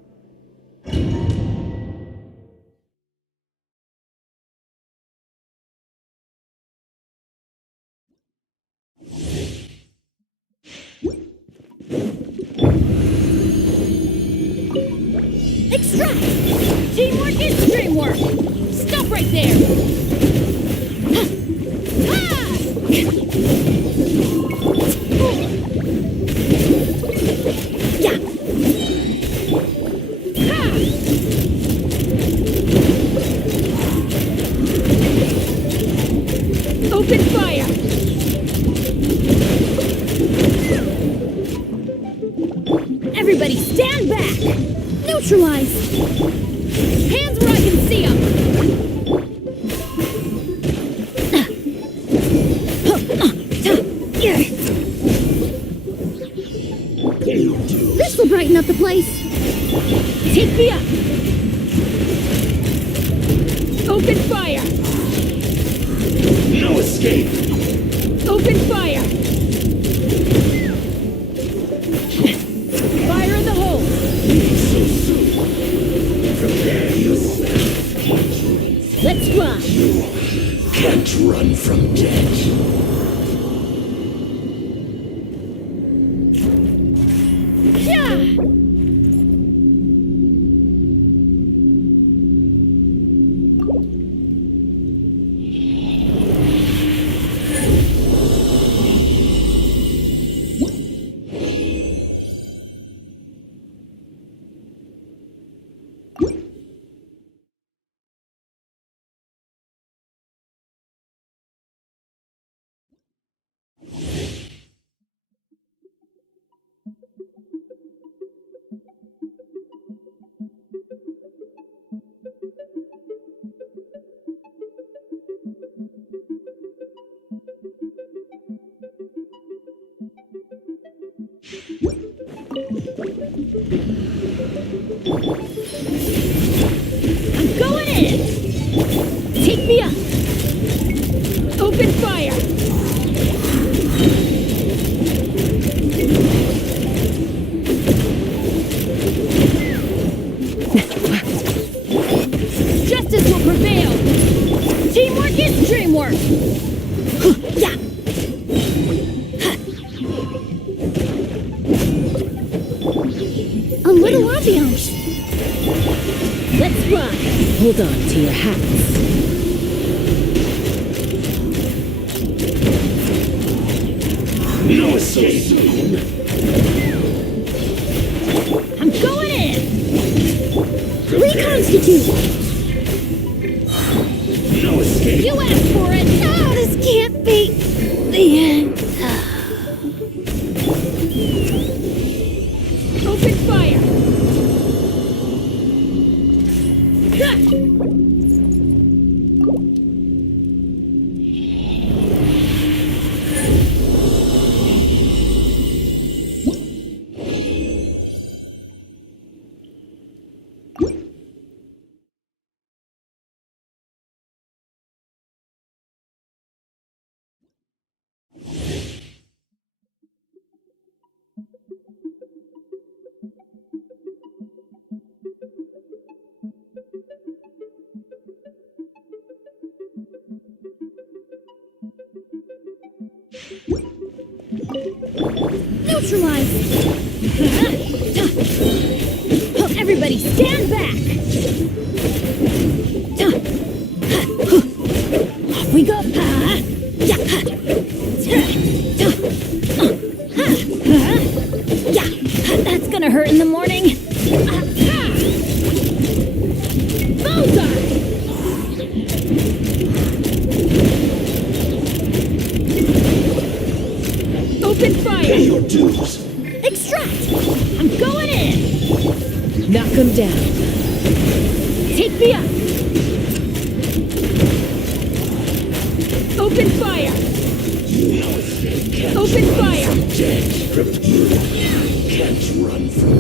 Extract! Teamwork is dreamwork! Stop right there! Yeah! Open fire! Everybody stand back! Neutralize! Hands where I can see them! This'll brighten up the place! Take me up! Open fire! No escape! Open fire! Fire in the hole! So soon. Prepare yourself. Let's fly! You can't run from death. I'm going in! Take me up! Open fire! Justice will prevail! Teamwork is dreamwork! Yeah! A little ambiance. Let's run! Hold on to your hats. No escape! I'm going in! Reconstitute! No escape! You asked for it! Oh, this can't be the end. Open fire! Neutralize! Everybody stand back! Off we go! That's gonna hurt in the morning! Bullseye! Open fire! Pay your dues! Extract! I'm going in! Knock them down. Take me up! Open fire! Open fire! Can't run from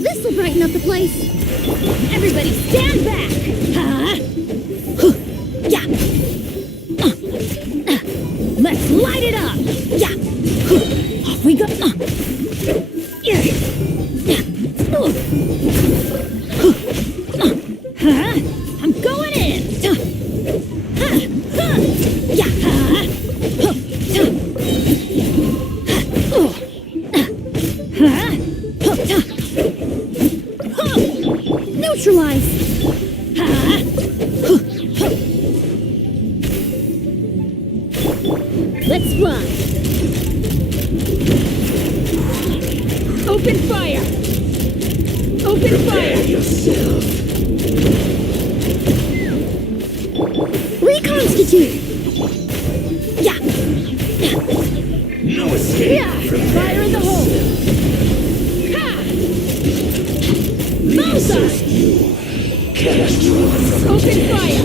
This'll brighten up the place! Everybody stand back! Let's light it up! Off we go! I'm going in! Neutralize! Let's run! Open fire! Open fire! yourself. Reconstitute! No escape. Fire in the hole! Bullseye! Can't run from Open fire!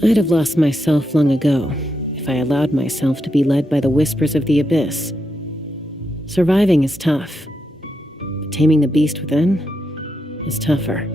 I'd have lost myself long ago if I allowed myself to be led by the whispers of the abyss. Surviving is tough, but taming the beast within is tougher.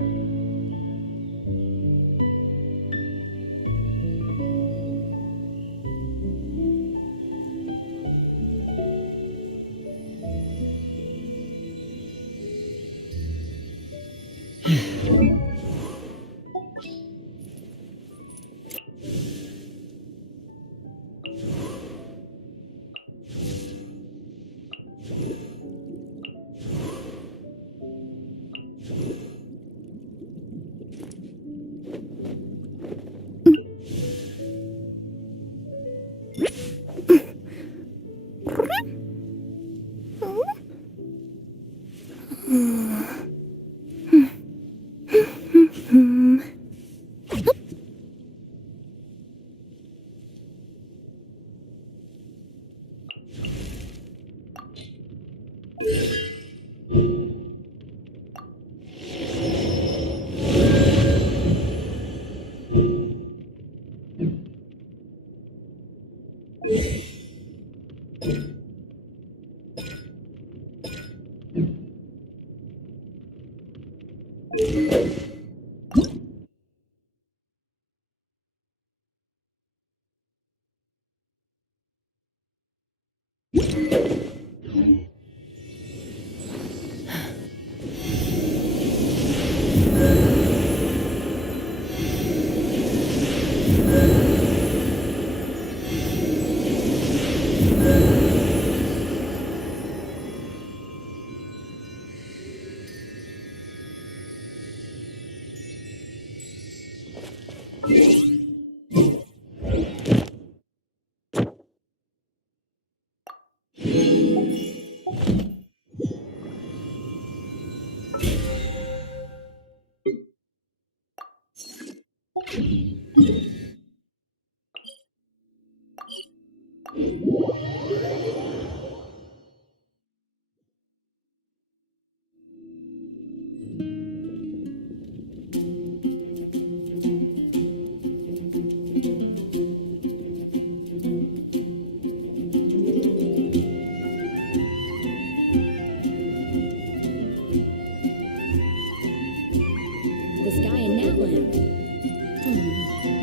This guy in Natland.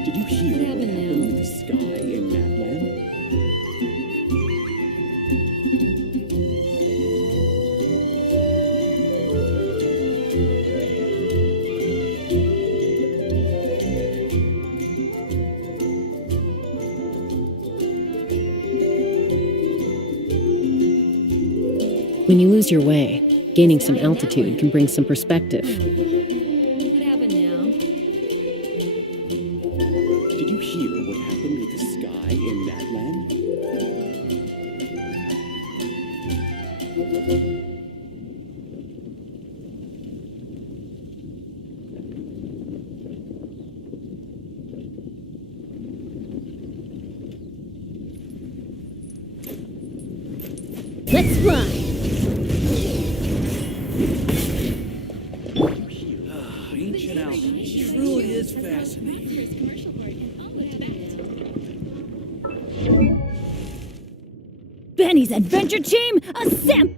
Did you hear What happened now? with the sky in Natland? When you lose your way, gaining some altitude can bring some perspective. What happened now? Did you hear what happened with the sky in Natland? Let's fly! Ancient alchemy truly is fascinating. Benny's adventure team, assemble!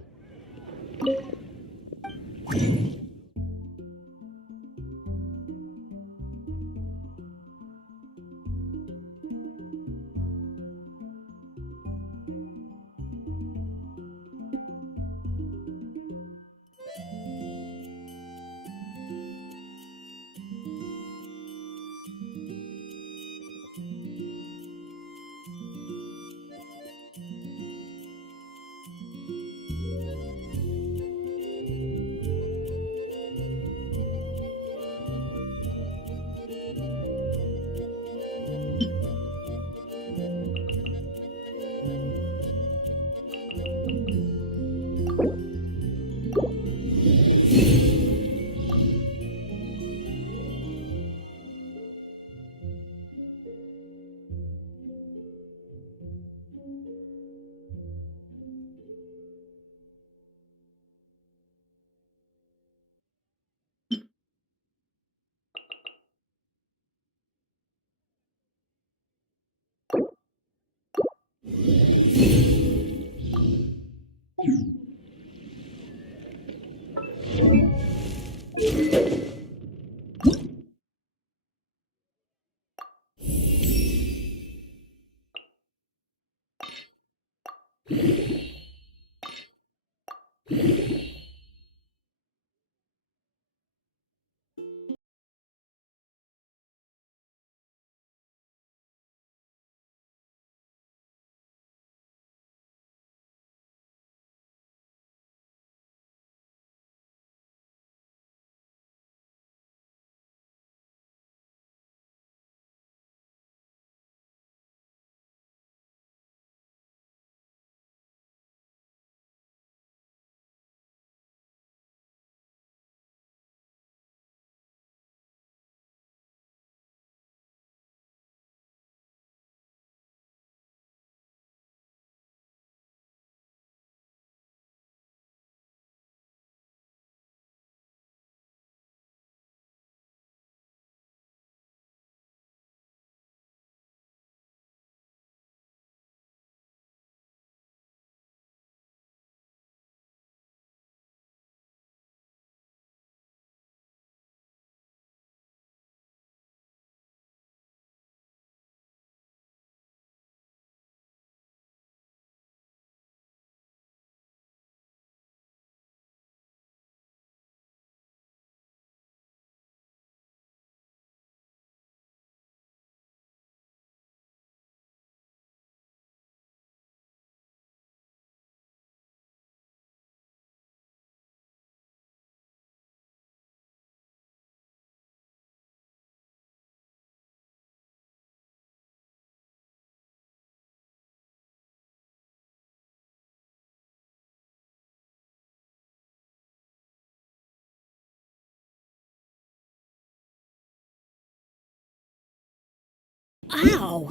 Ow!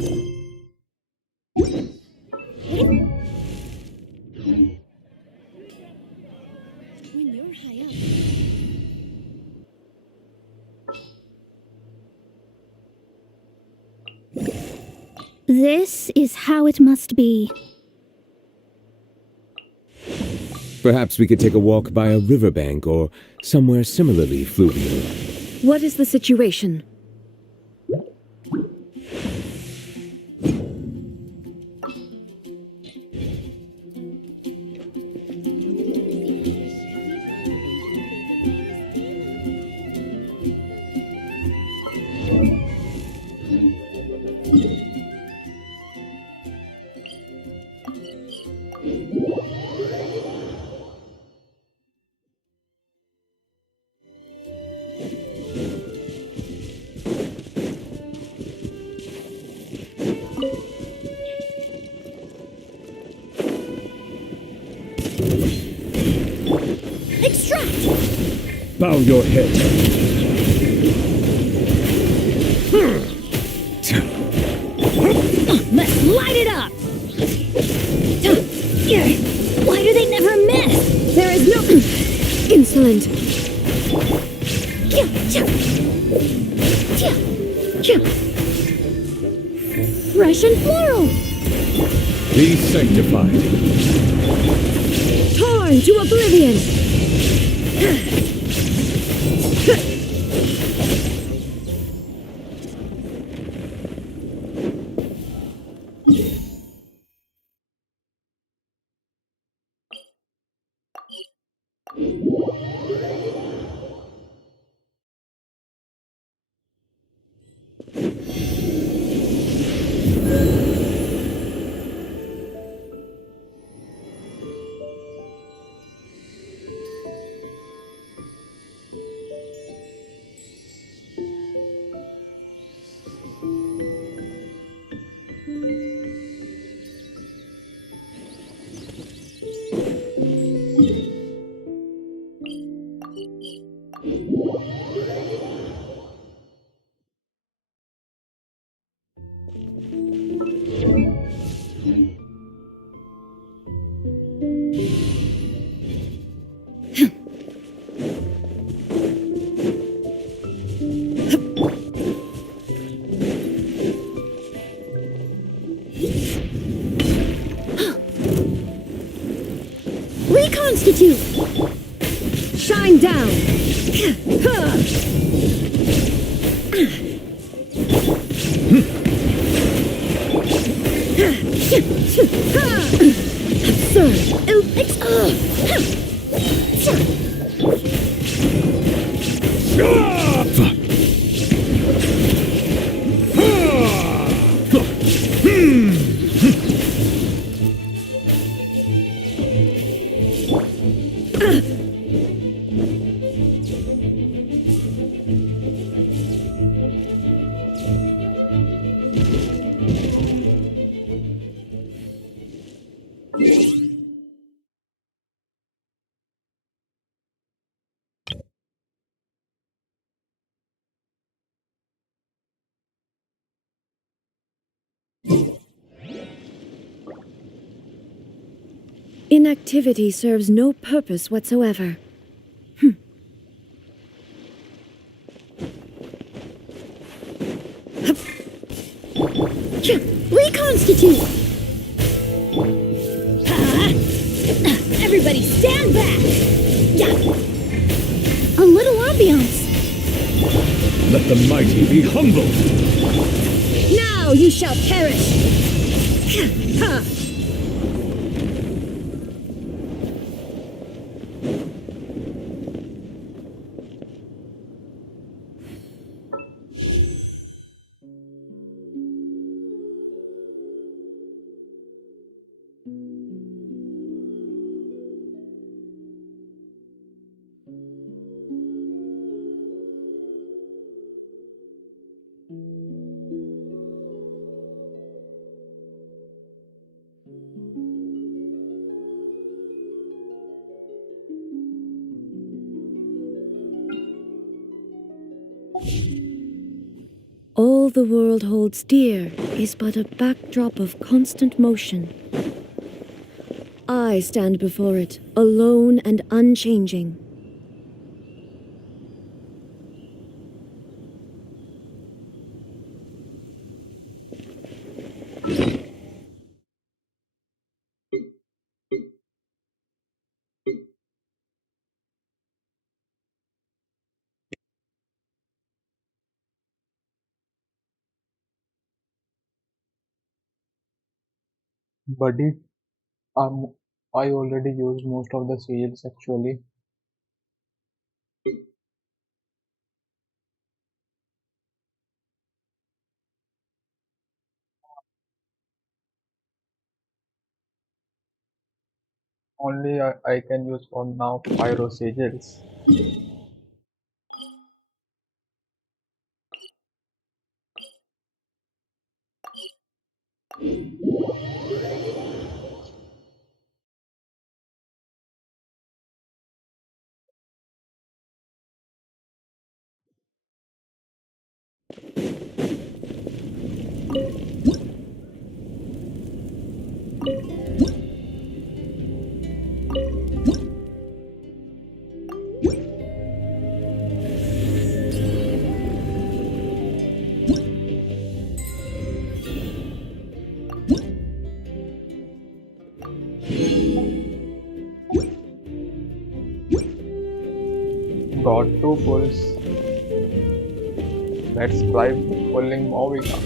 When you're high up. This is how it must be. Perhaps we could take a walk by a riverbank or somewhere similarly fluvial. What is the situation? Bow your head. Let's light it up! Why do they never miss? There is no... Insolent. Fresh and floral! Be sanctified. Torn to oblivion! Shine down! Absurd! Inactivity serves no purpose whatsoever. Reconstitute! Everybody stand back! A little ambiance! Let the mighty be humbled! Now you shall perish! All the world holds dear is but a backdrop of constant motion. I stand before it, alone and unchanging. Buddy, I already used most of the sigils actually. Only I can use for now pyro sigils. Got 2 pulls. Let's try pulling Mavuika.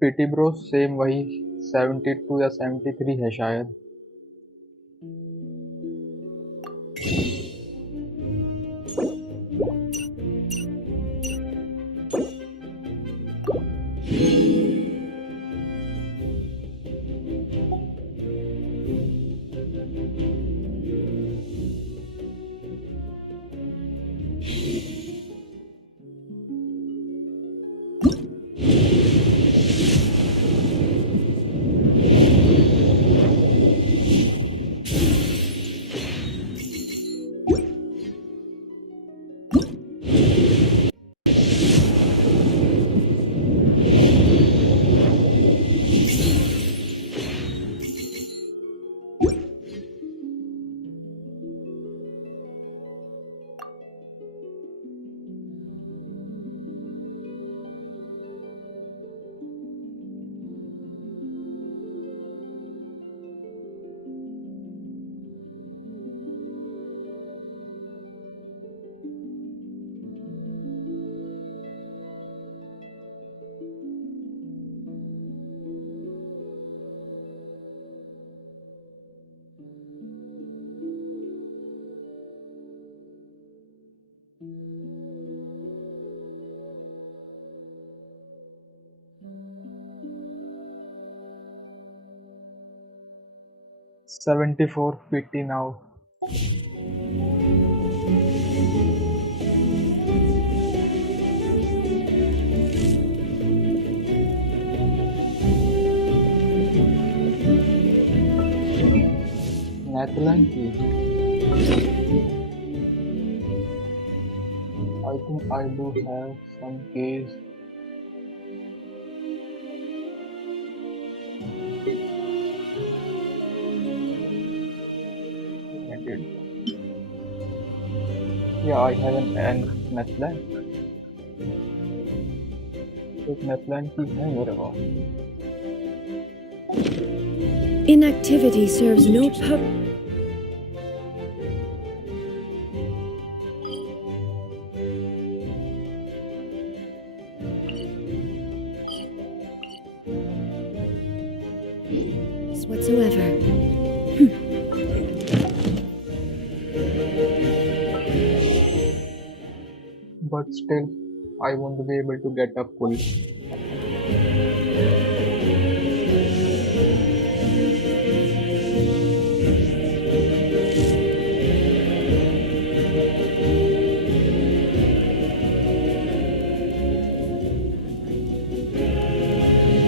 PT bro same वही 72 या 73 है शायद. 74 PT now. Netherlands key. I think I do have some keys. Yeah, I have an Netherlands. एक Netherlands की है मेरे पास. Inactivity serves no whatsoever. But still, I won't be able to get a pull.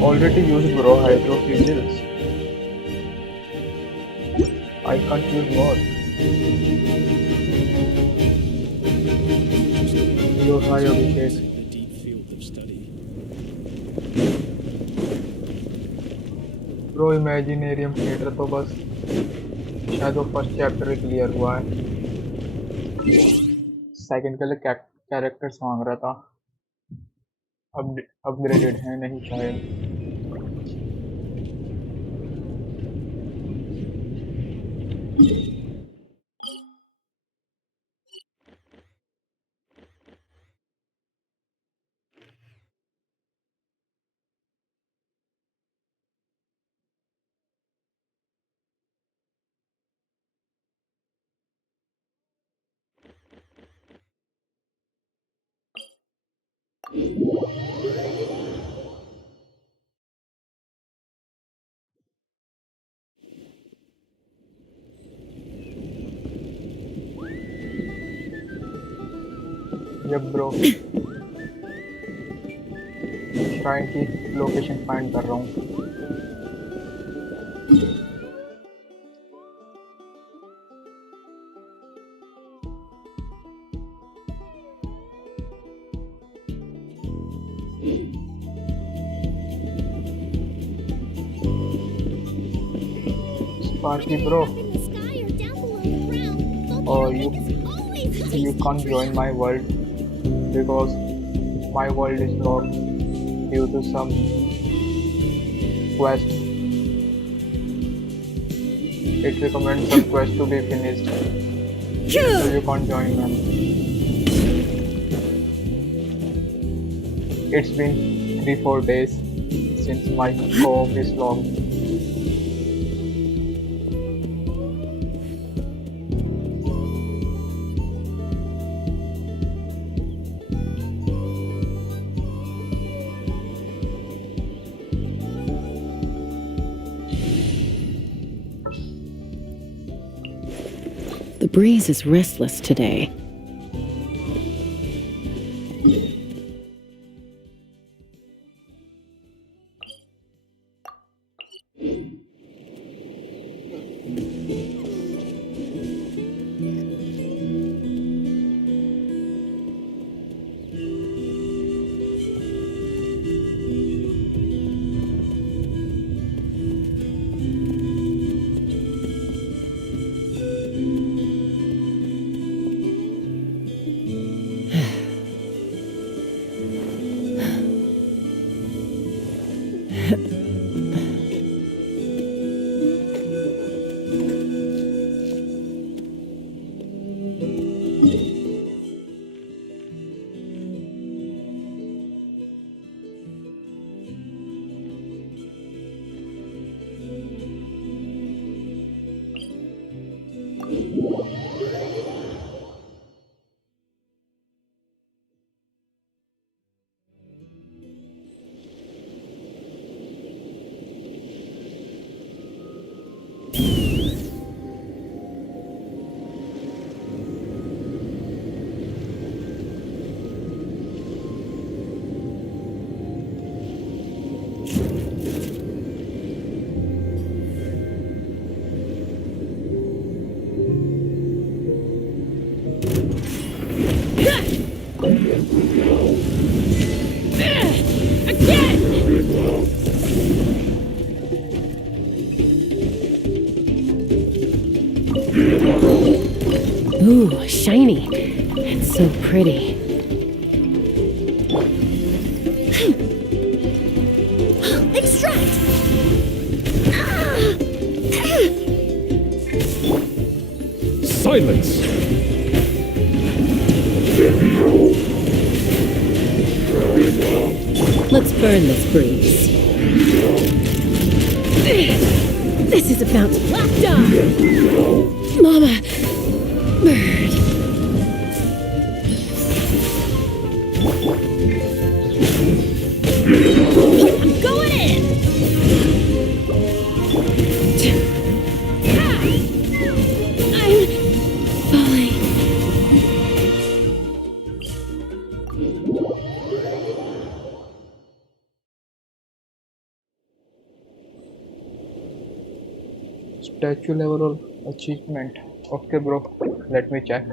Already used bro hydro fuels. I can't use more. You're high Abhishek. Bro imaginarium theatre तो बस शायद वो first chapter ही clear हुआ है. Second के लिए characters मांग रहा था. अपग्रेडेड है नहीं शायद. Yep bro. श्राइन की लोकेशन फाइंड कर रहा हूँ. Sparky bro. Oh, you can't join my world because my world is locked due to some quest. It recommends some quest to be finished, so you can't join them. It's been 3-4 days since my co-op is locked. The breeze is restless today. Again! Ooh, shiny. It's so pretty. Extract! Silence! Let's burn this breeze. This is about Locked on! Mama Bird. I'm going in! I'm falling. Statue level achievement. Okay, bro. Let me check.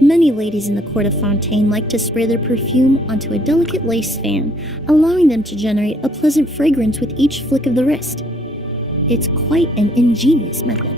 Many ladies in the court of Fontaine like to spray their perfume onto a delicate lace fan, allowing them to generate a pleasant fragrance with each flick of the wrist. It's quite an ingenious method.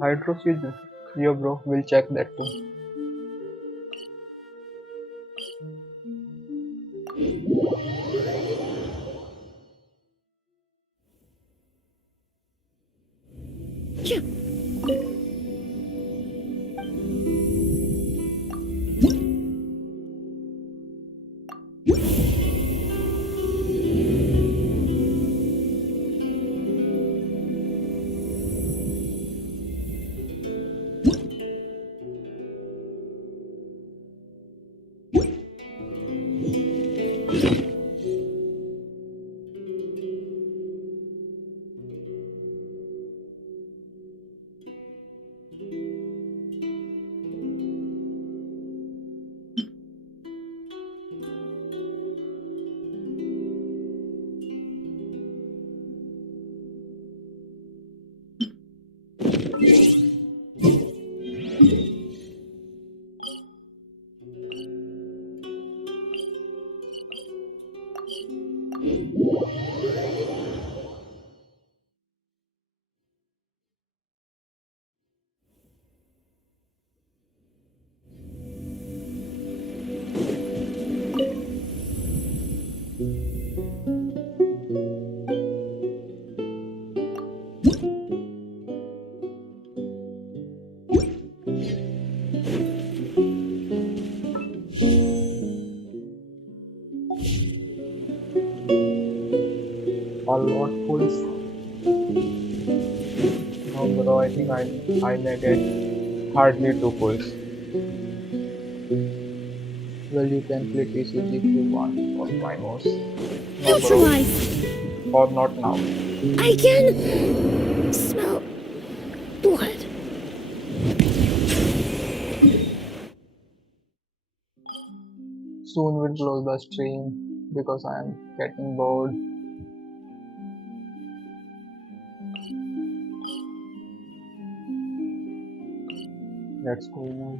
Hydrofusion. Yo, bro. We'll check that too. lot pulls. No bro, I think I may get hardly 2 pulls. Well, you can play TCG if you want for my mouse. No bro. Neutralize! Or not now. I can smell blood. Soon we'll close the stream because I am getting bored. Let's go now.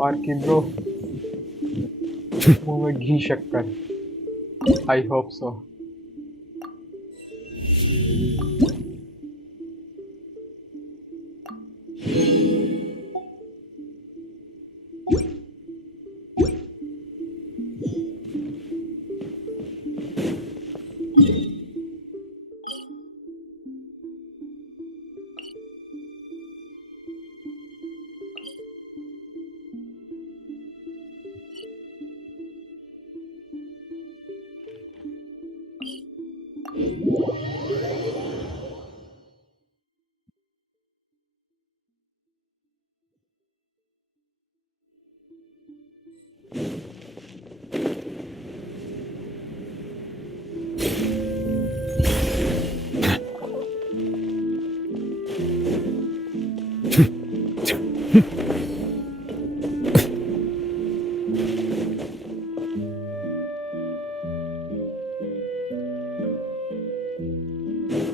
Parky bro, मुंह में घी शक्कर. I hope so.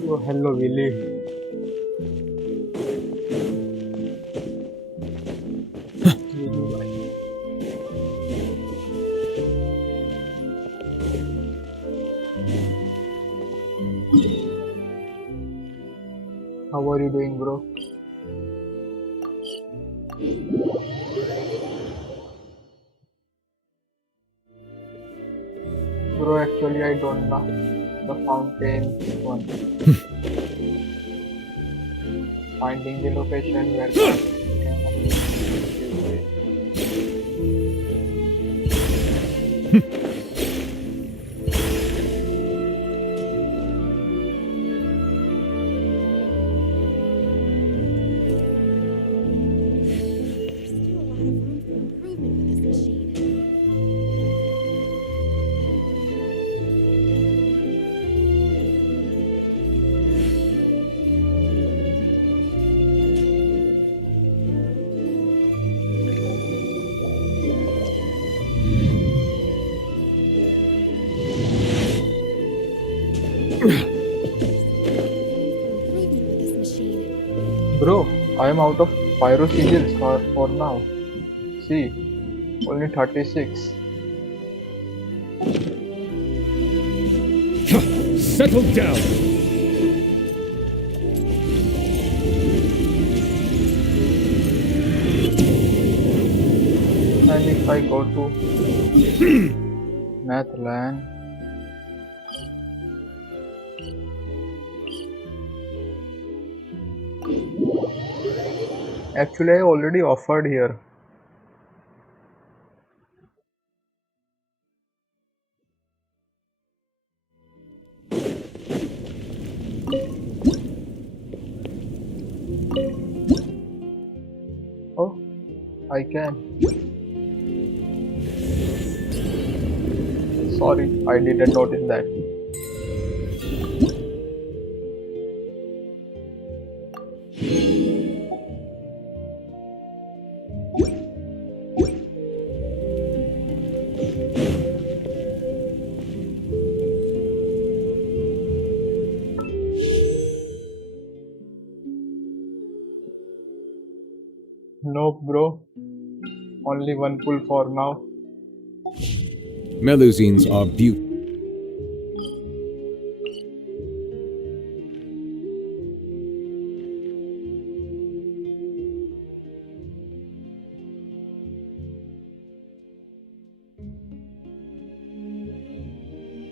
Oh, hello, Willy. How are you doing, bro? Bro, actually I don't know the fountain one. Finding the location where Bro, I am out of pyro sigils for now. See, only 36. Settle down! And if I go to Mathland, actually I already offered here. Oh, I can. Sorry, I didn't notice that. Nope, bro. Only one pull for now. Melusines are beautiful.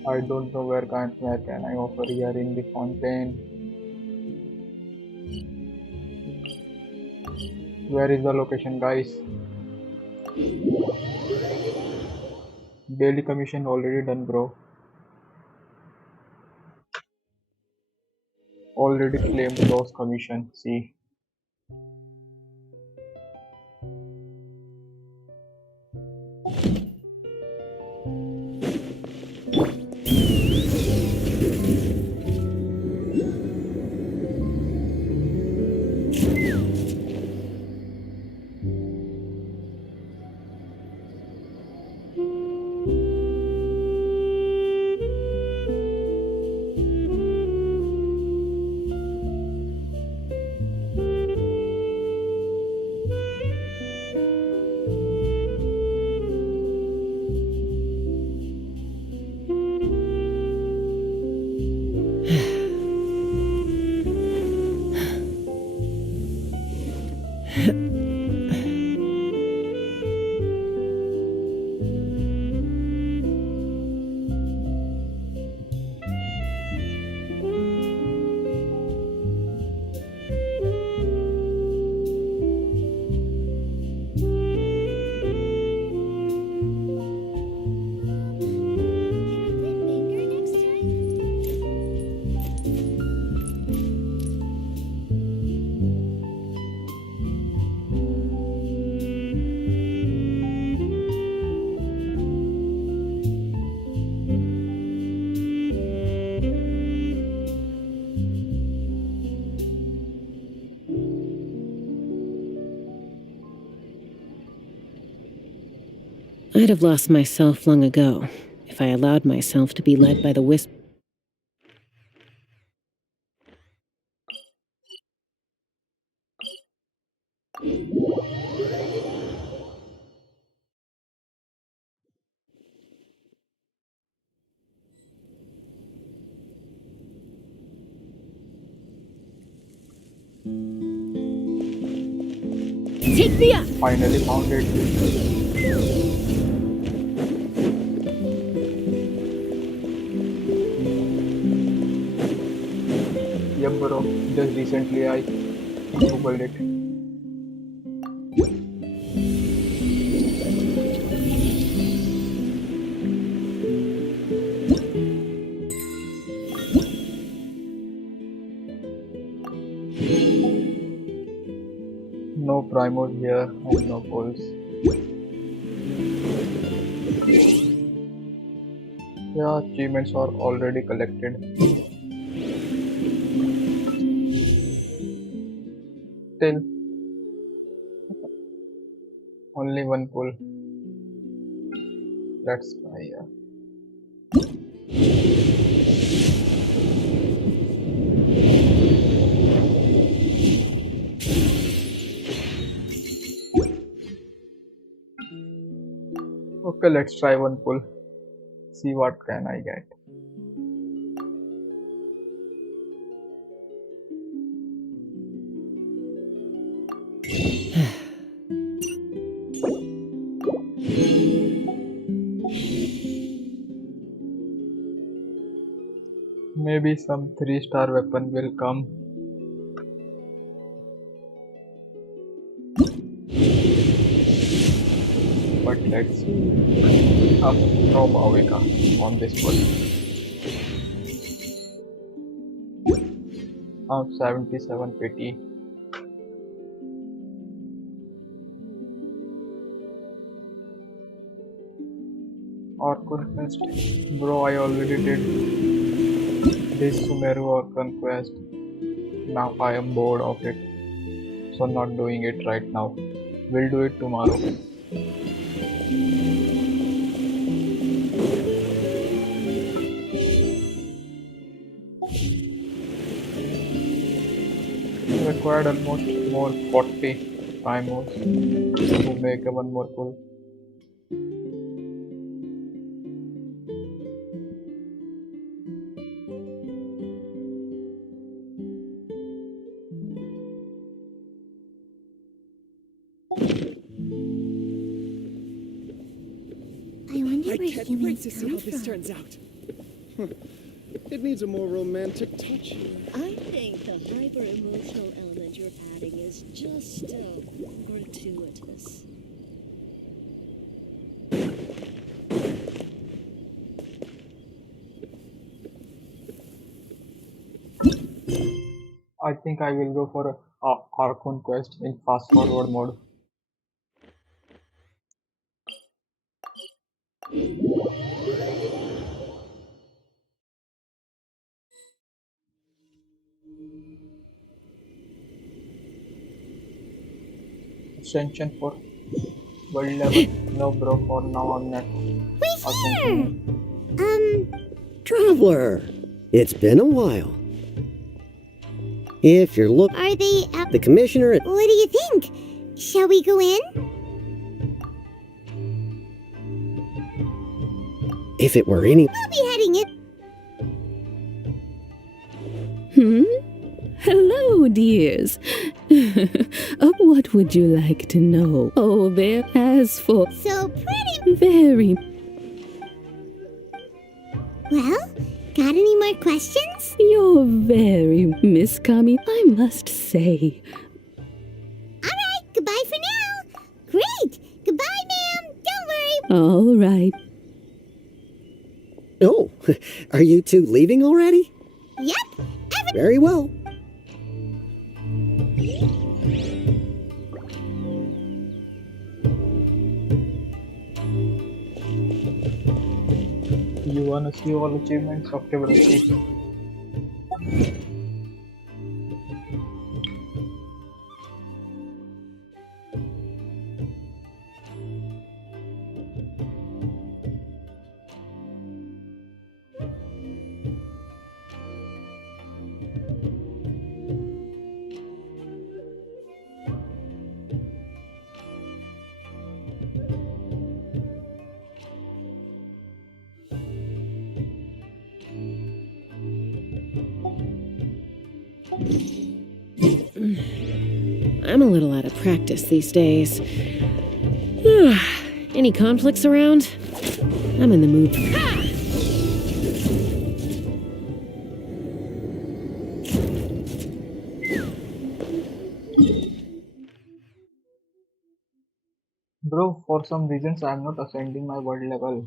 I don't know where can I offer here in the fountain. Where is the location, guys? Daily commission already done, bro. Already claimed those commission. See. I'd have lost myself long ago if I allowed myself to be led by the whisper. Take me up! Finally found it. Yep, bro. Just recently I googled it. No primos here and no poles. Yeah, achievements are already collected. Still, only one pull. Let's try here. Okay, let's try one pull. See what can I get. Maybe some 3-star weapon will come. But let's see. No Mavuika on this one. 77 PT. Or conquest. Bro, I already did this Sumeru or conquest. Now I am bored of it. So not doing it right now. We'll do it tomorrow. Required almost more 40 primos to make one more pull. I can't wait to see how this turns out. It needs a more romantic touch. I think the hyper-emotional element you're adding is just gratuitous. I think I will go for a Archon quest in fast forward mode. Ascension for world level. No bro, for now I'm not. Traveler, it's been a while. If you're looking, Are they the commissioner. What do you think? Shall we go in? If it were any. We'll be heading in. Hello, dears. What would you like to know? Oh, there, as for... So pretty. Very... Well, got any more questions? You're very Miss Kami, I must say. Alright, goodbye for now. Great. Goodbye, ma'am. Don't worry. All right. Oh, are you two leaving already? Yep. Very well. You wanna see all achievements? Okay, bro. See. I'm a little out of practice these days. Any conflicts around? I'm in the mood. Bro, for some reasons I am not ascending my world level.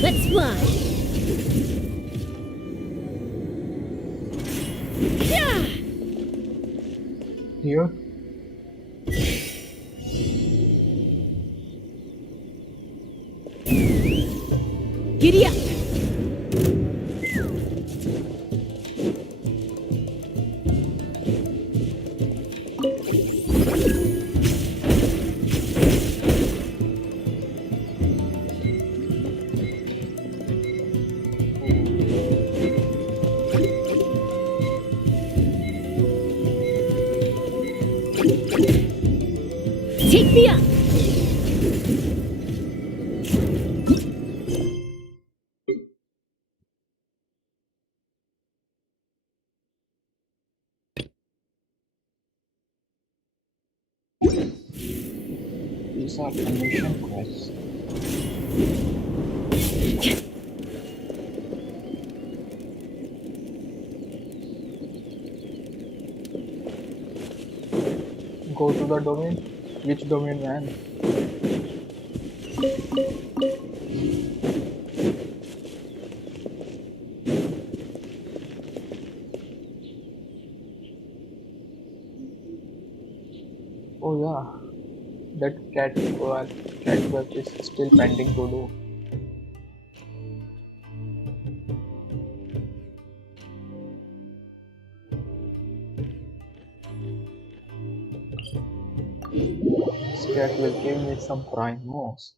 Let's fly. Yeah. Here? Giddy up. Take me up. These are commission quests. Go to the domain. Which domain, man? Oh yeah, that cat work is still pending to do. This cat will give me some primos.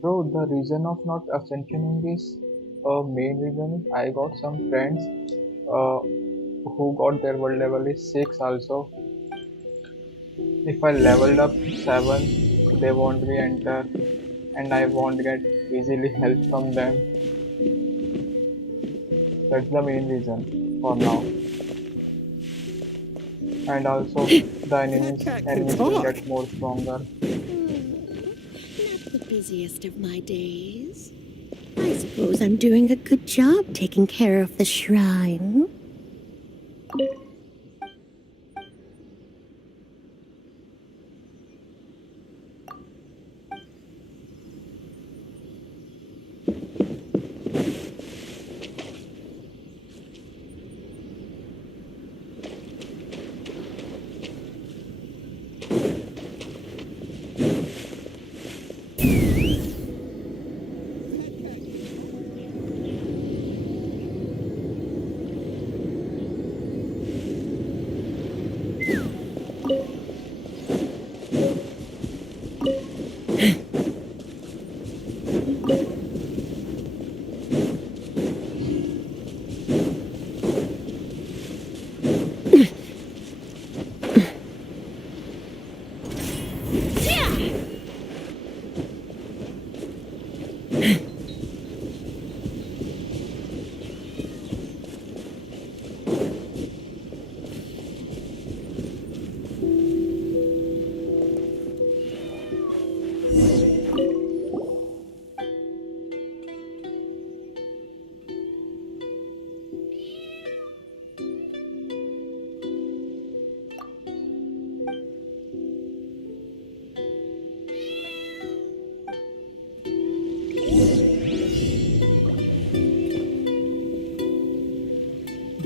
Bro, the reason of not ascensioning is main reason is I got some friends uh, who got their world level is 6 also. If I leveled up 7, they won't be enter and I won't get easily help from them. That's the main reason for now. And also the enemies will get more stronger. Not the busiest of my days. I suppose I'm doing a good job taking care of the shrine.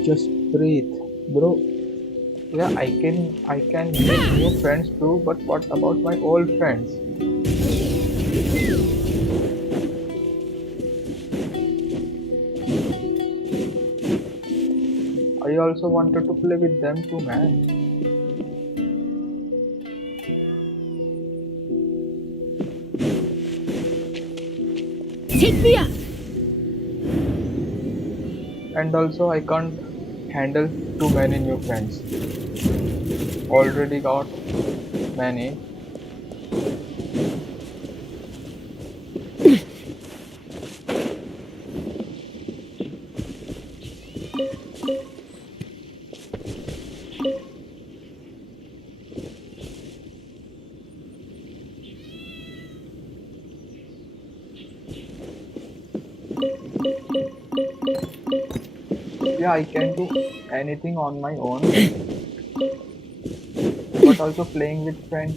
Just breathe, bro. Yeah, I can make new friends too, but what about my old friends? I also wanted to play with them too, man. Take me up! And also I can't handle too many new friends. Already got many. Yeah, I can do anything on my own, but also playing with friends.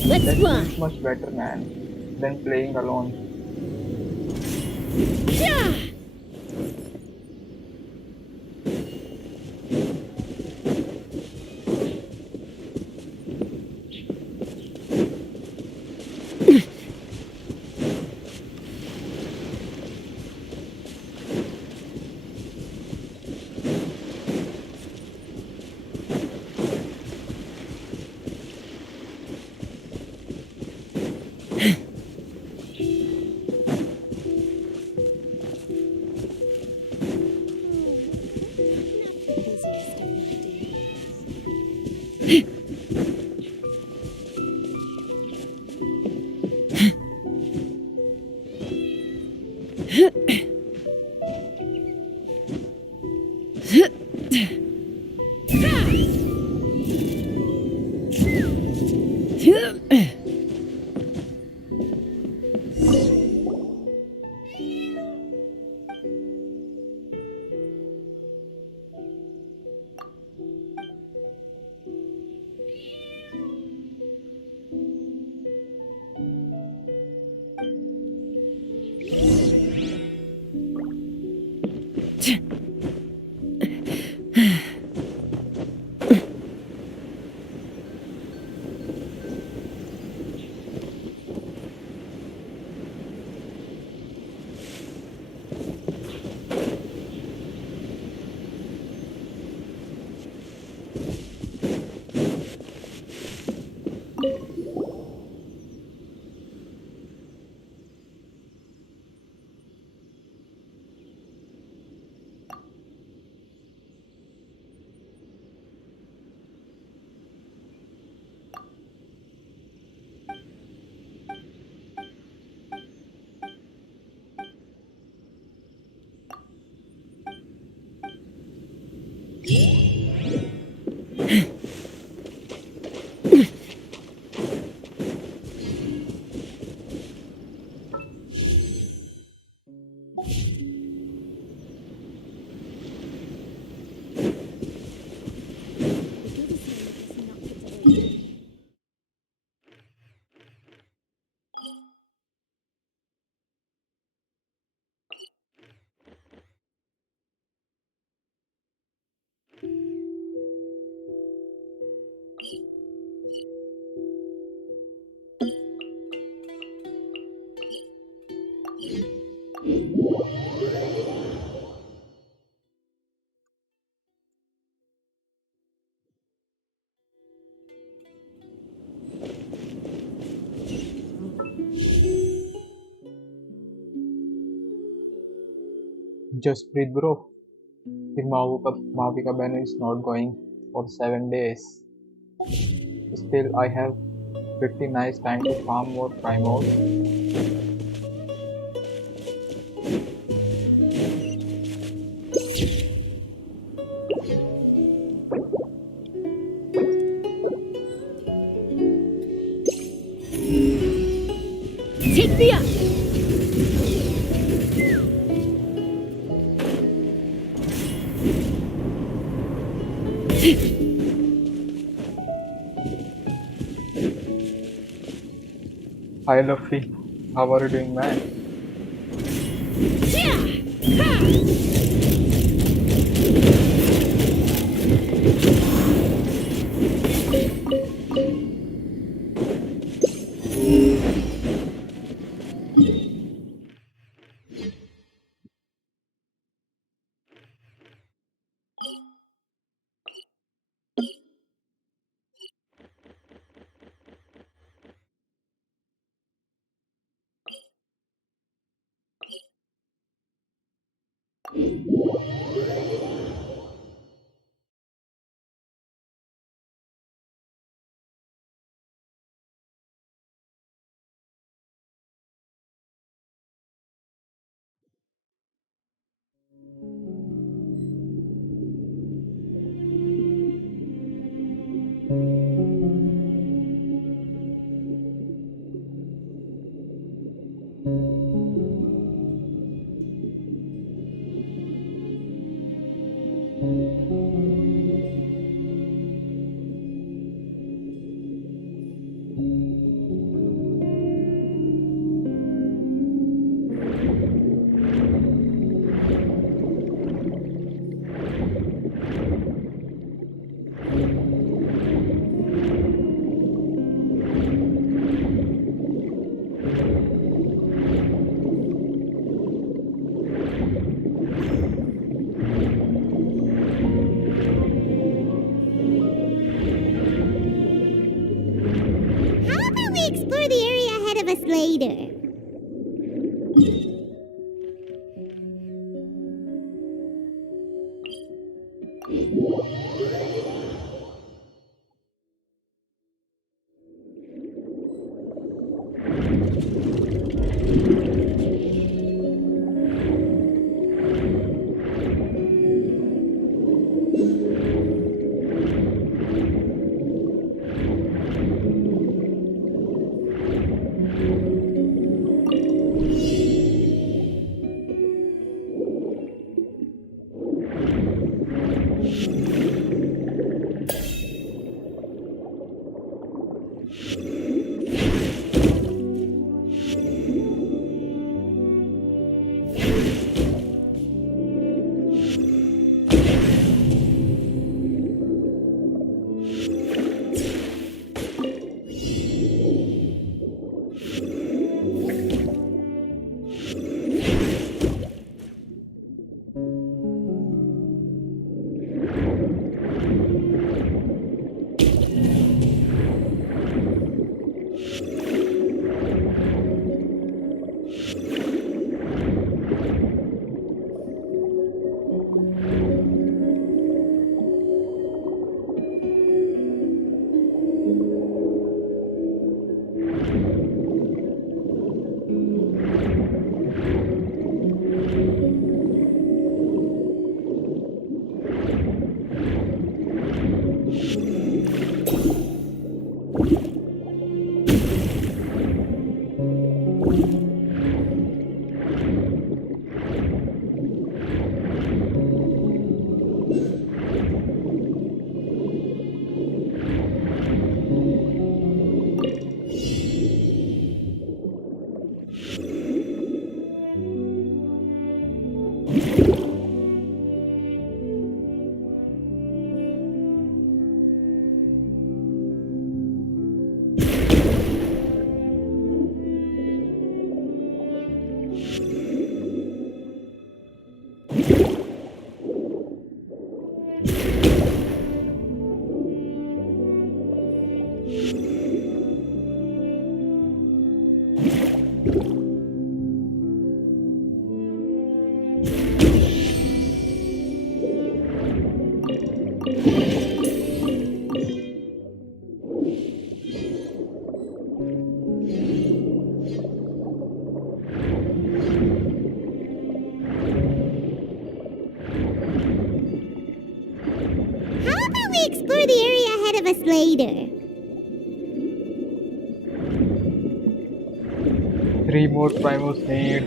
Let's fly! Feels much better, man, than playing alone. Yeah! Just breathe, bro. The Mavuika banner is not going for 7 days. Still, I have pretty nice time to farm more primos. Take me up! Hi Luffy, how are you doing, man? Explore the area ahead of us later. later. 3 more primos need.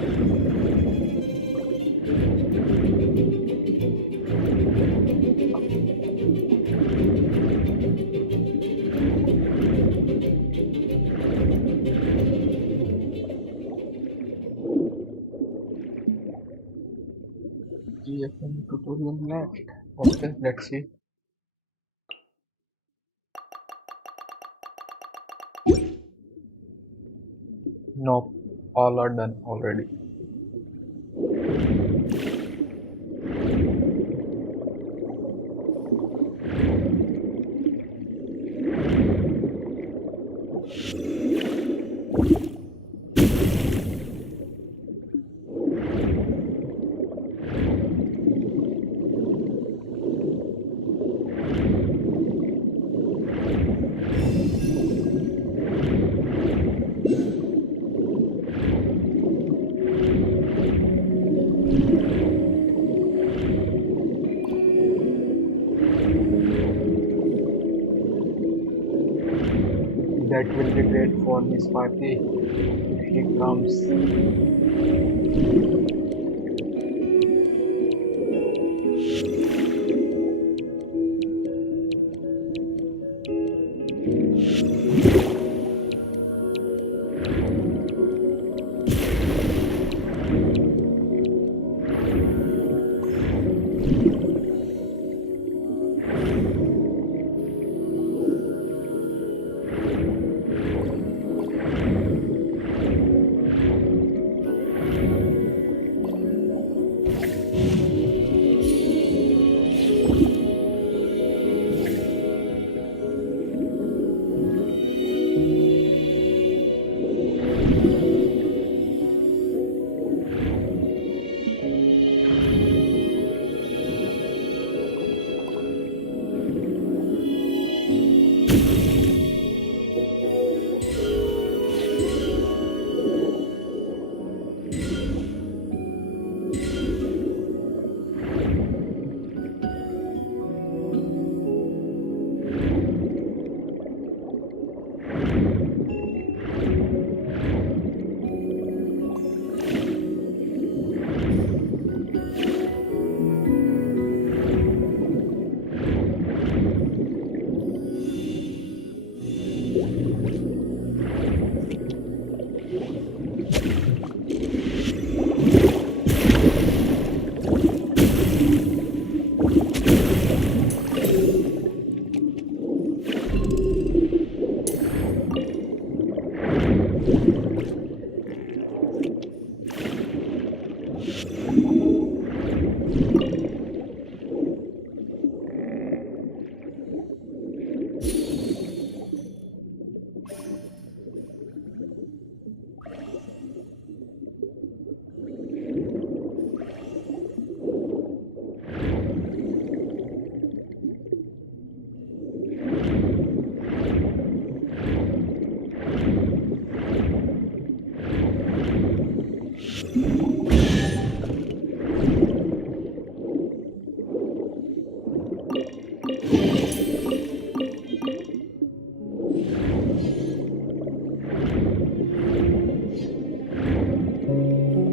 GFM tutorial left. Okay, let's see. Nope, all are done already. That will be great for Miss Party if she comes.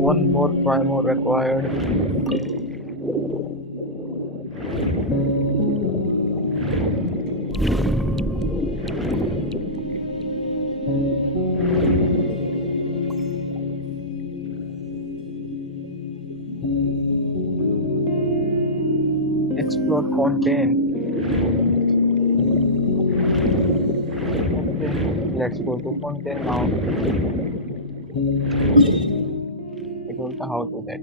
One more primo required. Explore content. Okay, let's go to content now. I don't know how to do that.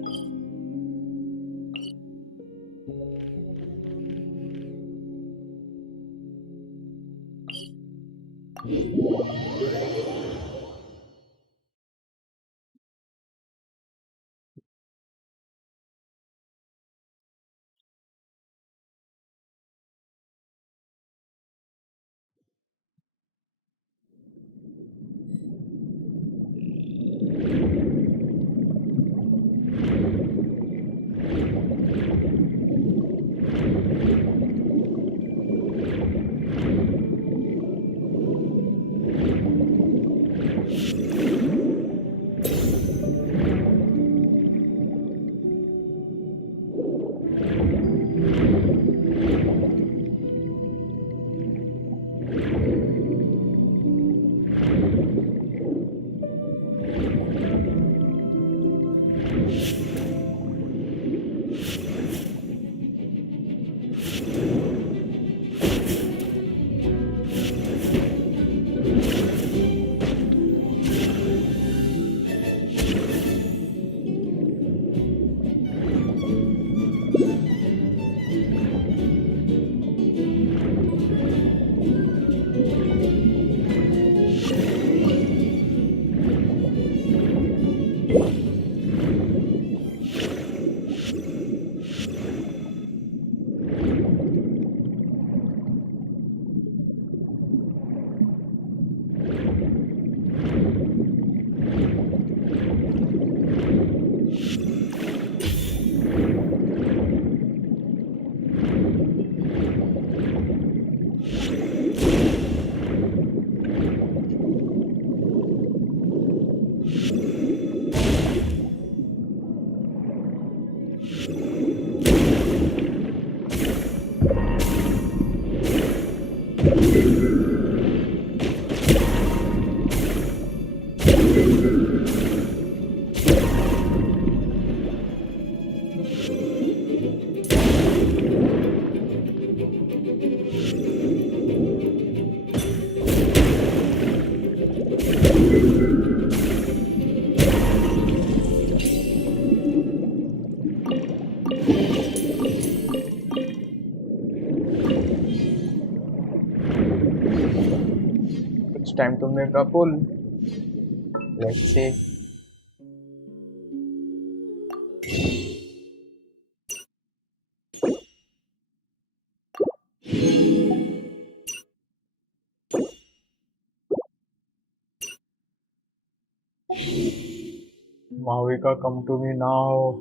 Omega pull. Let's see. Mavuika, come to me now.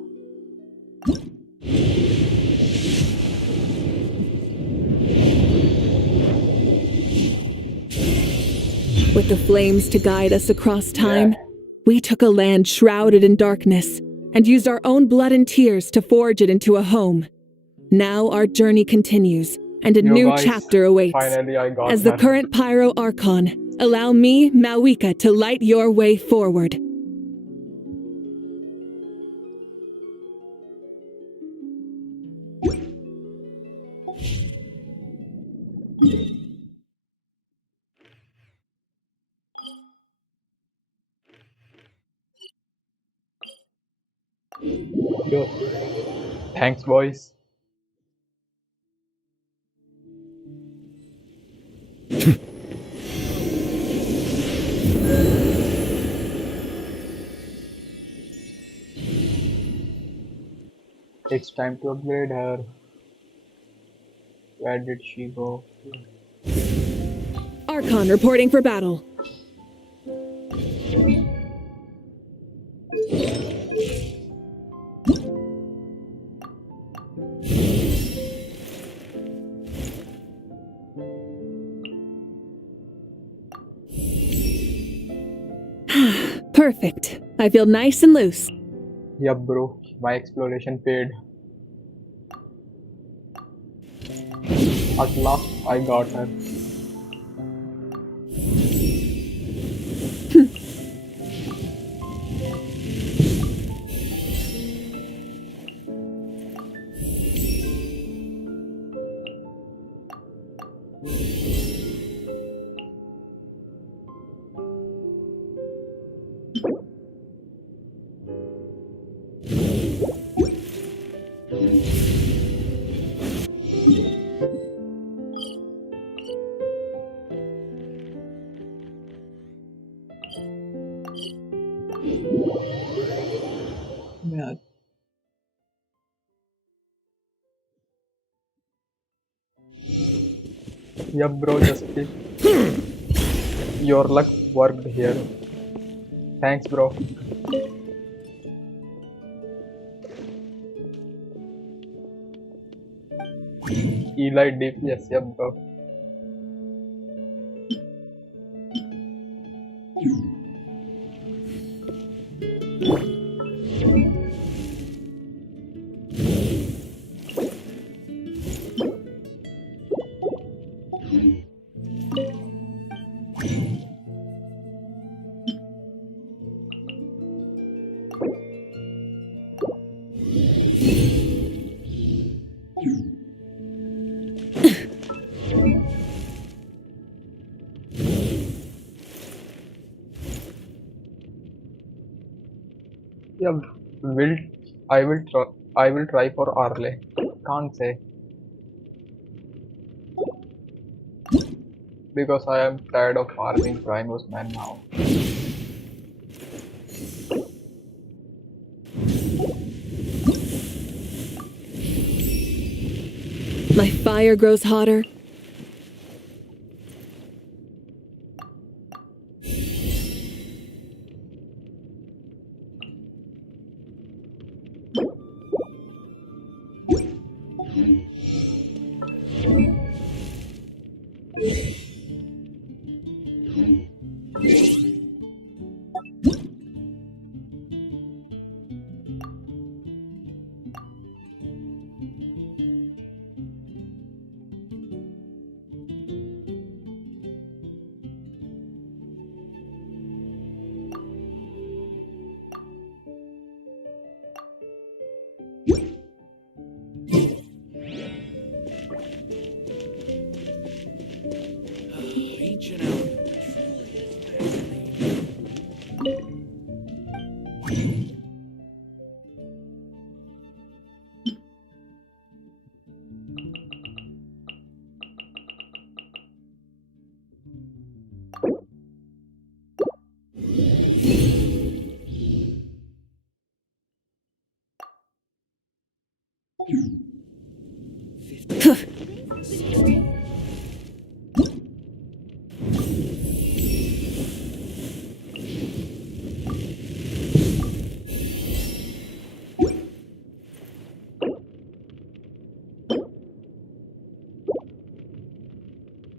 With the flames to guide us across time, we took a land shrouded in darkness and used our own blood and tears to forge it into a home. Now our journey continues, and a new Guys, chapter awaits. finally I got As the her. current Pyro Archon, allow me, Mavuika, to light your way forward. Yo. Thanks, boys. It's time to upgrade her. Where did she go? Archon reporting for battle. Perfect. I feel nice and loose. Yup, bro. My exploration paid. At last, I got her. Yeah. Yup, bro, just your luck worked here. Thanks, bro. Eli Deep, yes, yup, bro. Yeah, will I will try for Arle. Can't say because I am tired of farming Primos man now. My fire grows hotter.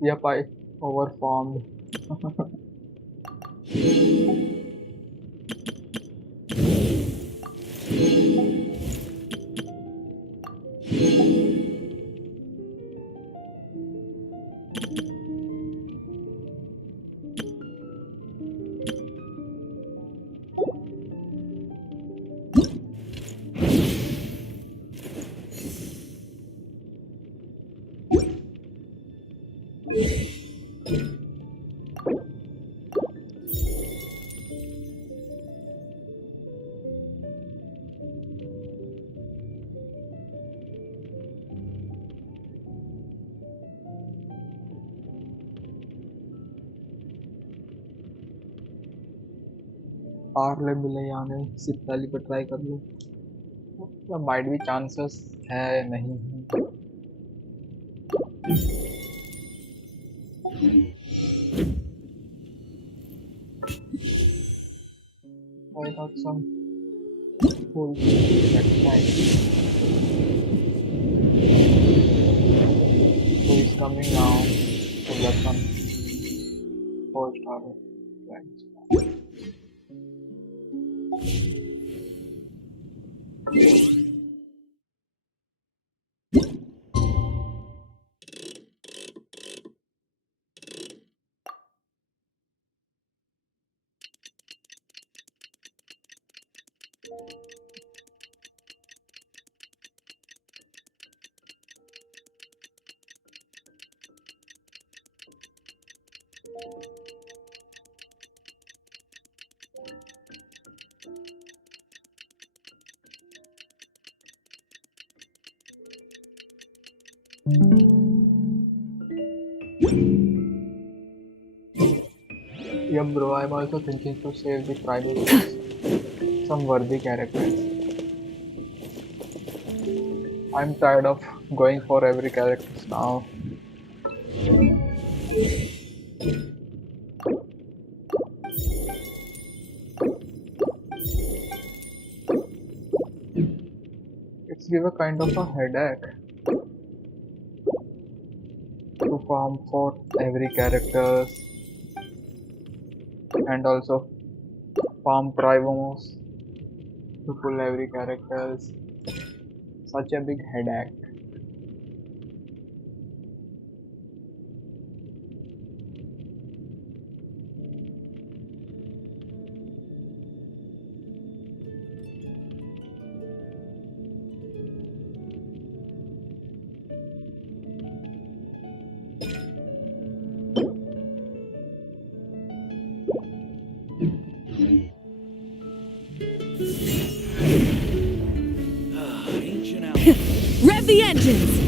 Yep, I overformed. Parle मिले यानी सिप्ताली पर try कर लो। Might भी chances है नहीं है। I got some full next time. So he's coming now. So that's one 4-star. Yep, bro, I'm also thinking to save the prizes. Some worthy characters. I'm tired of going for every character now. It's give a kind of a headache to farm for every characters and also farm Primos to pull every characters. Such a big headache. Rev the engines!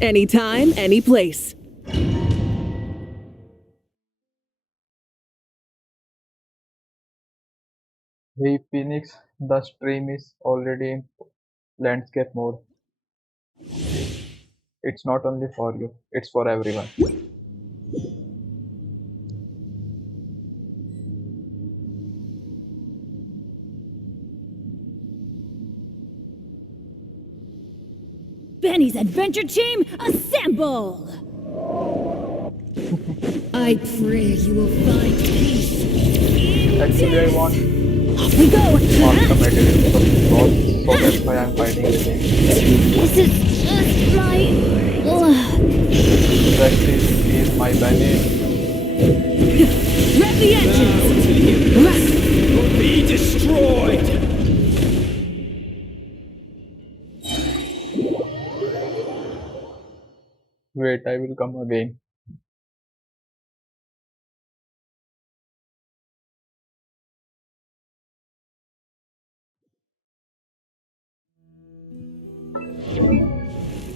Anytime, any place. Hey Phoenix, the stream is already in landscape mode. It's not only for you, it's for everyone. Benny's adventure team, assemble! I pray you will find peace. Actually, I want Off we go! awesome editing so that's why I'm fighting the game. This is just my luck. Justice is my banner. Rev the engines! Be destroyed! Wait, I will come again.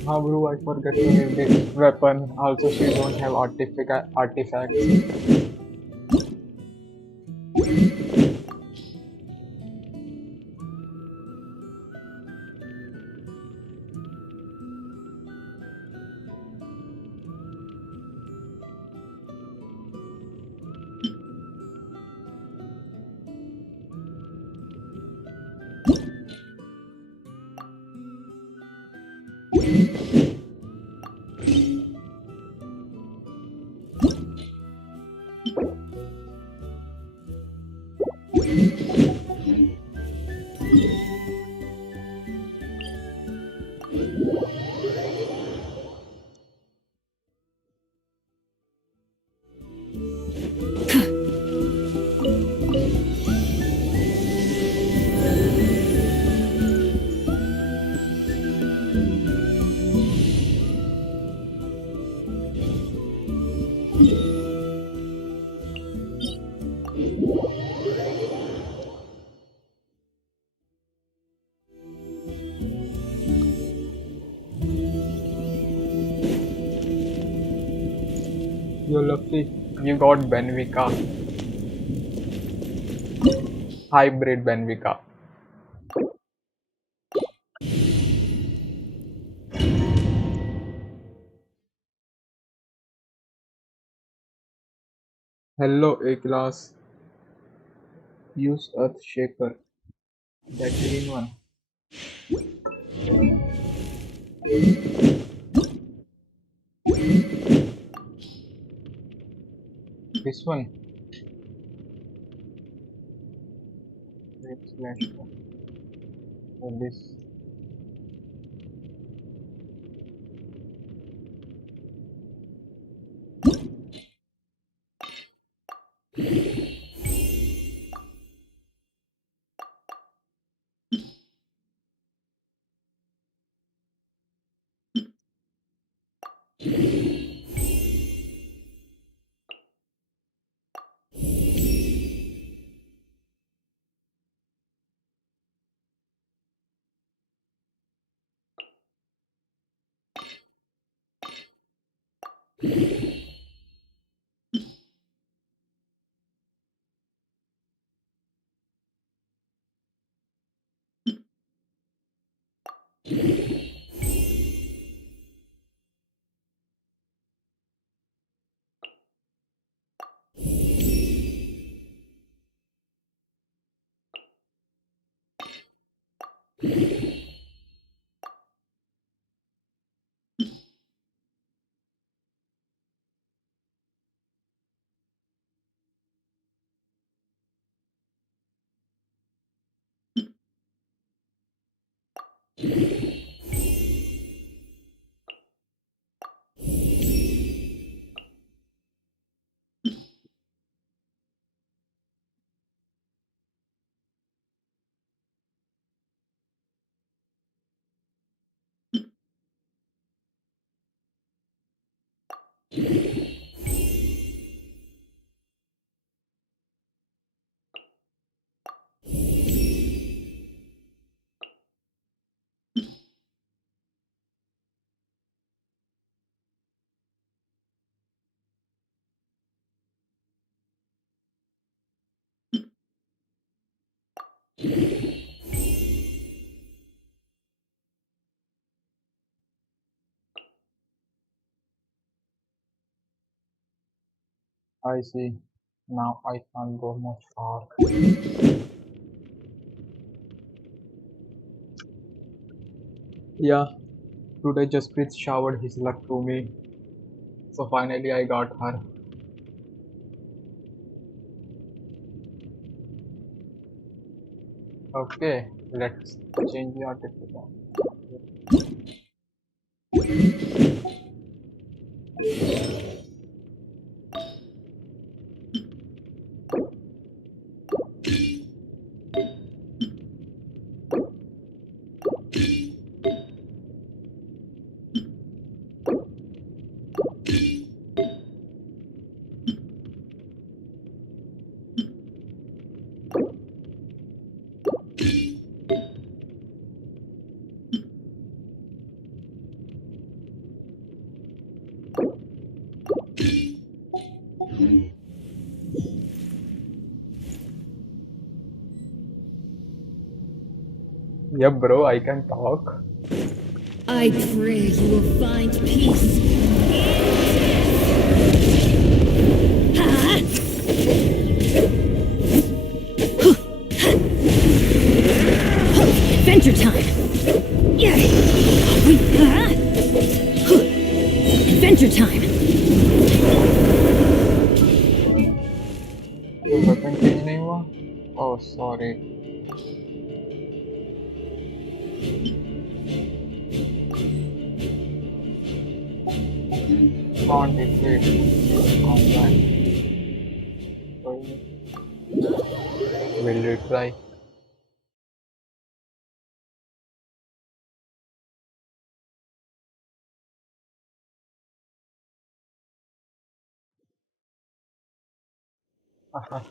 Ah bro, I forget to give this weapon. Also, she don't have artifacts. You're lucky you got Benvika. Hybrid Benvika. Hello A-class. Use Earth Shaker. That green one. This one. Let's flash for this. I see. Now I can't go much far. Yeah, today Jasprit showered his luck to me. So finally I got her. Okay, let's change the artifact. Yep, bro, I can talk. I pray you will find peace. Adventure time! Adventure time! Weapon change नहीं हुआ? Oh, sorry. Can't equip combat. Will retry.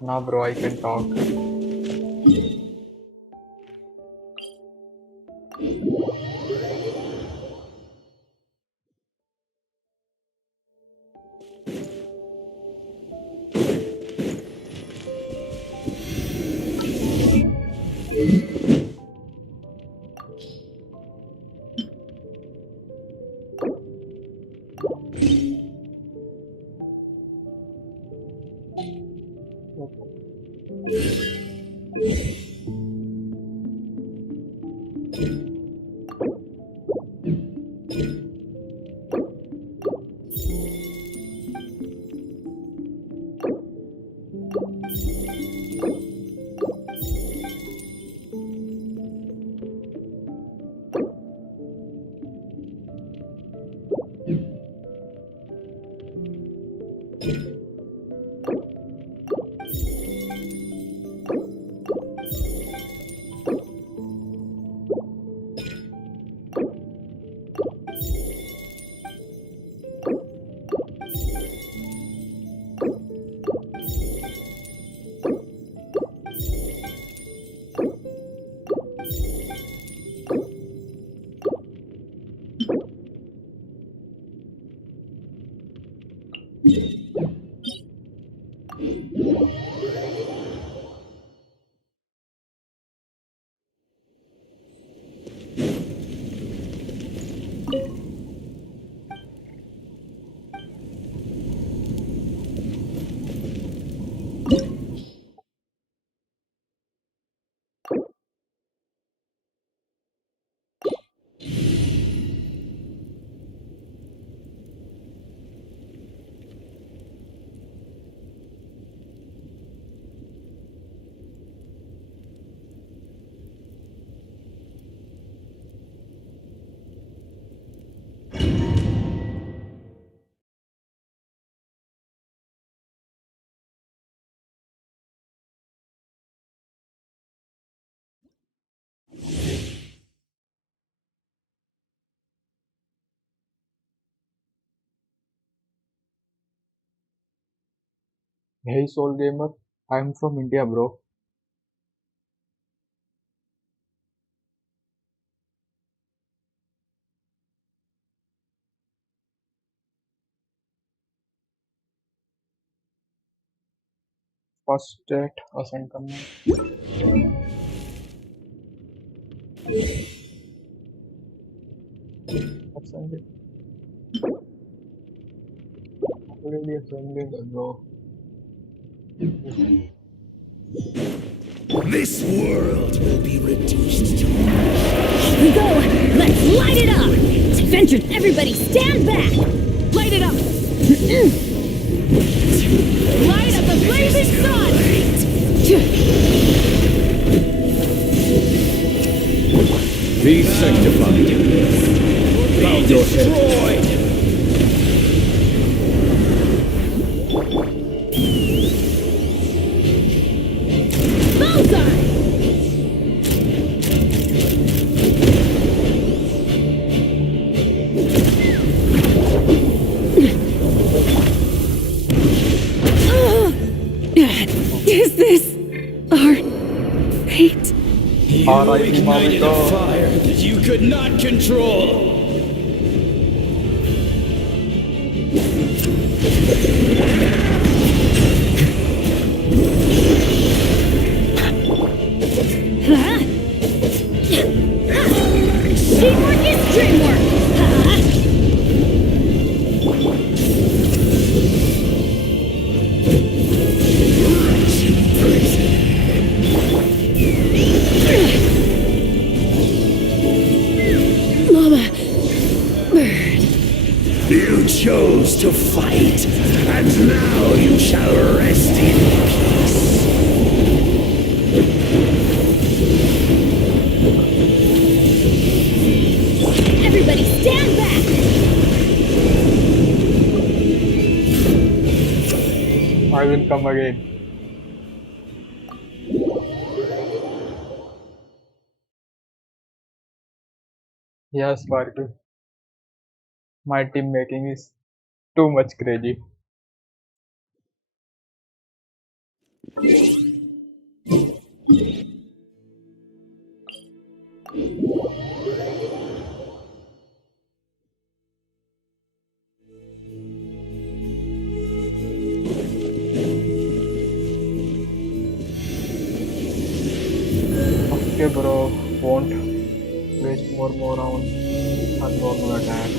Now, bro, I can talk. Hey Soul Gamer, I'm from India, bro. First state, ascent करना है. Ascended. Already ascended, bro. This world will be reduced to Here we go! Let's light it up! Adventure, everybody stand back! Light it up! Light up the blazing sun! be sanctified. Bow your head. Bullseye! Is this our fate? You ignited a fire that you could not control. Teamwork is dreamwork! Mama, bird. You chose to fight, and now you shall rest in peace. Everybody stand back! I will come again. Yes, Sparkle. My team making is too much crazy. Okay, bro. Won't waste more round on normal attack.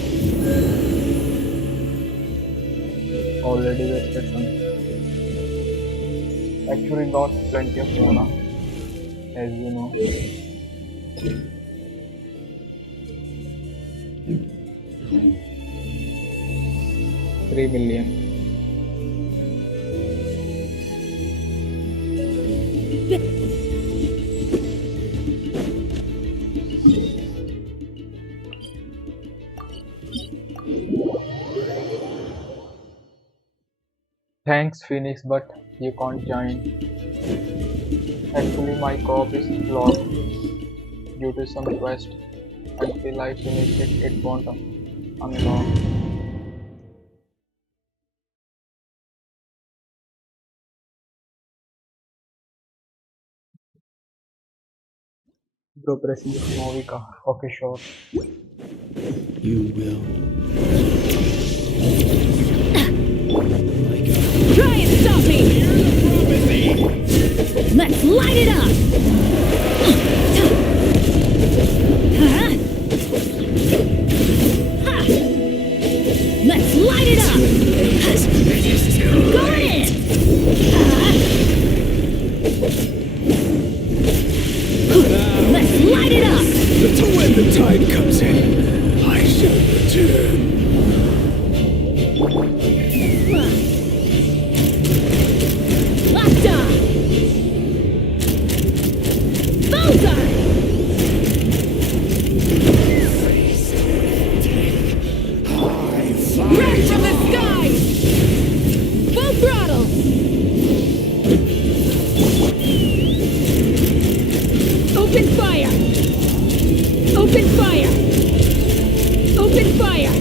Already wasted some. Actually got plenty of mana, as you know. $3 million. Thanks Phoenix, but you can't join. Actually my co-op is blocked due to some quest. Until I finish it, it won't unlock. Bro, pressing this Mavuika. Okay, sure. You will. Try and stop me! Let's light it up! Let's light it up! Going in! Let's light it up! When the tide comes in, I shall return. Lasta! Bullseye! Rain from the sky! Full throttle! Open fire! Open fire! Open fire!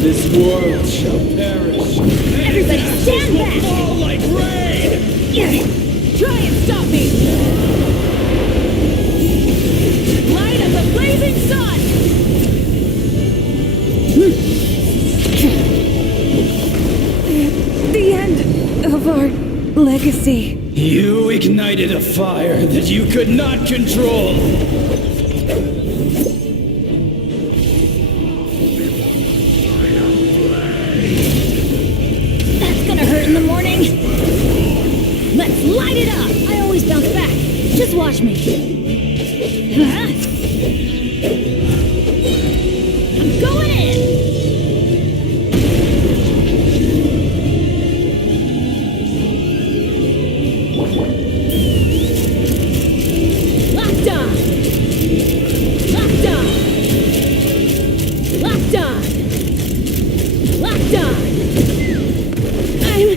This world shall perish. Everybody stand will back! fall like rain. Try and stop me! Light of the blazing sun! The end of our legacy. You ignited a fire that you could not control. That's gonna hurt in the morning. Let's light it up. I always bounce back. Just watch me. I'm going in. Locked on. Locked on. Locked on. Locked on. I'm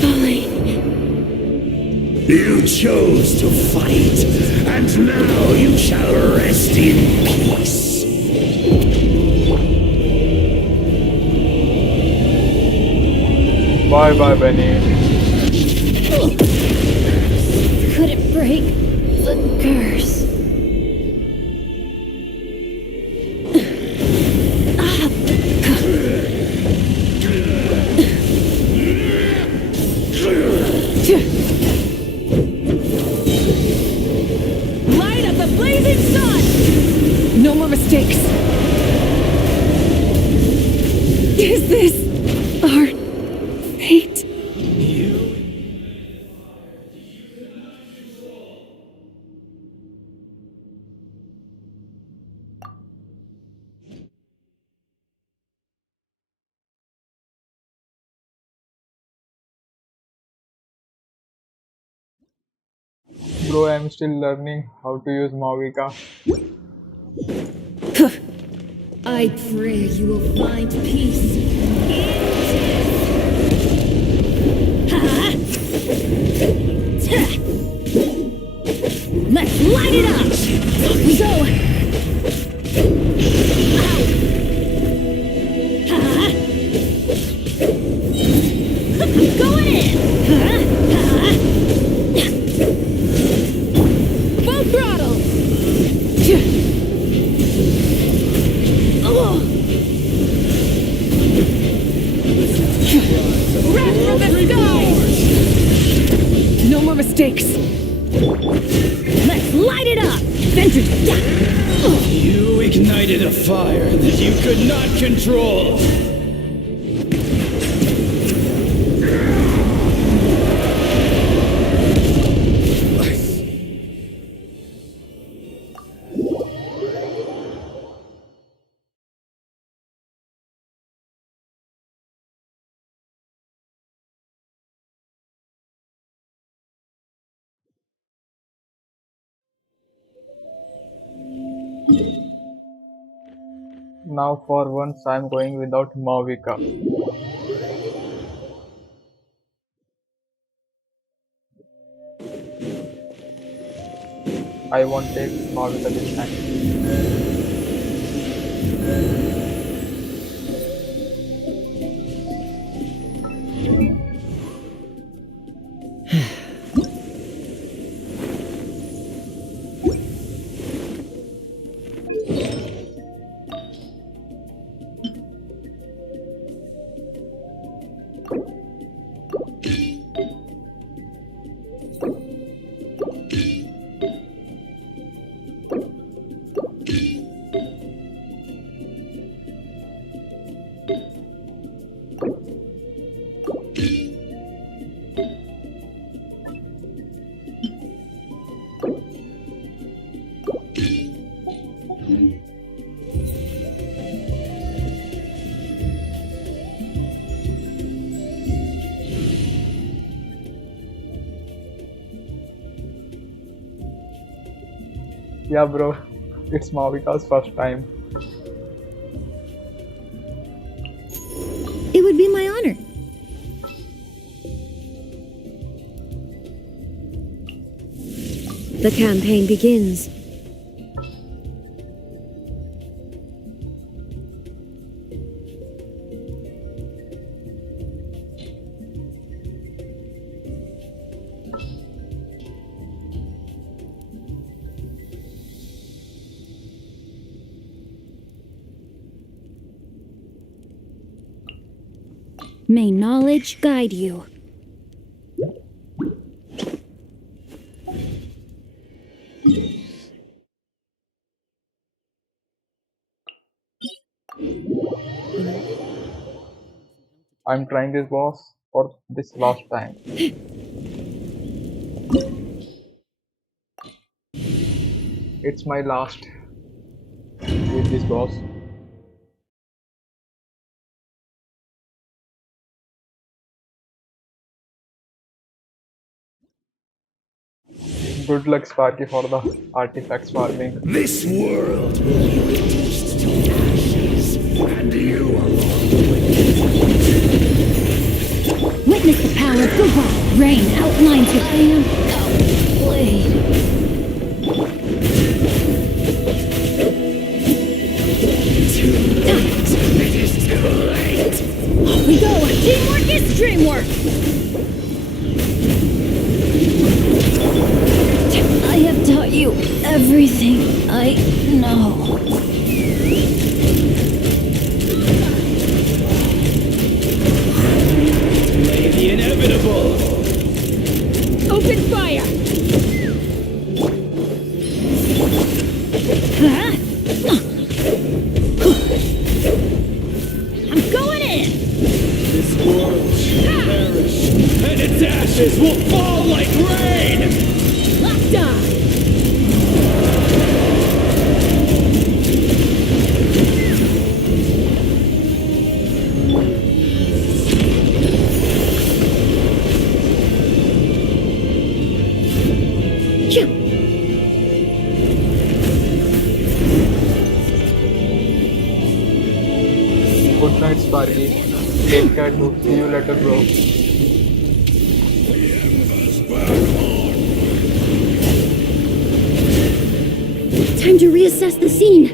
falling. You chose to fight, and now you shall rest in peace. Bye bye, Benny. Couldn't break the curse. Light of the blazing sun! No more mistakes. Is this our fate? Bro, I'm still learning how to use Mavuika. I pray you will find peace. Let's light it up! So... I'm going in! Full throttle! Wrath from the sky! No more mistakes. Let's light it up! Vengeance! You ignited a fire that you could not control. Now for once I'm going without Mavuika. I won't take Mavuika this time. Yeah bro, it's Mavuika's first time. It would be my honor. The campaign begins. May knowledge guide you. I'm trying this boss for this last time. It's my last with this boss. Good luck, Sparky, for the artifacts farming. This world will be reduced to ashes, and you along with Witness the power of Gokaden. Rain outlines your hand. Blade. It is too late. Off we go. Teamwork is dreamwork. I have taught you everything I know. May the inevitable. Open fire. Huh? I'm going in. This world shall perish, and its ashes will fall like rain. Locked on. Good night, Sparky. Take care, dude. See you later, bro. Time to reassess the scene.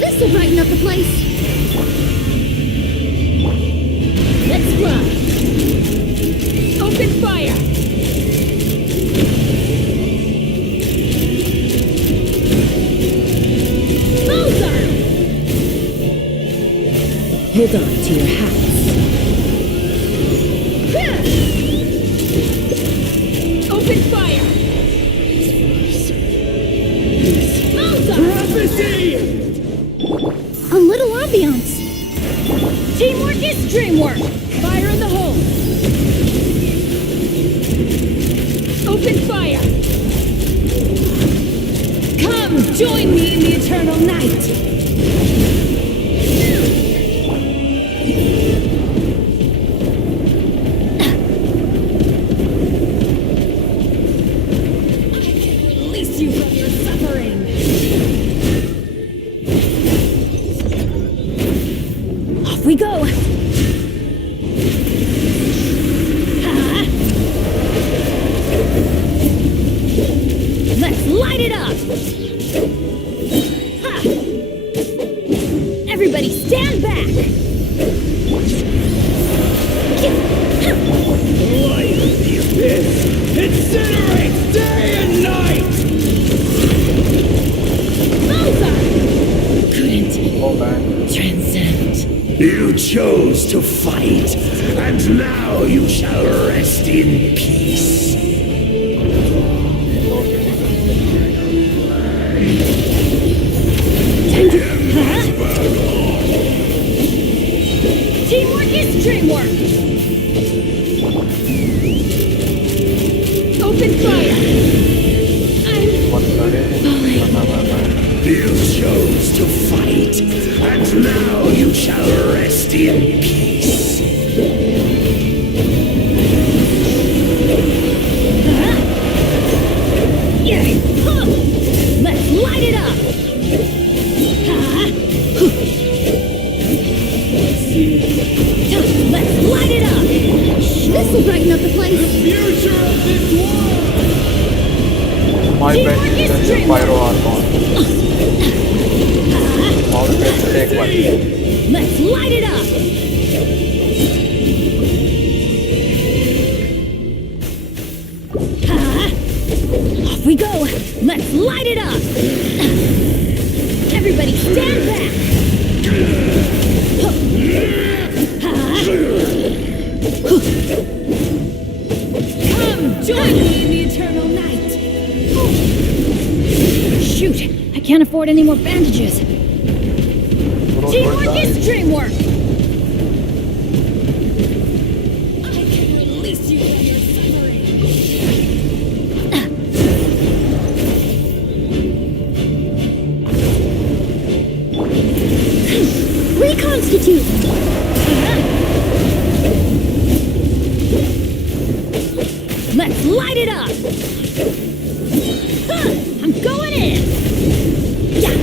This'll brighten up the place. Let's fly. Open fire. Mozart! Hold on to your hats. Open fire. Mozart! Prophecy! A little ambiance. Teamwork is dreamwork. Fire in the hole. Open fire. Come, join me in the eternal night. Release you from your suffering. Off we go. Let's light it up! Ha! Everybody stand back! The light of the abyss incinerates day and night! Mozart! Couldn't transcend. You chose to fight, and now you shall rest in peace. Teamwork is dreamwork! Open fire! I'm falling. You chose to fight, and now you shall rest in peace. Yeah. Let's light it up! Let's light it up! This'll brighten up the place. The future of this world! My best is the Pyro Archon. Always take one. Let's light it up! Off we go! Let's light it up! Everybody stand back! Come, join me in the eternal night! Shoot! I can't afford any more bandages! Teamwork is dreamwork! I can release you from your suffering! Reconstitute! Let's light it up! I'm going in! Yeah.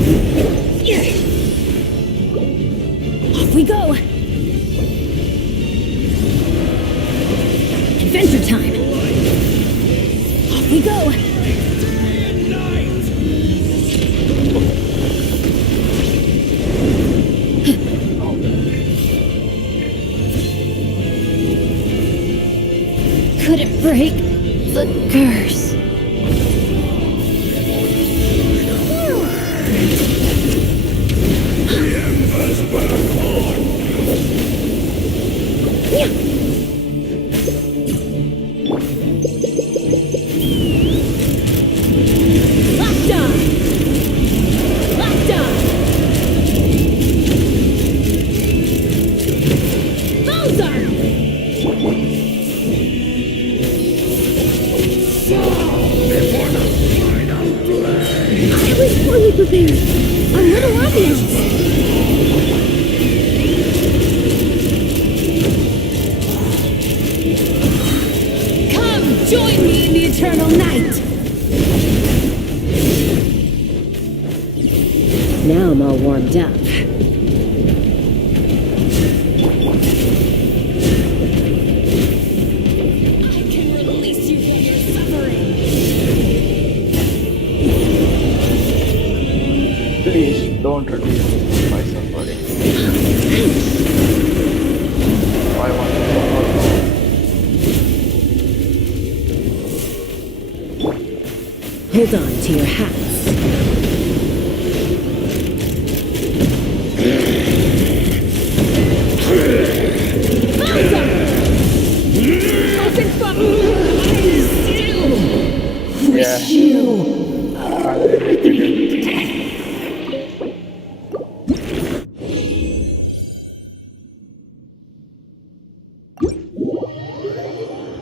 Off we go! Adventure time! Off we go! Couldn't break the curse. Prepared. A little obvious. Come, join me in the eternal night. Now I'm all warmed up. I can release you from your suffering. Please don't reduce my suffering. I want to suffer. Hold on to your hats.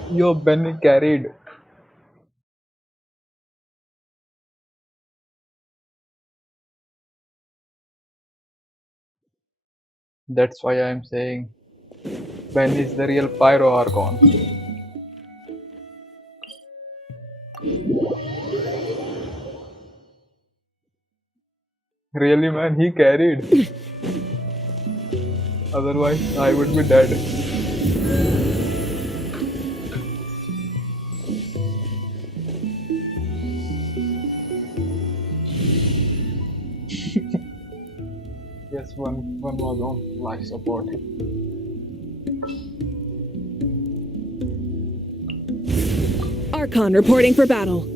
Yo, Benny carried. That's why I'm saying Ben is the real Pyro Archon. Really, man, he carried. Otherwise, I would be dead. Yes, one was on life support. Archon reporting for battle.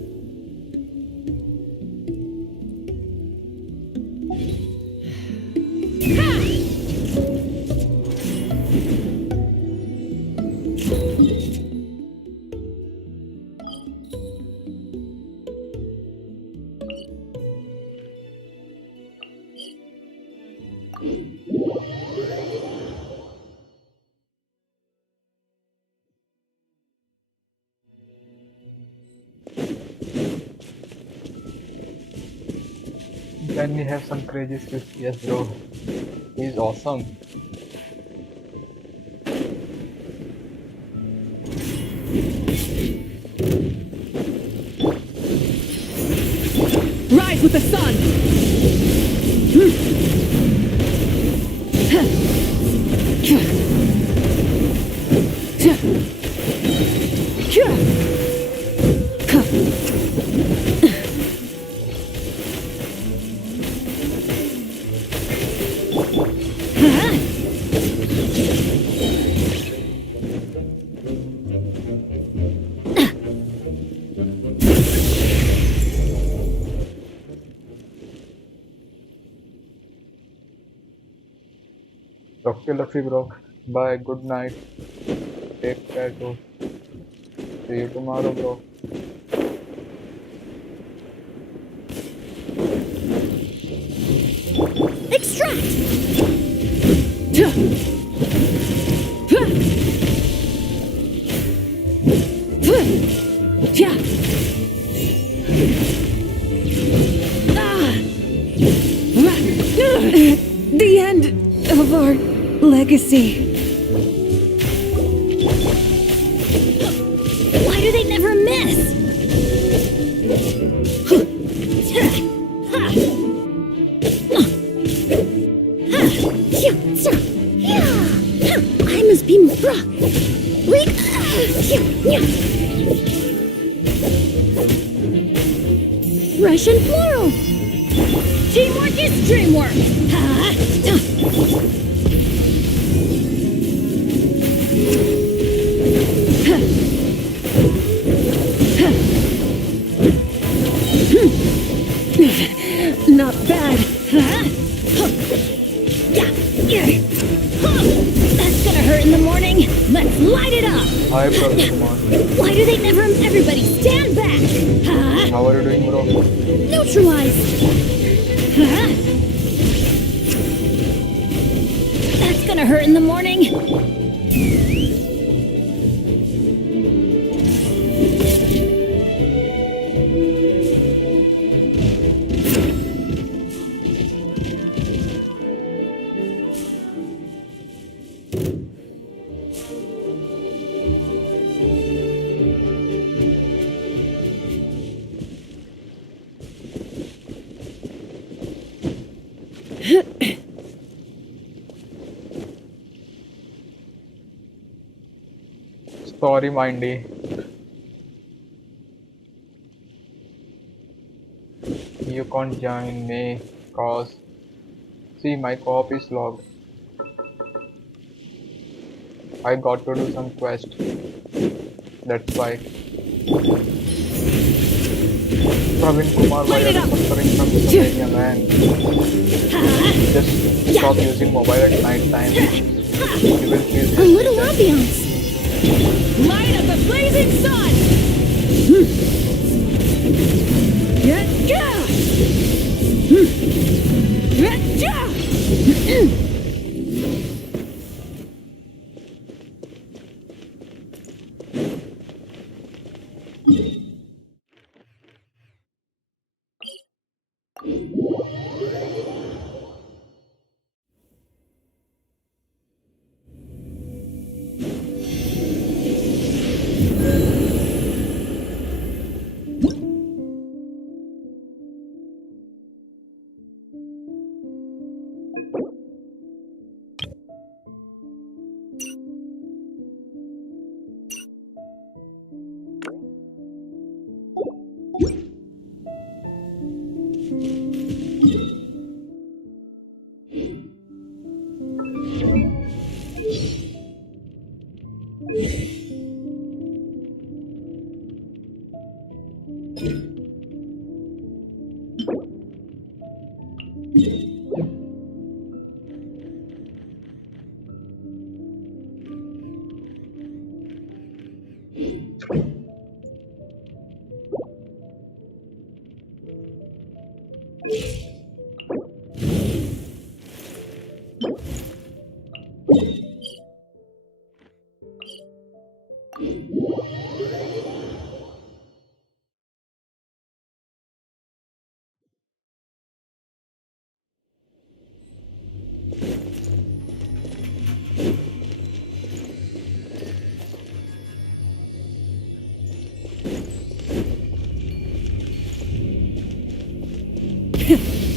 Then we have some crazy skills. Yes, bro. He's awesome. Rise with the sun! Okay, Luffy bro. Bye, good night. Take care too. See you tomorrow, bro. Extract! The end of our legacy. Why do they never miss? I must be Russian floral. Teamwork is dreamwork. Not bad. That's gonna hurt in the morning. Let's light it up. Hi, Kabukimono. Why do they never? Everybody stand back. How are you doing, bro? Neutralize. That's gonna hurt in the morning. Sorry, Mindy. You can't join me, cause see my co-op is logged. I got to do some quest. That's why. Praveen Kumar, why are you suffering from insomnia, man? Just stop using mobile at night time. You will feel A little ambiance. Light up the blazing sun.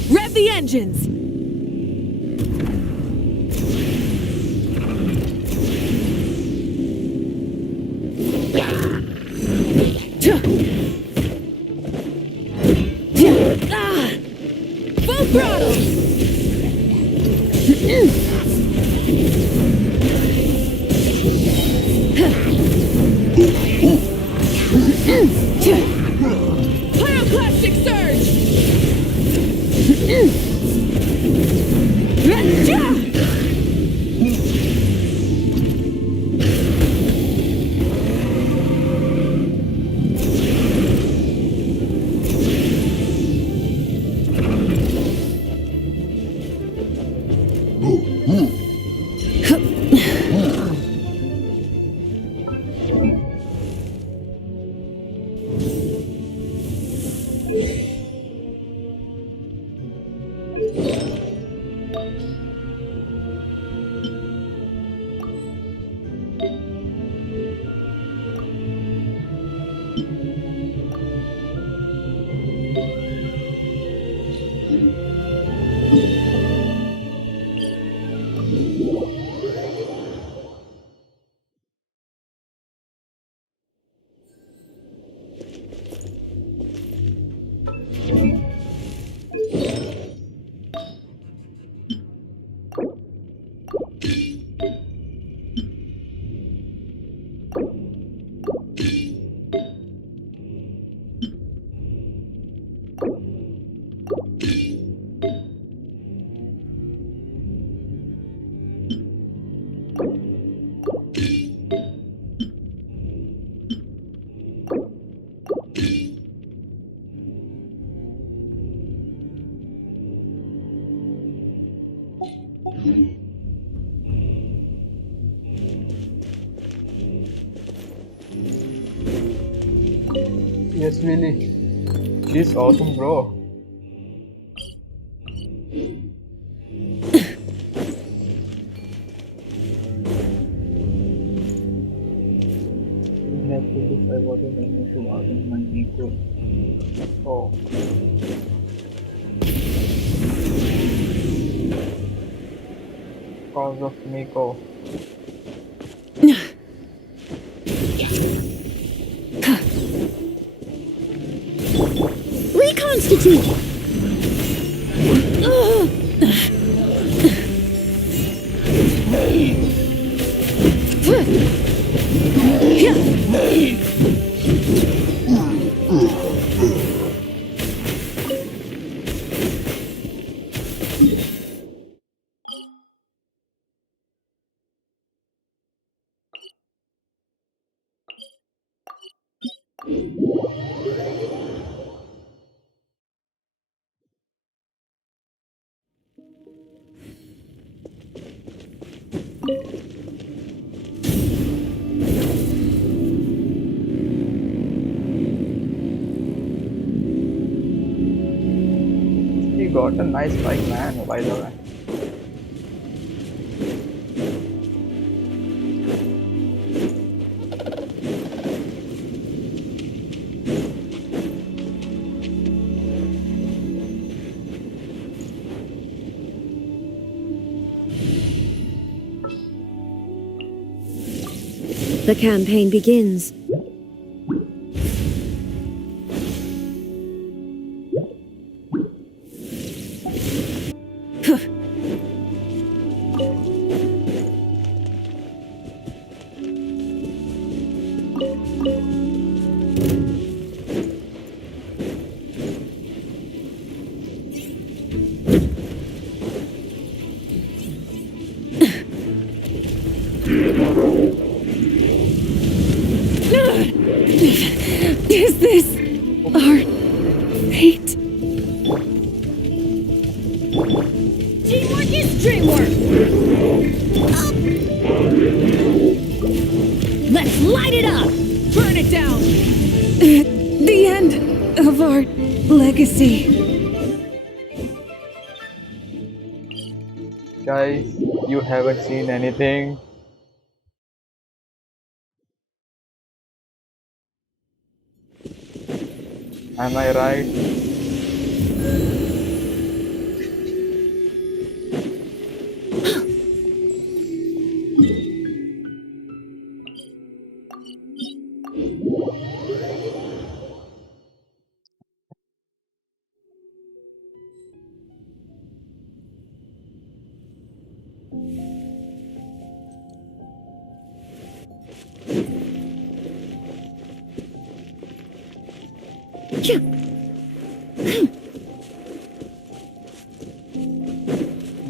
Rev the engines! Full throttle! Pyroclastic surge! Yes, Willy. This is awesome, bro. We have to decide whether we need to argue my equal. Oh. Cause of Miko. Reconstitute! He got a nice bike, man, by the way. The campaign begins. Is this our fate? Teamwork is dreamwork! Let's light it up! Burn it down! The end of our legacy. Guys, you haven't seen anything. Am I right?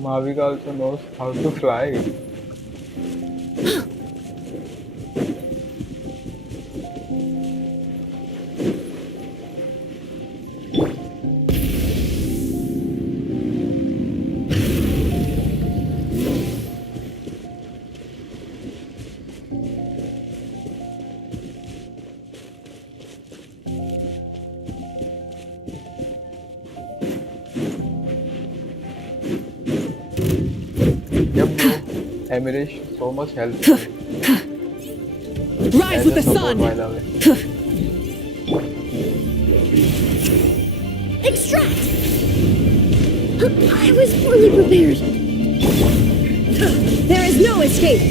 Mavuika also knows how to fly. Emirish, so much health. Rise with the sun! By the way. Extract! I was poorly prepared. There is no escape!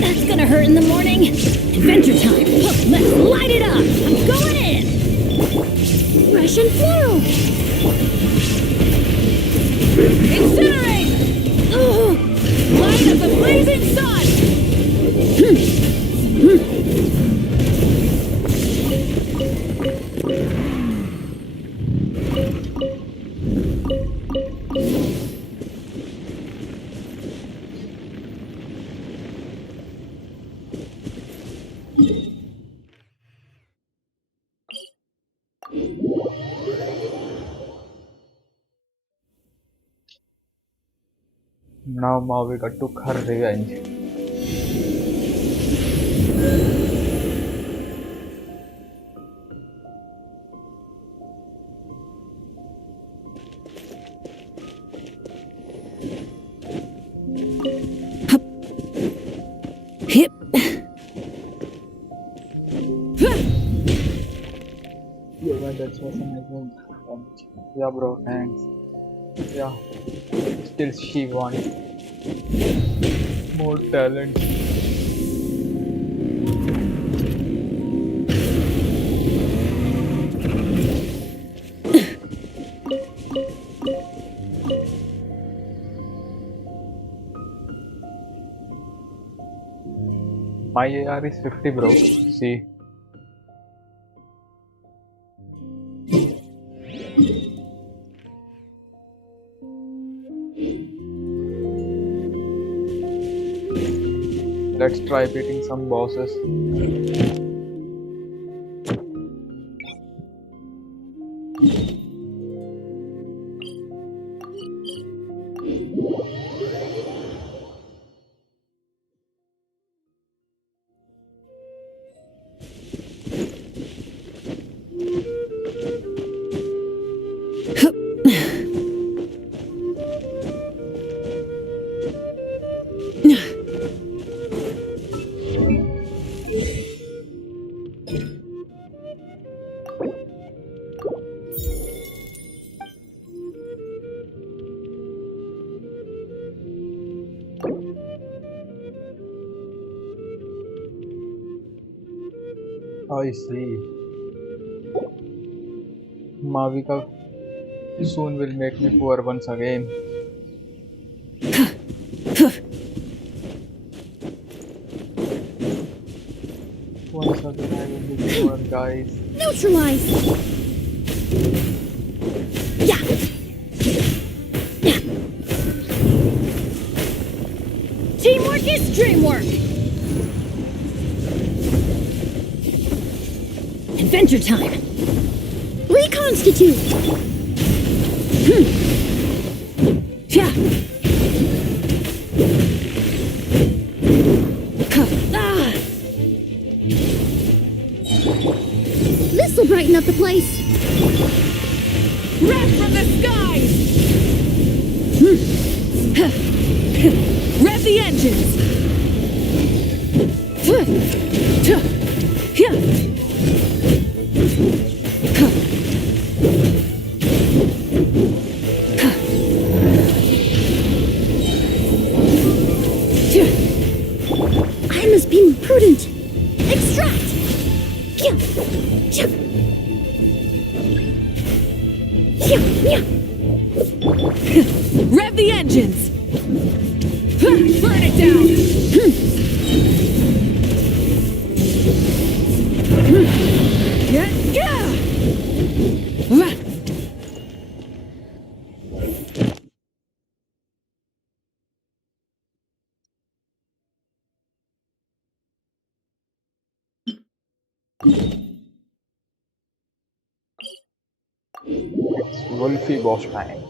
That's gonna hurt in the morning. Adventure time. Let's light it up. I'm going in. Fresh and floral. Incinerate! Light of the blazing sun! Now Mavuika took her revenge. Hip. Yeah, man, that was amazing. Yeah, bro, thanks. Yeah, still she won. More talent. My AR is 50, bro. See. Let's try beating some bosses. I see. Mavuika soon will make me poor once again. Once again I will be poor, guys. Neutralize! Yeah! Teamwork is dreamwork! Adventure time! Reconstitute! Yeah! This'll brighten up the place! Wrath from the skies! Rev the engines! I must be more prudent! Extract! Rev the engines! Burn it down! It's Wolfie boss time.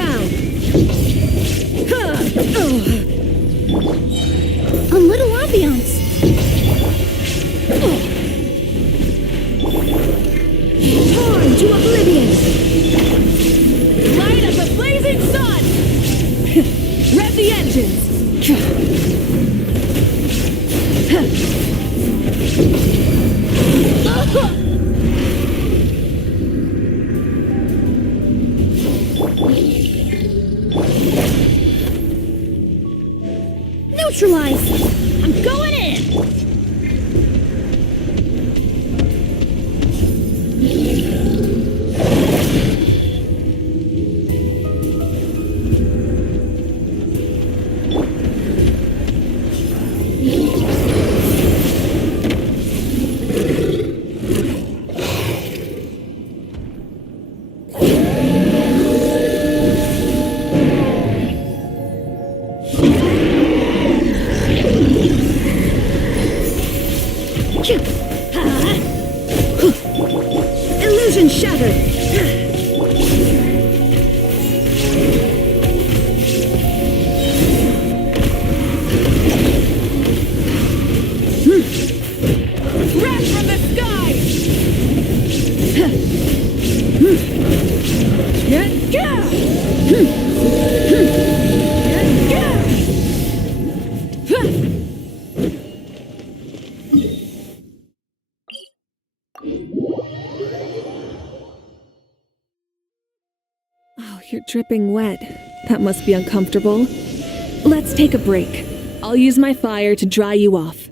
down. A little ambiance. Torn to oblivion. Light up the blazing sun. Rev the engines. Neutralize. I'm going in. Illusion shattered. Wrath from the sky. Oh, you're dripping wet. That must be uncomfortable. Let's take a break. I'll use my fire to dry you off.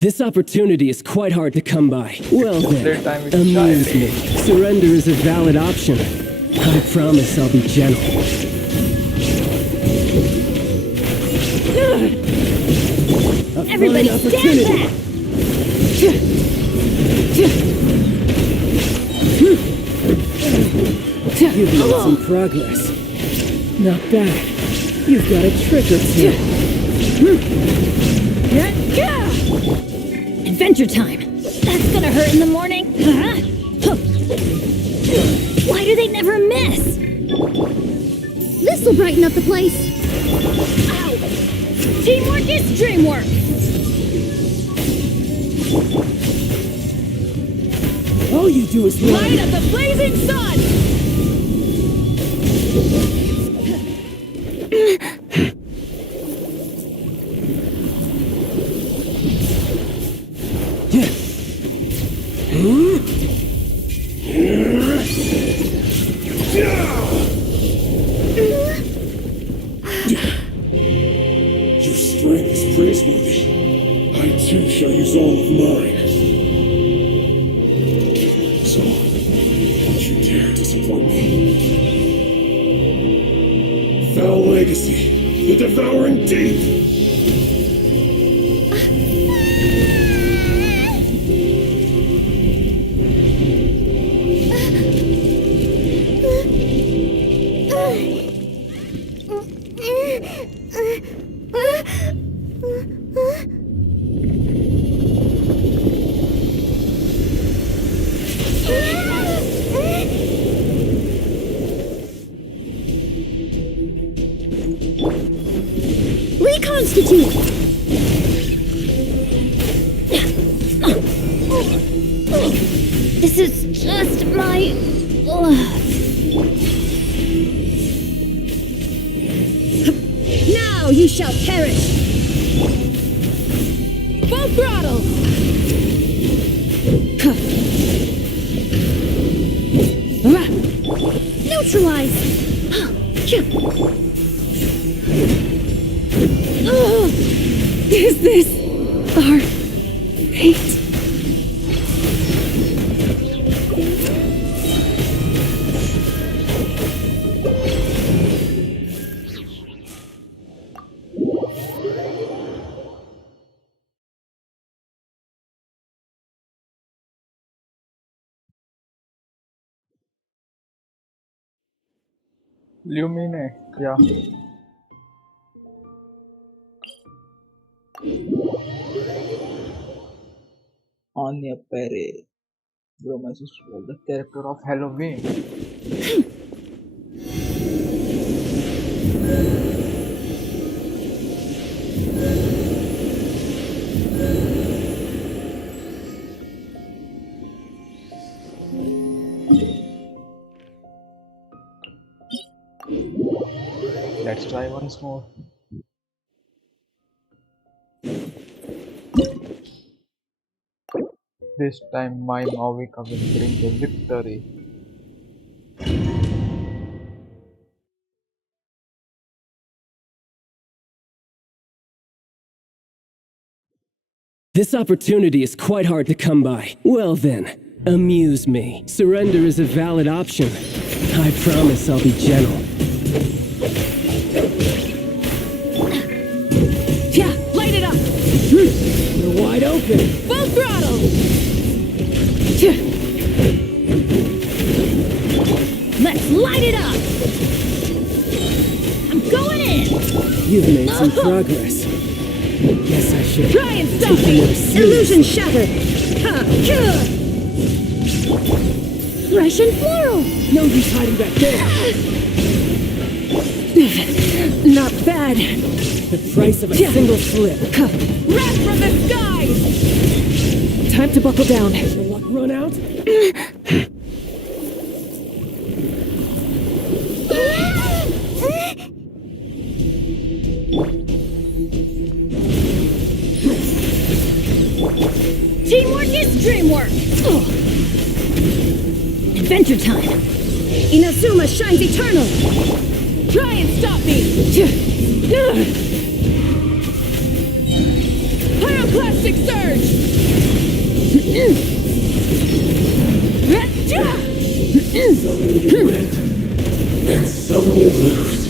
This opportunity is quite hard to come by. Well Their time then, is amuse childe. me. Surrender is a valid option. I promise I'll be gentle. Everybody fine stand opportunity. back. You've made some progress. Not bad. You've got a trick or two. Adventure time. That's gonna hurt in the morning. Why do they never miss? This'll brighten up the place. Ow! Teamwork is dreamwork. All you do is Light up the blazing sun. Your strength is praiseworthy. I too shall use all of mine. So, don't you dare disappoint me. Foul legacy, the devouring deep. Reconstitute! This is just my... you shall perish! Full throttle! Neutralize! Is this our fate? Lumine, yeah. Anya Perry. Bro, my sister was the character of Halloween. Let's try once more. This time my Mavuika will bring the victory. This opportunity is quite hard to come by. Well then, amuse me. Surrender is a valid option. I promise I'll be gentle. Yeah, light it up! You're wide open. Full throttle! Let's light it up! I'm going in! You've made some progress. Guess I should try and stop take me! you more seriously. Illusion shattered! Russian floral! No use hiding back there. Not bad. The price of a single slip. Wrath from the skies! Time to buckle down. Has your luck run out? Teamwork is dreamwork! Adventure time! Inazuma shines eternal! Try and stop me! Pyroclastic surge! And so you lose.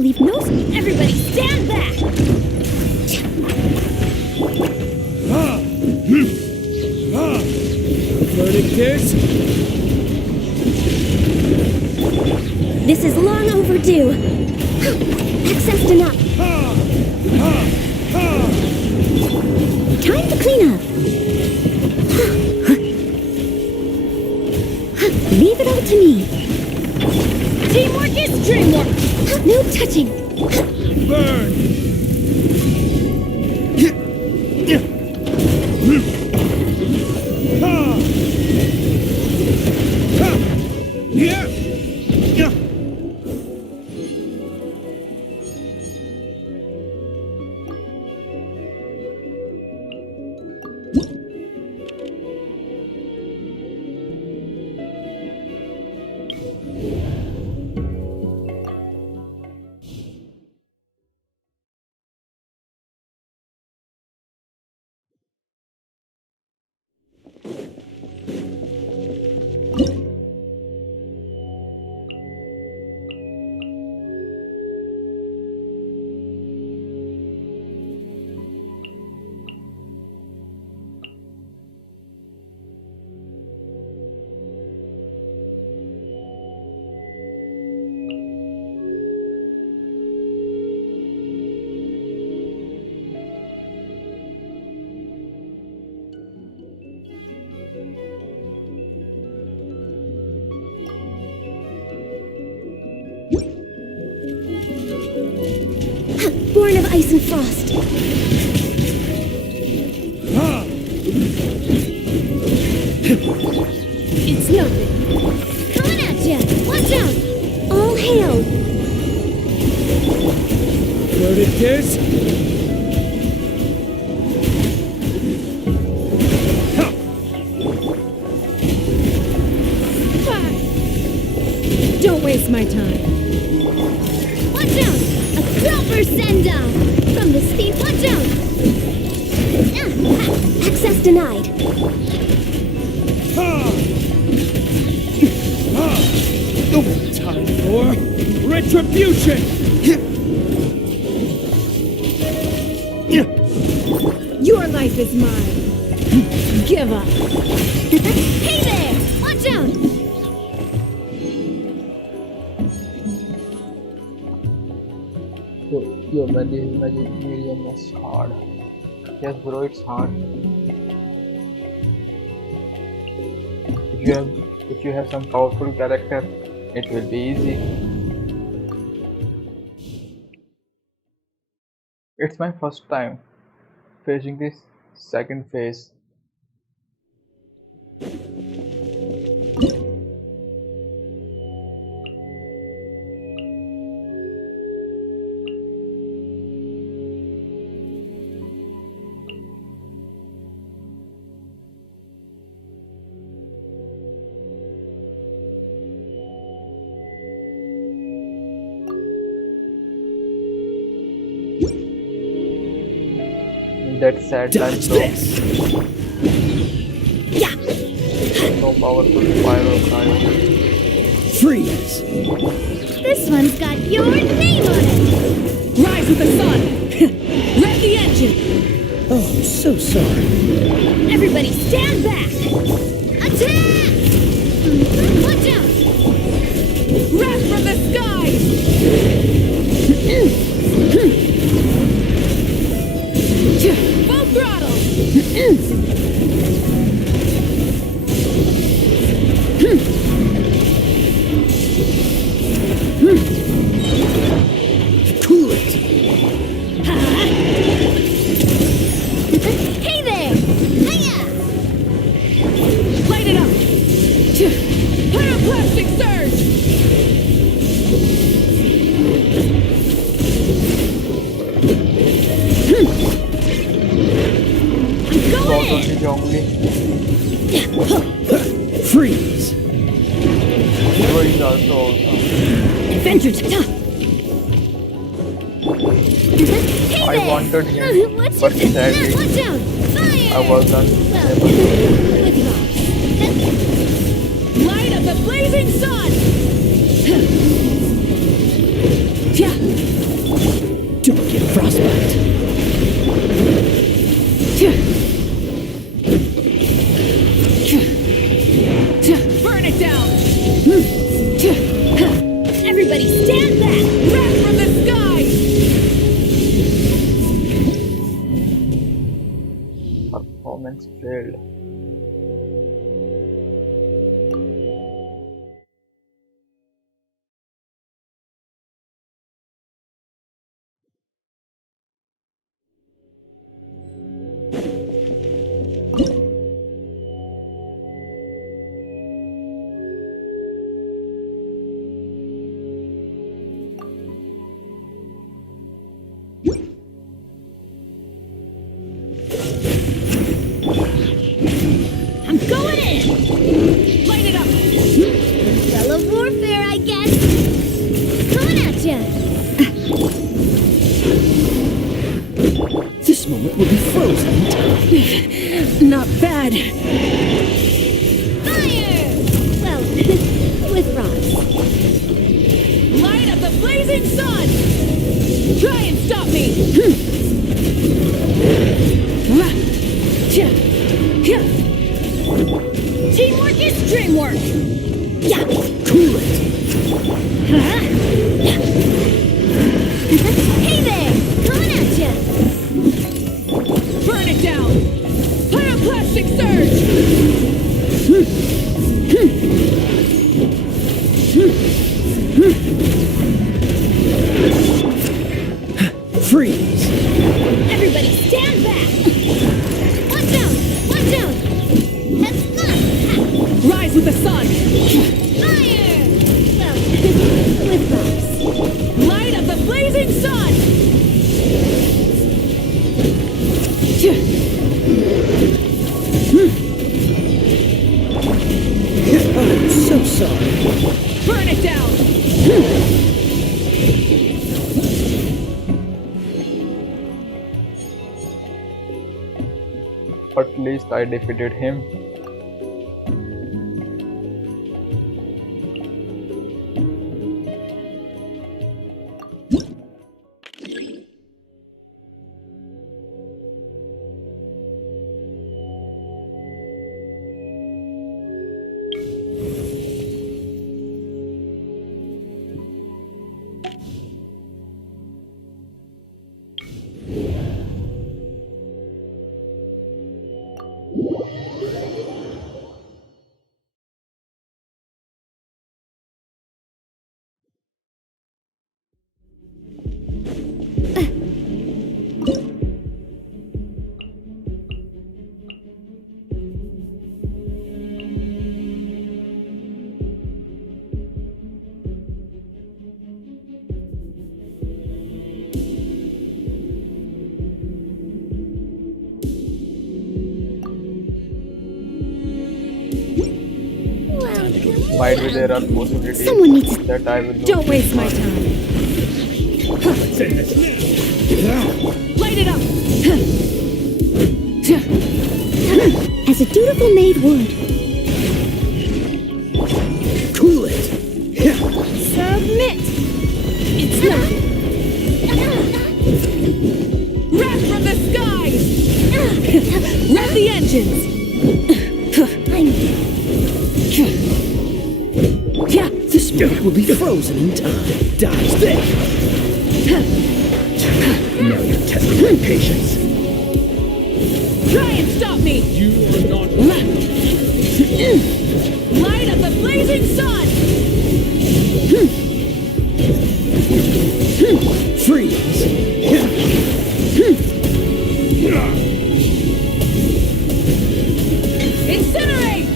leave no... Everybody stand back! Verdict is... This is long overdue. Access denied. Time to clean up. Leave it all to me. Teamwork is dreamwork. No touching. Burn! Born of ice and frost. It's nothing. Coming at ya! Watch out! All hail! Verdict is... Don't waste my time. Watch out! A proper send-down! From the steep, watch out! Access denied. Time for retribution! Your life is mine. Give up. Hey there! Watch out! Yo, man, this magic medium is hard. Yes, bro, it's hard. If you have some powerful character, it will be easy. It's my first time facing this second phase. That sad life though. Yeah. No powerful fire or cryo. Freeze! This one's got your name on it! Rise with the sun! Rev the engine! Oh, I'm so sorry. Everybody stand back! Attack! Watch out! Wrath from the skies! Full throttle! Cool it. Hey there! Hiya! Light it up! Pyroclastic surge! Freeze! Hero is also awesome. Adventure time! Hey I there! wanted him, What's but your sadly, watch out! Fire! I wasn't able Light of the blazing sun! warfare, I guess. Coming at ya. This moment will be frozen in time. Not bad. Fire! Well, with rocks. Light up the blazing sun! Try and stop me! Teamwork is dreamwork! Yeah, cool it. Hey there! Coming at ya! Burn it down! Pyroclastic surge! Freeze! Everybody stand back! Watch out! Watch out! That's not... Rise with the sun! Fire! Well, with rocks. Light up the blazing sun! Oh, so sorry. Burn it down! At least I defeated him. Might be there are possibilities Someone needs to... that I will lose. Don't waste my time. Light it up! As a dutiful maid would. Cool it. Submit! It's not. Wrath from the skies! Rev the engines! This moment will be frozen in time. Dodge this. Now you're testing my patience. Try and stop me! You are not. Light up the blazing sun! Freeze! Incinerate!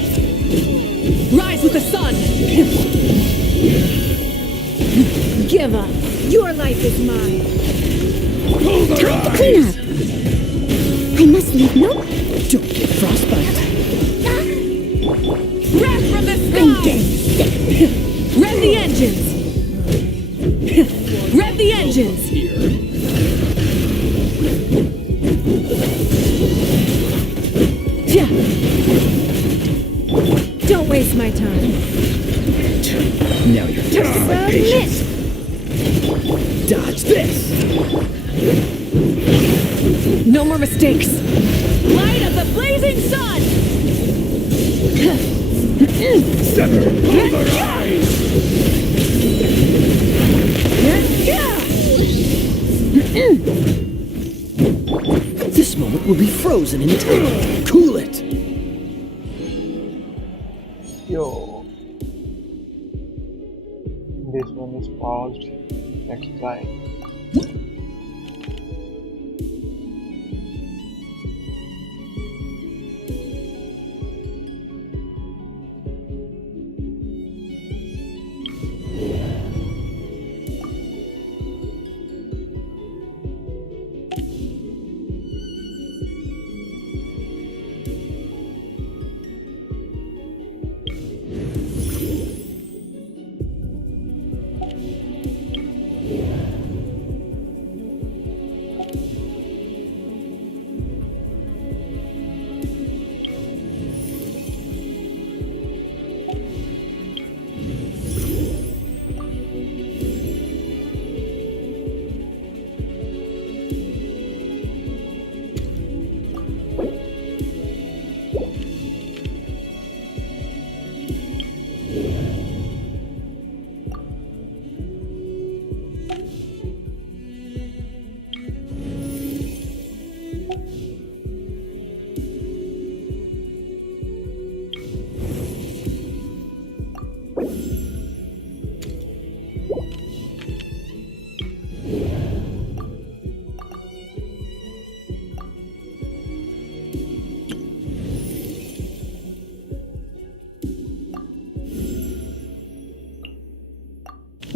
Rise with the sun! Give up. Your life is mine. Time to clean up. I must leave no... Don't get frostbite. Wrath from the I'm sky! dead. Rev the engines! Rev the engines! Don't waste my time. Now you're testing my patience. Dodge this. No more mistakes. Light of the blazing sun! Sever, pulverize! This moment will be frozen in time. Cool it. Yo. This one is paused. Let's try.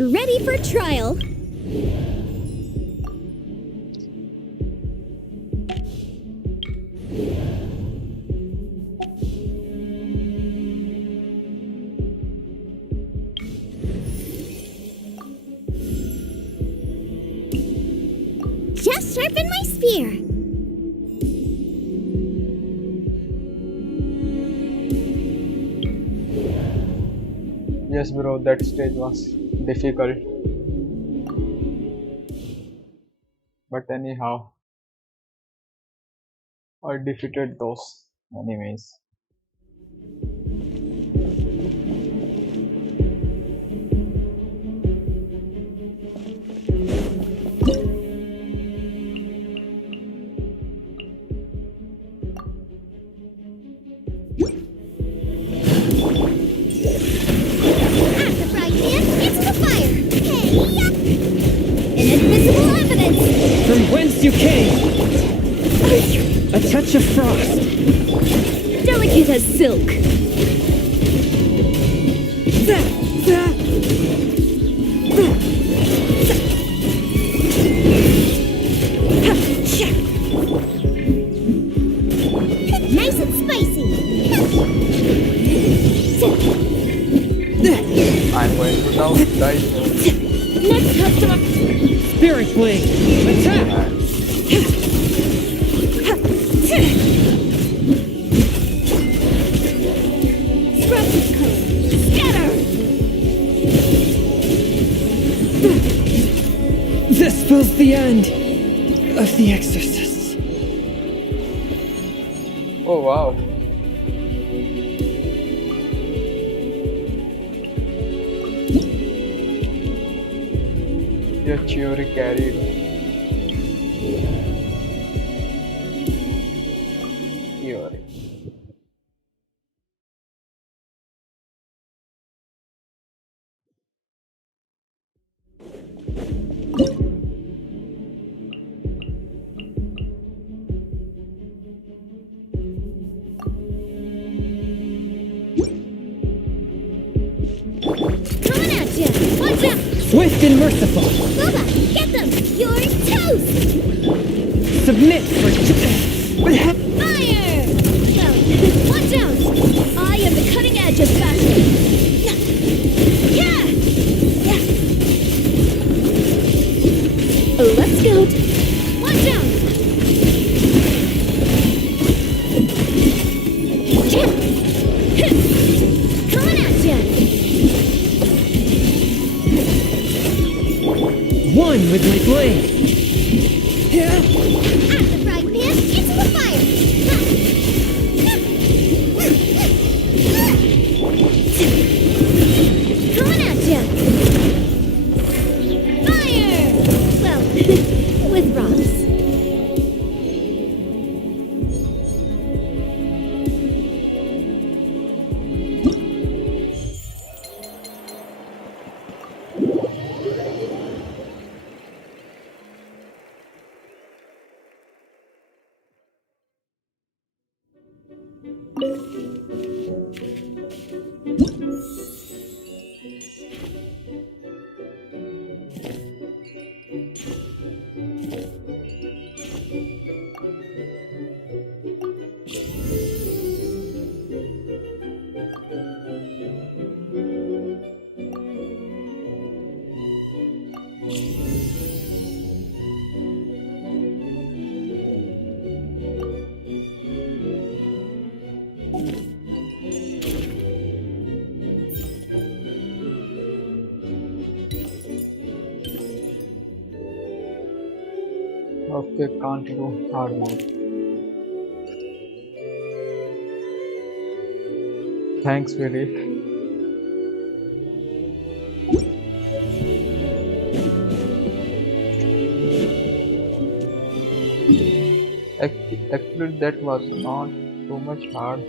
Ready for trial. Just sharpen my spear. Yes, bro, that stage was difficult. But anyhow, I defeated those enemies. Invisible evidence! From whence you came! A touch of frost! Delicate as silk! Nice and spicy. I'm going to now die. Next customer! Spirit Blade! Attack! Scratches color! Scatter! This spells the end of the exorcists. Oh wow. Your theory carried. Theory. Coming at ya! Watch out! Swift and merciful! Boba, get them! You're toast! Submit for... Fire! Well, watch out! I am the cutting edge of fashion! Yeah! Let's go! Watch out! Coming at ya! One with my blade! At the frying pan, into the fire. Coming at ya! Fire! Well, with rocks. Okay, can't do hard mode. Thanks, Willie. Actually, that was not too much hard.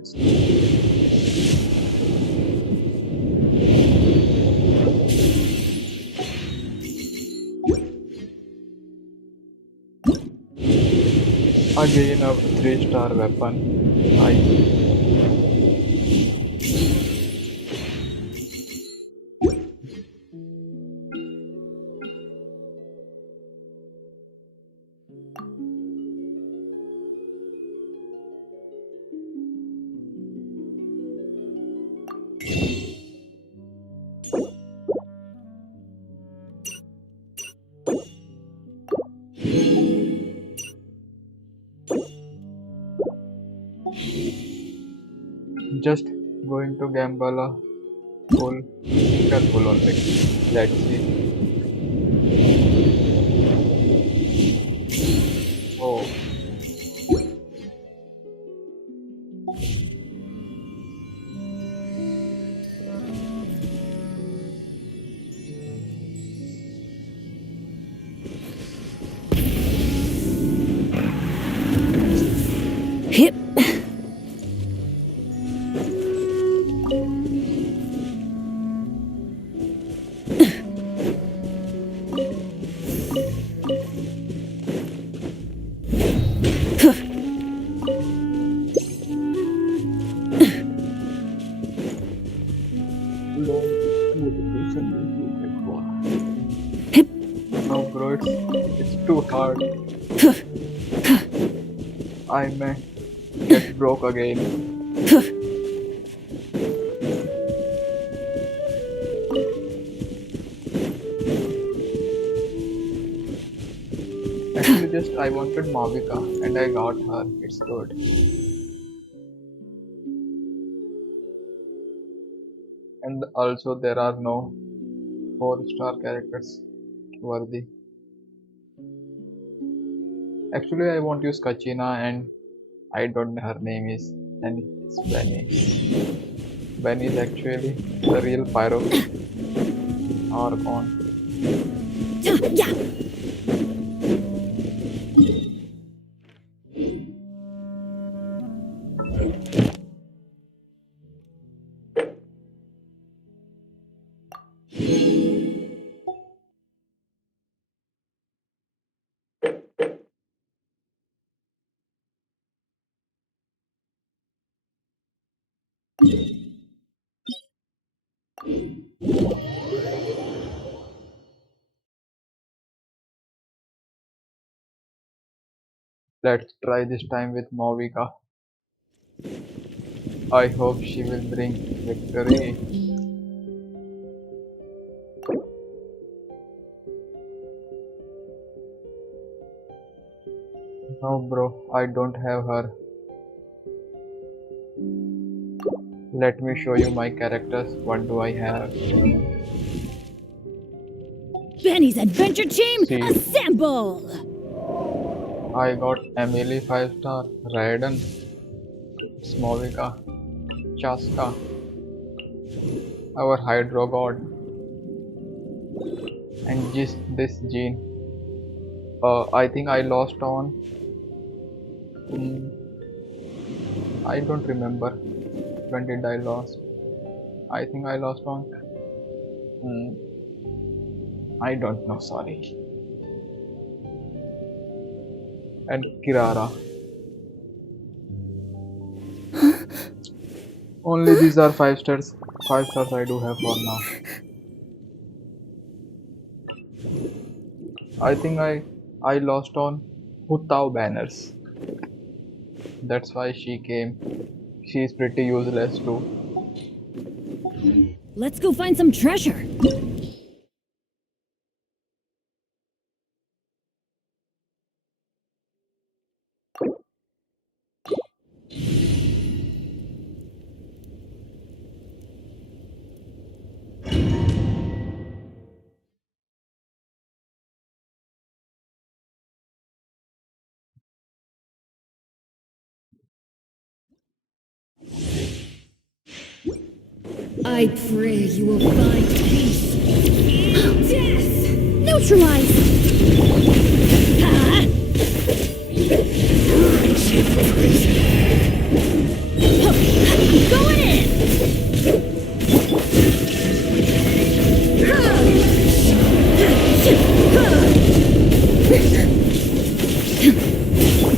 Let's see. Again a 3-star weapon. Nice. Just going to gamble a full, careful only. Let's see. Oh. Hip. No bro, it's too hard. I may get broke again. Actually just I wanted Mavuika and I got her. It's good. And also there are no 4-star characters worthy. Actually I won't use Kachina and I don't know her name is, and it's Benny. Benny is actually the real pyro Archon. Let's try this time with Mavuika. I hope she will bring victory. No bro, I don't have her. Let me show you my characters. What do I have? Benny's adventure team, See. assemble! I got Emily 5-star, Raiden, Mavuika, Chaska, our Hydro God, and just this Jean. I think I lost on. I don't remember. When did I lost? I think I lost on. I don't know. Sorry. And Kirara. Only these are 5 stars. 5 stars I do have for now. I think I lost on Hutao banners. That's why she came. She is pretty useless too. Let's go find some treasure. I pray you will find peace. Death! Neutralize! Going in!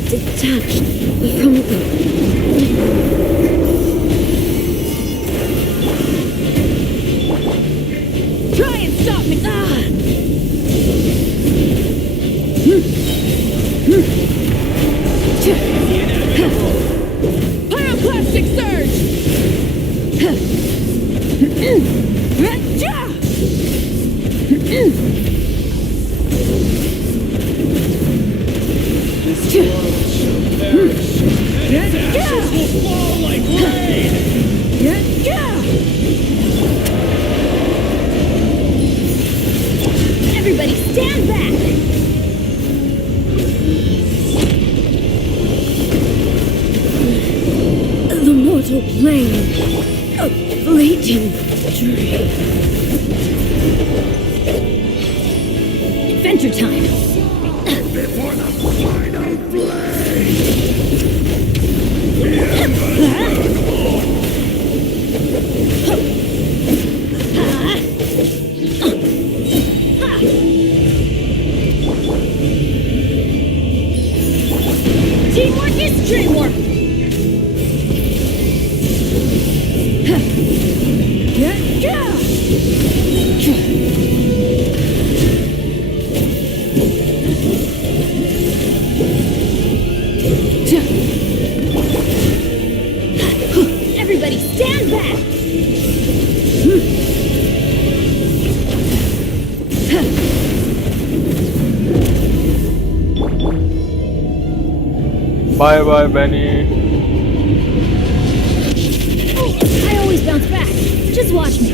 Detached from the... Try and stop me! Pyroclastic surge! Everybody stand back! The mortal plane of fleeting dream. Adventure time! Before the final blade! Teamwork is dreamwork! Everybody stand back! Bye bye, Benny. Oh, I always bounce back. Just watch me.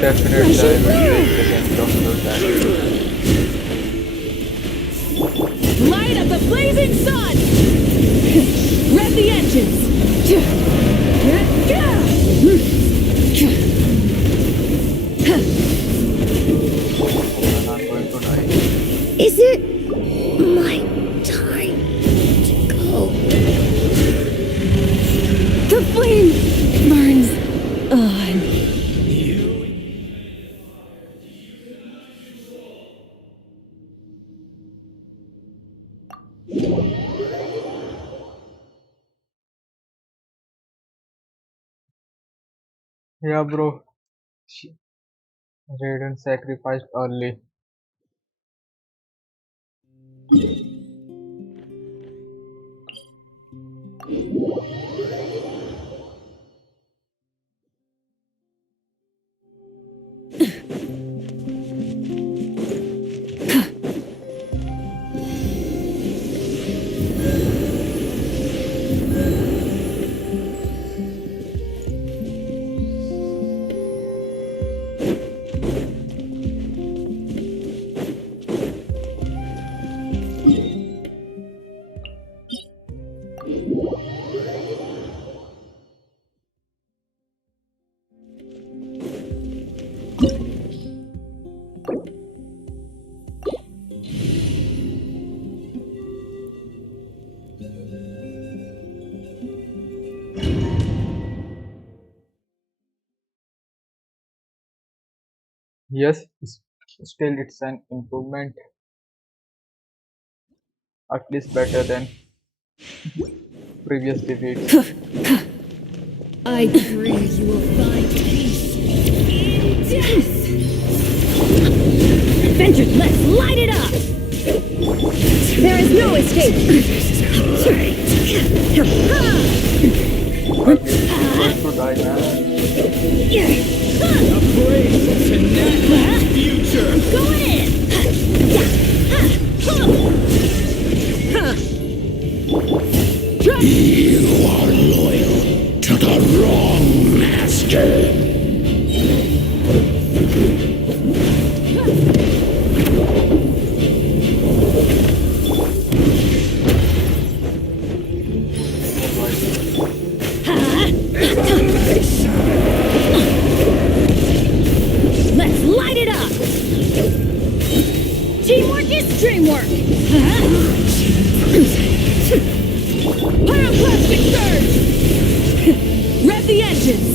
Definitely, I will break against those attacks. Light up the blazing sun! Rev the engines! I'm going to die. Is it my time to go? The flame burns on. Yeah, bro. Raiden sacrificed early. Yes, still it's an improvement. At least better than previous defeats. I pray you will find peace in death! Adventures, let's light it up! There is no escape! But it's going to die, man. A praise to Nahida's future! Going in! You are loyal to the wrong master. Let's light it up! work! Pyroclastic surge! Rev the engines!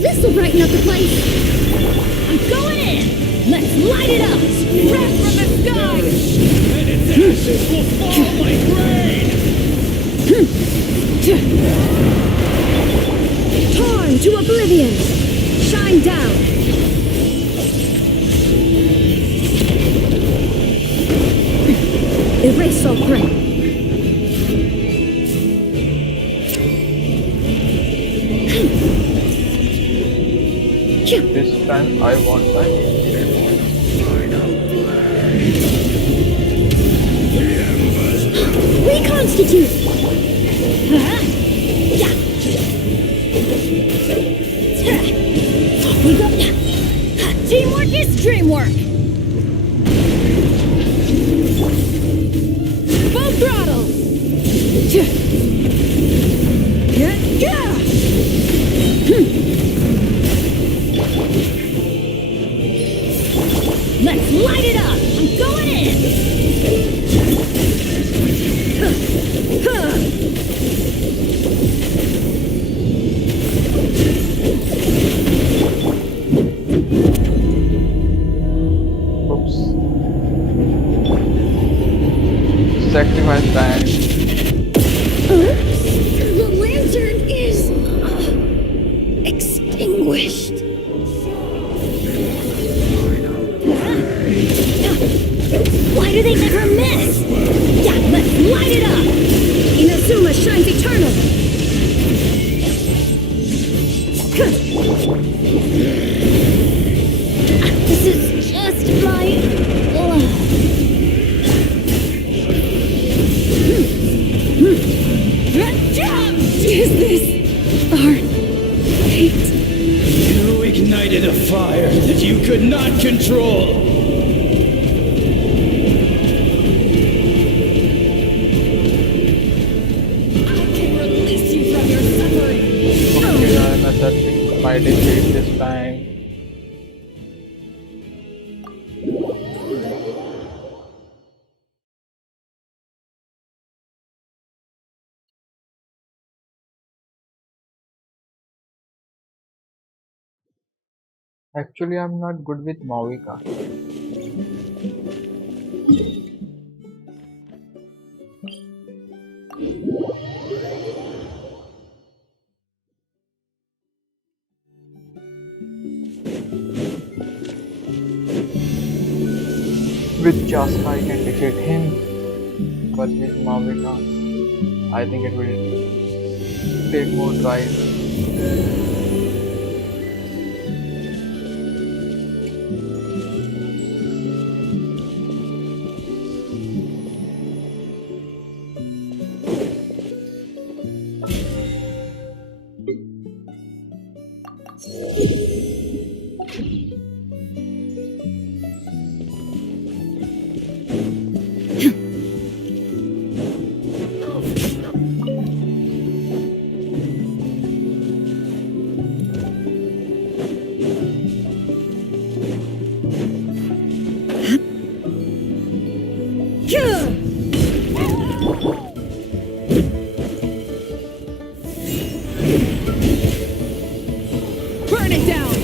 This'll brighten up the place. I'm going in! Let's light it up! Wrath from the sky! And its ashes will fall like rain! Torn to oblivion! Shine down! Erase all threat! This time I want that red one. Reconstitute! Off we go! Teamwork is dreamwork! Full throttle! Let's light it up! I'm going in! Oops. Sacrifice time. The lantern is extinguished. Why do they never miss? Yeah, let's light it up! Inazuma shines eternal! This is just my blood. Is this our fate? You ignited a fire that you could not control! Okay, I'm accepting my defeat this time. Actually, I'm not good with Mavuika. With Jasper I can defeat him, but with Mavuika I think it will take more tries. Burn it down!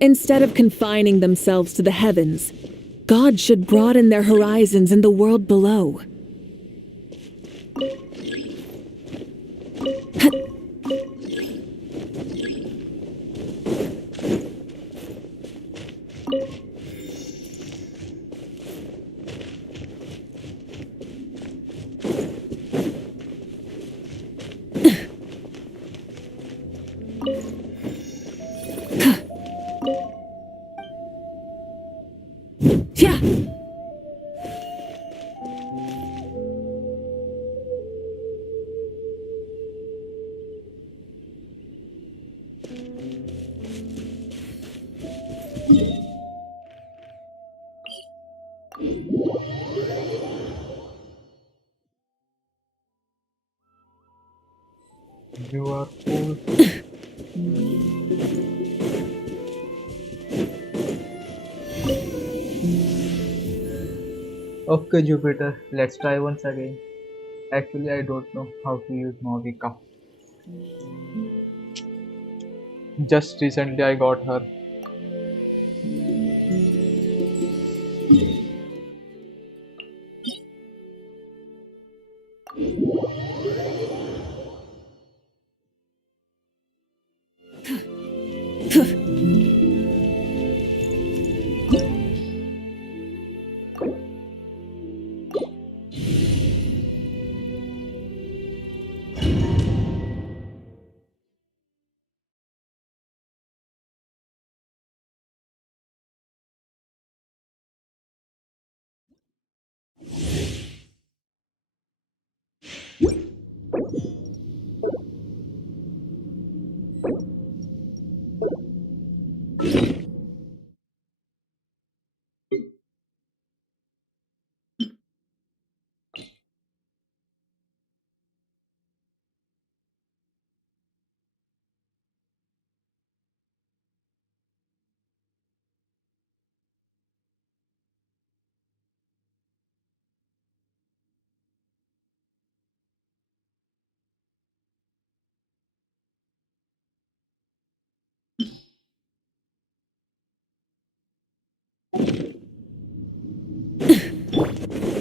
Instead of confining themselves to the heavens, God should broaden their horizons in the world below. You are cool. Okay, Jupiter, let's try once again. Actually, I don't know how to use Mavuika. Just recently I got her.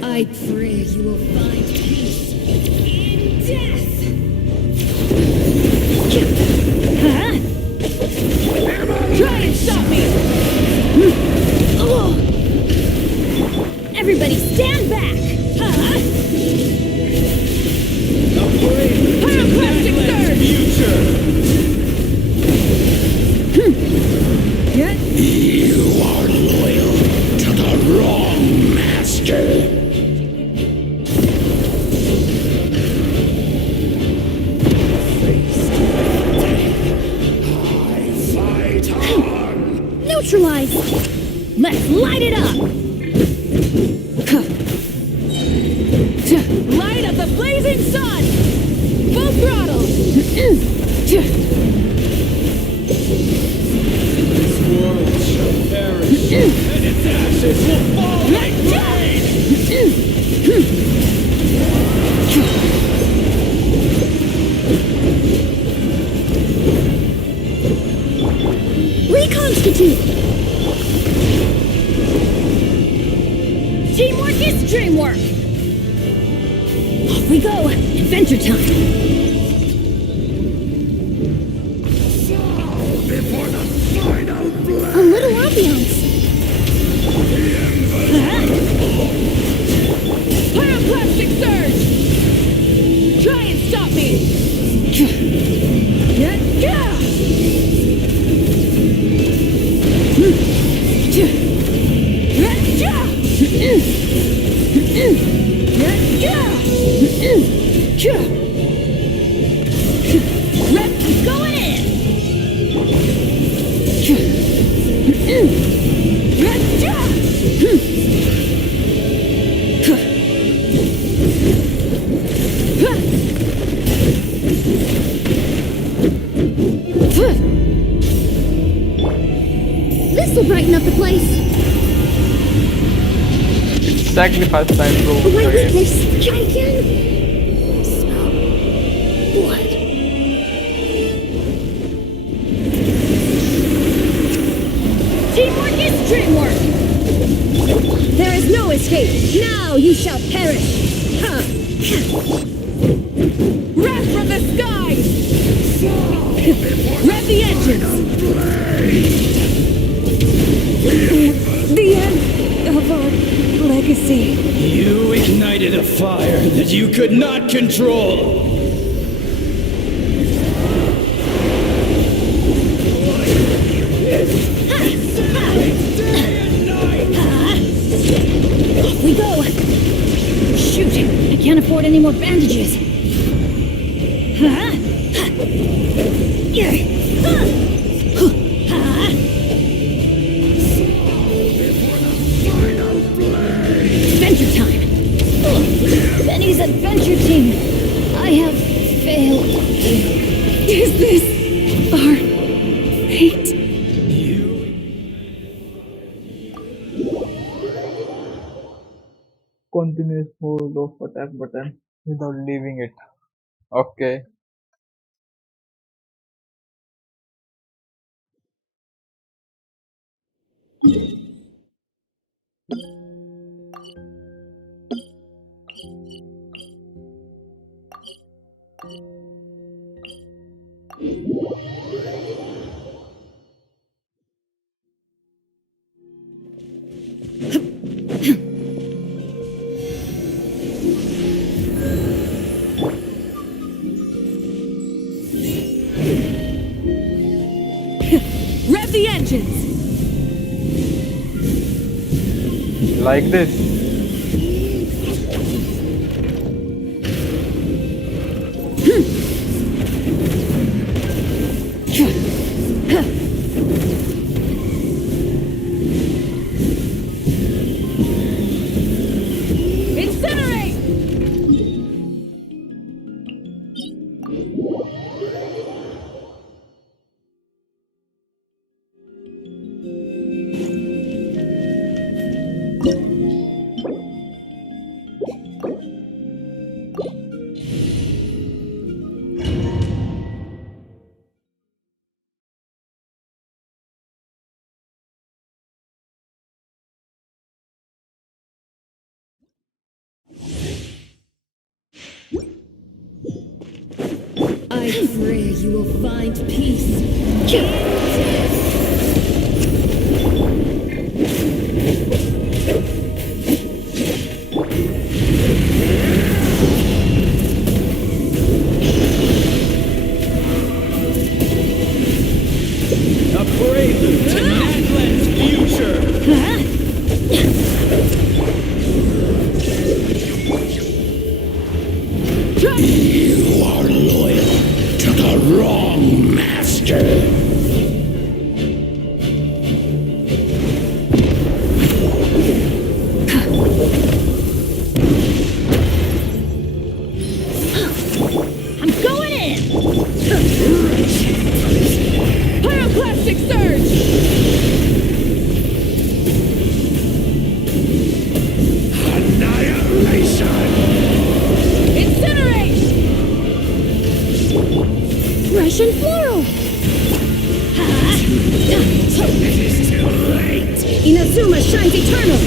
I pray you will find peace in death! Huh? Try and stop me! Oh. Everybody stand back! Huh? Pyroclastic surge! You are loyal to the wrong master. Neutralized! Let's light it up! Light up the blazing sun! Full throttle! This world shall perish, and its ashes will fall like rain! Reconstitute! Teamwork is dreamwork! Off we go! Adventure time! Before the final blast. A little ambiance. Pyroclastic surge! Try and stop me! Going in! This'll brighten up the place. Sacrifice time, bro. Wait, Again. this giant smell blood. Teamwork is dreamwork! There is no escape! Now you shall perish! Wrath from the skies! Rev the engines! The end of our legacy. You ignited a fire that you could not control! Off we go! Shoot! I can't afford any more bandages! Adventure time! Benny's adventure team! I have failed you. Is this our fate? Continuous hold of attack button without leaving it. Okay. Rev the engines! Like this. Incinerate! I pray you will find peace. A prelude to Natlan's future! You are loyal to the wrong master. I'm going in! Pyroclastic surge! Annihilation! Incinerate! Russian floral! It is too late! Inazuma shines eternal!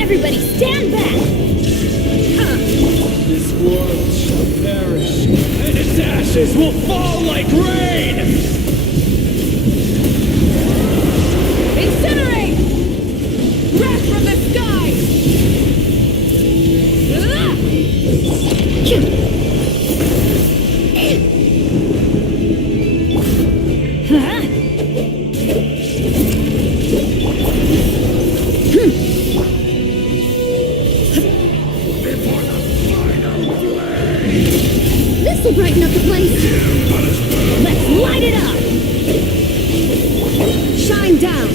Everybody stand back! This world shall perish, and its ashes will fall like rain! Incinerate! Wrath from the sky! This'll brighten up the place! Let's light it up! Shine down!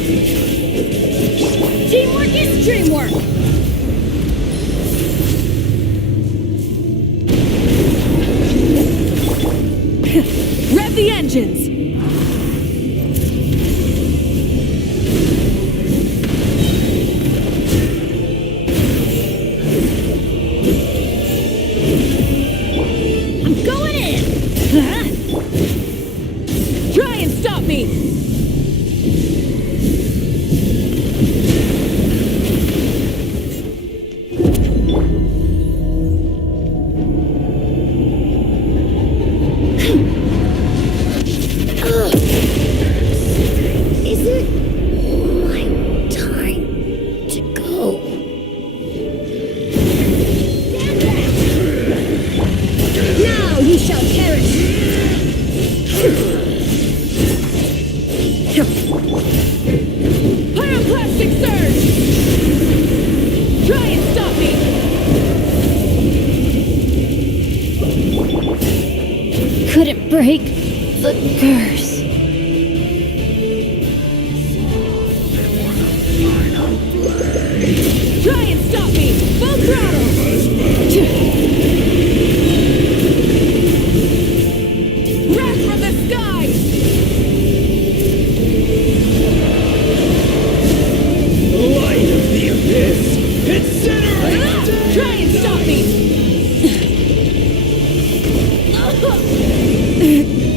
Teamwork is dreamwork! Rev the engines! I'm going in! Try and stop me! Is it my time to go? Stand back! Now you shall perish! Pyroclastic surge! Try and stop me! Couldn't break the curse. Try and stop me! Full throttle! Wrath from the sky! Light of the abyss! Incinerate! Try and stop me!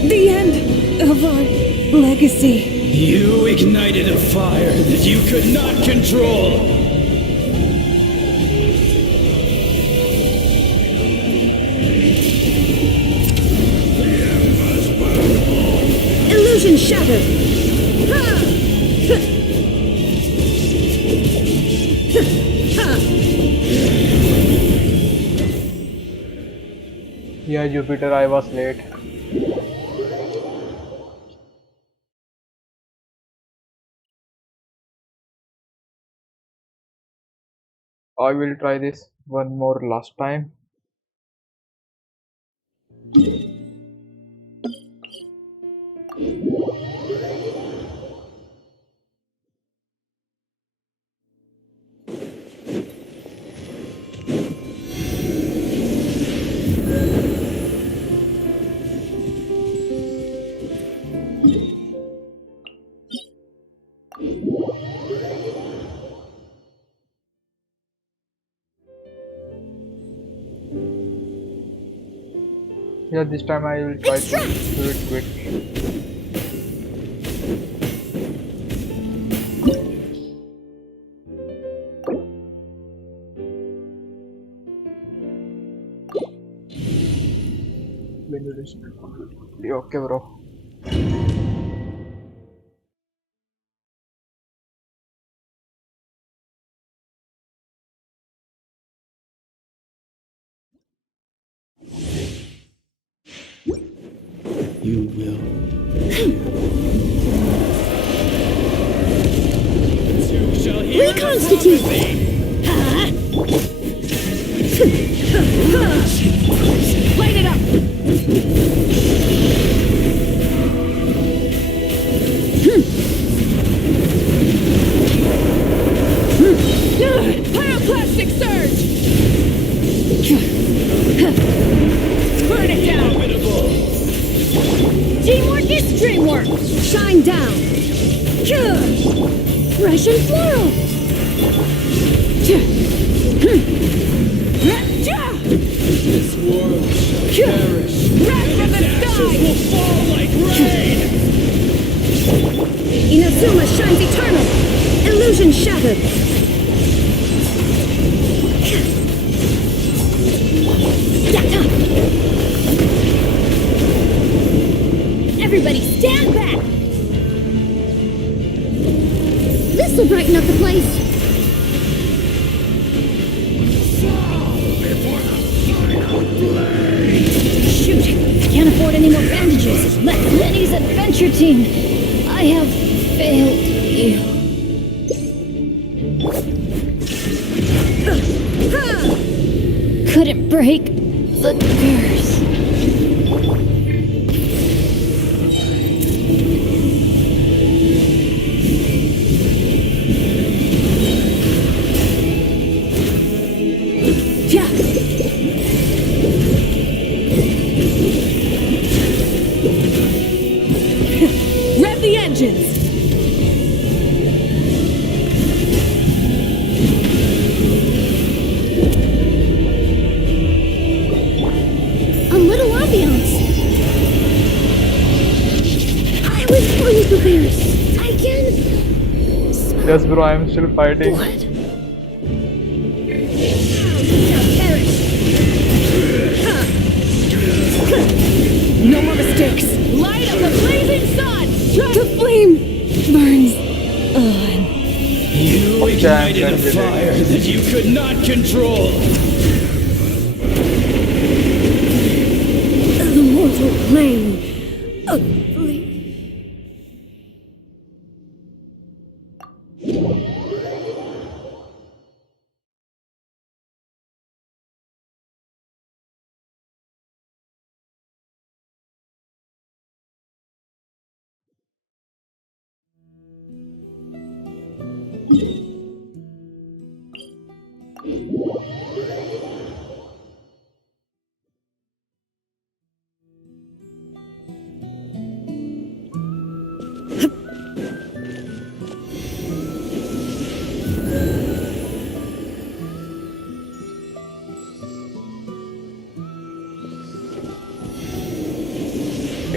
The end of our legacy. You ignited a fire that you could not control! Illusion shattered! Yeah, Jupiter, I was late. I will try this one more last time. Yeah, this time I will try to do it quick. Okay, bro. You will. Reconstitute! Light it up! Pyroclastic surge! Burn it down! Teamwork is dreamwork! Shine down! Russian floral! This world shall perish. Wrath from the sky! Will fall like rain! Inazuma shines eternal! Illusion shattered! Everybody stand back! This'll brighten up the place! Shoot! Can't afford any more bandages! Let Lenny's adventure team! I have failed you. Couldn't break the curse. Rev the engines! A little ambiance. I was fully prepared. I can... Yes, bro, I am still fighting. Blood. No more mistakes. Light up the blazing sun. The flame burns on. You ignited a fire that you could not control. The mortal flame.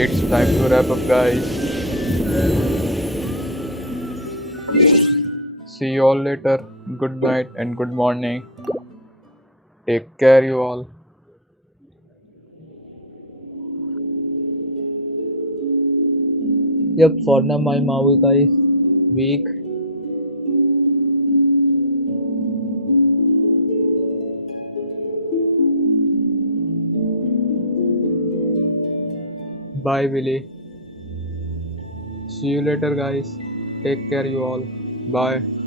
it's time to wrap up, guys. See you all later. Good night and good morning. Take care, you all. Yep, for now my Mavuika is weak. Bye, Willy. See you later, guys. Take care, you all. Bye.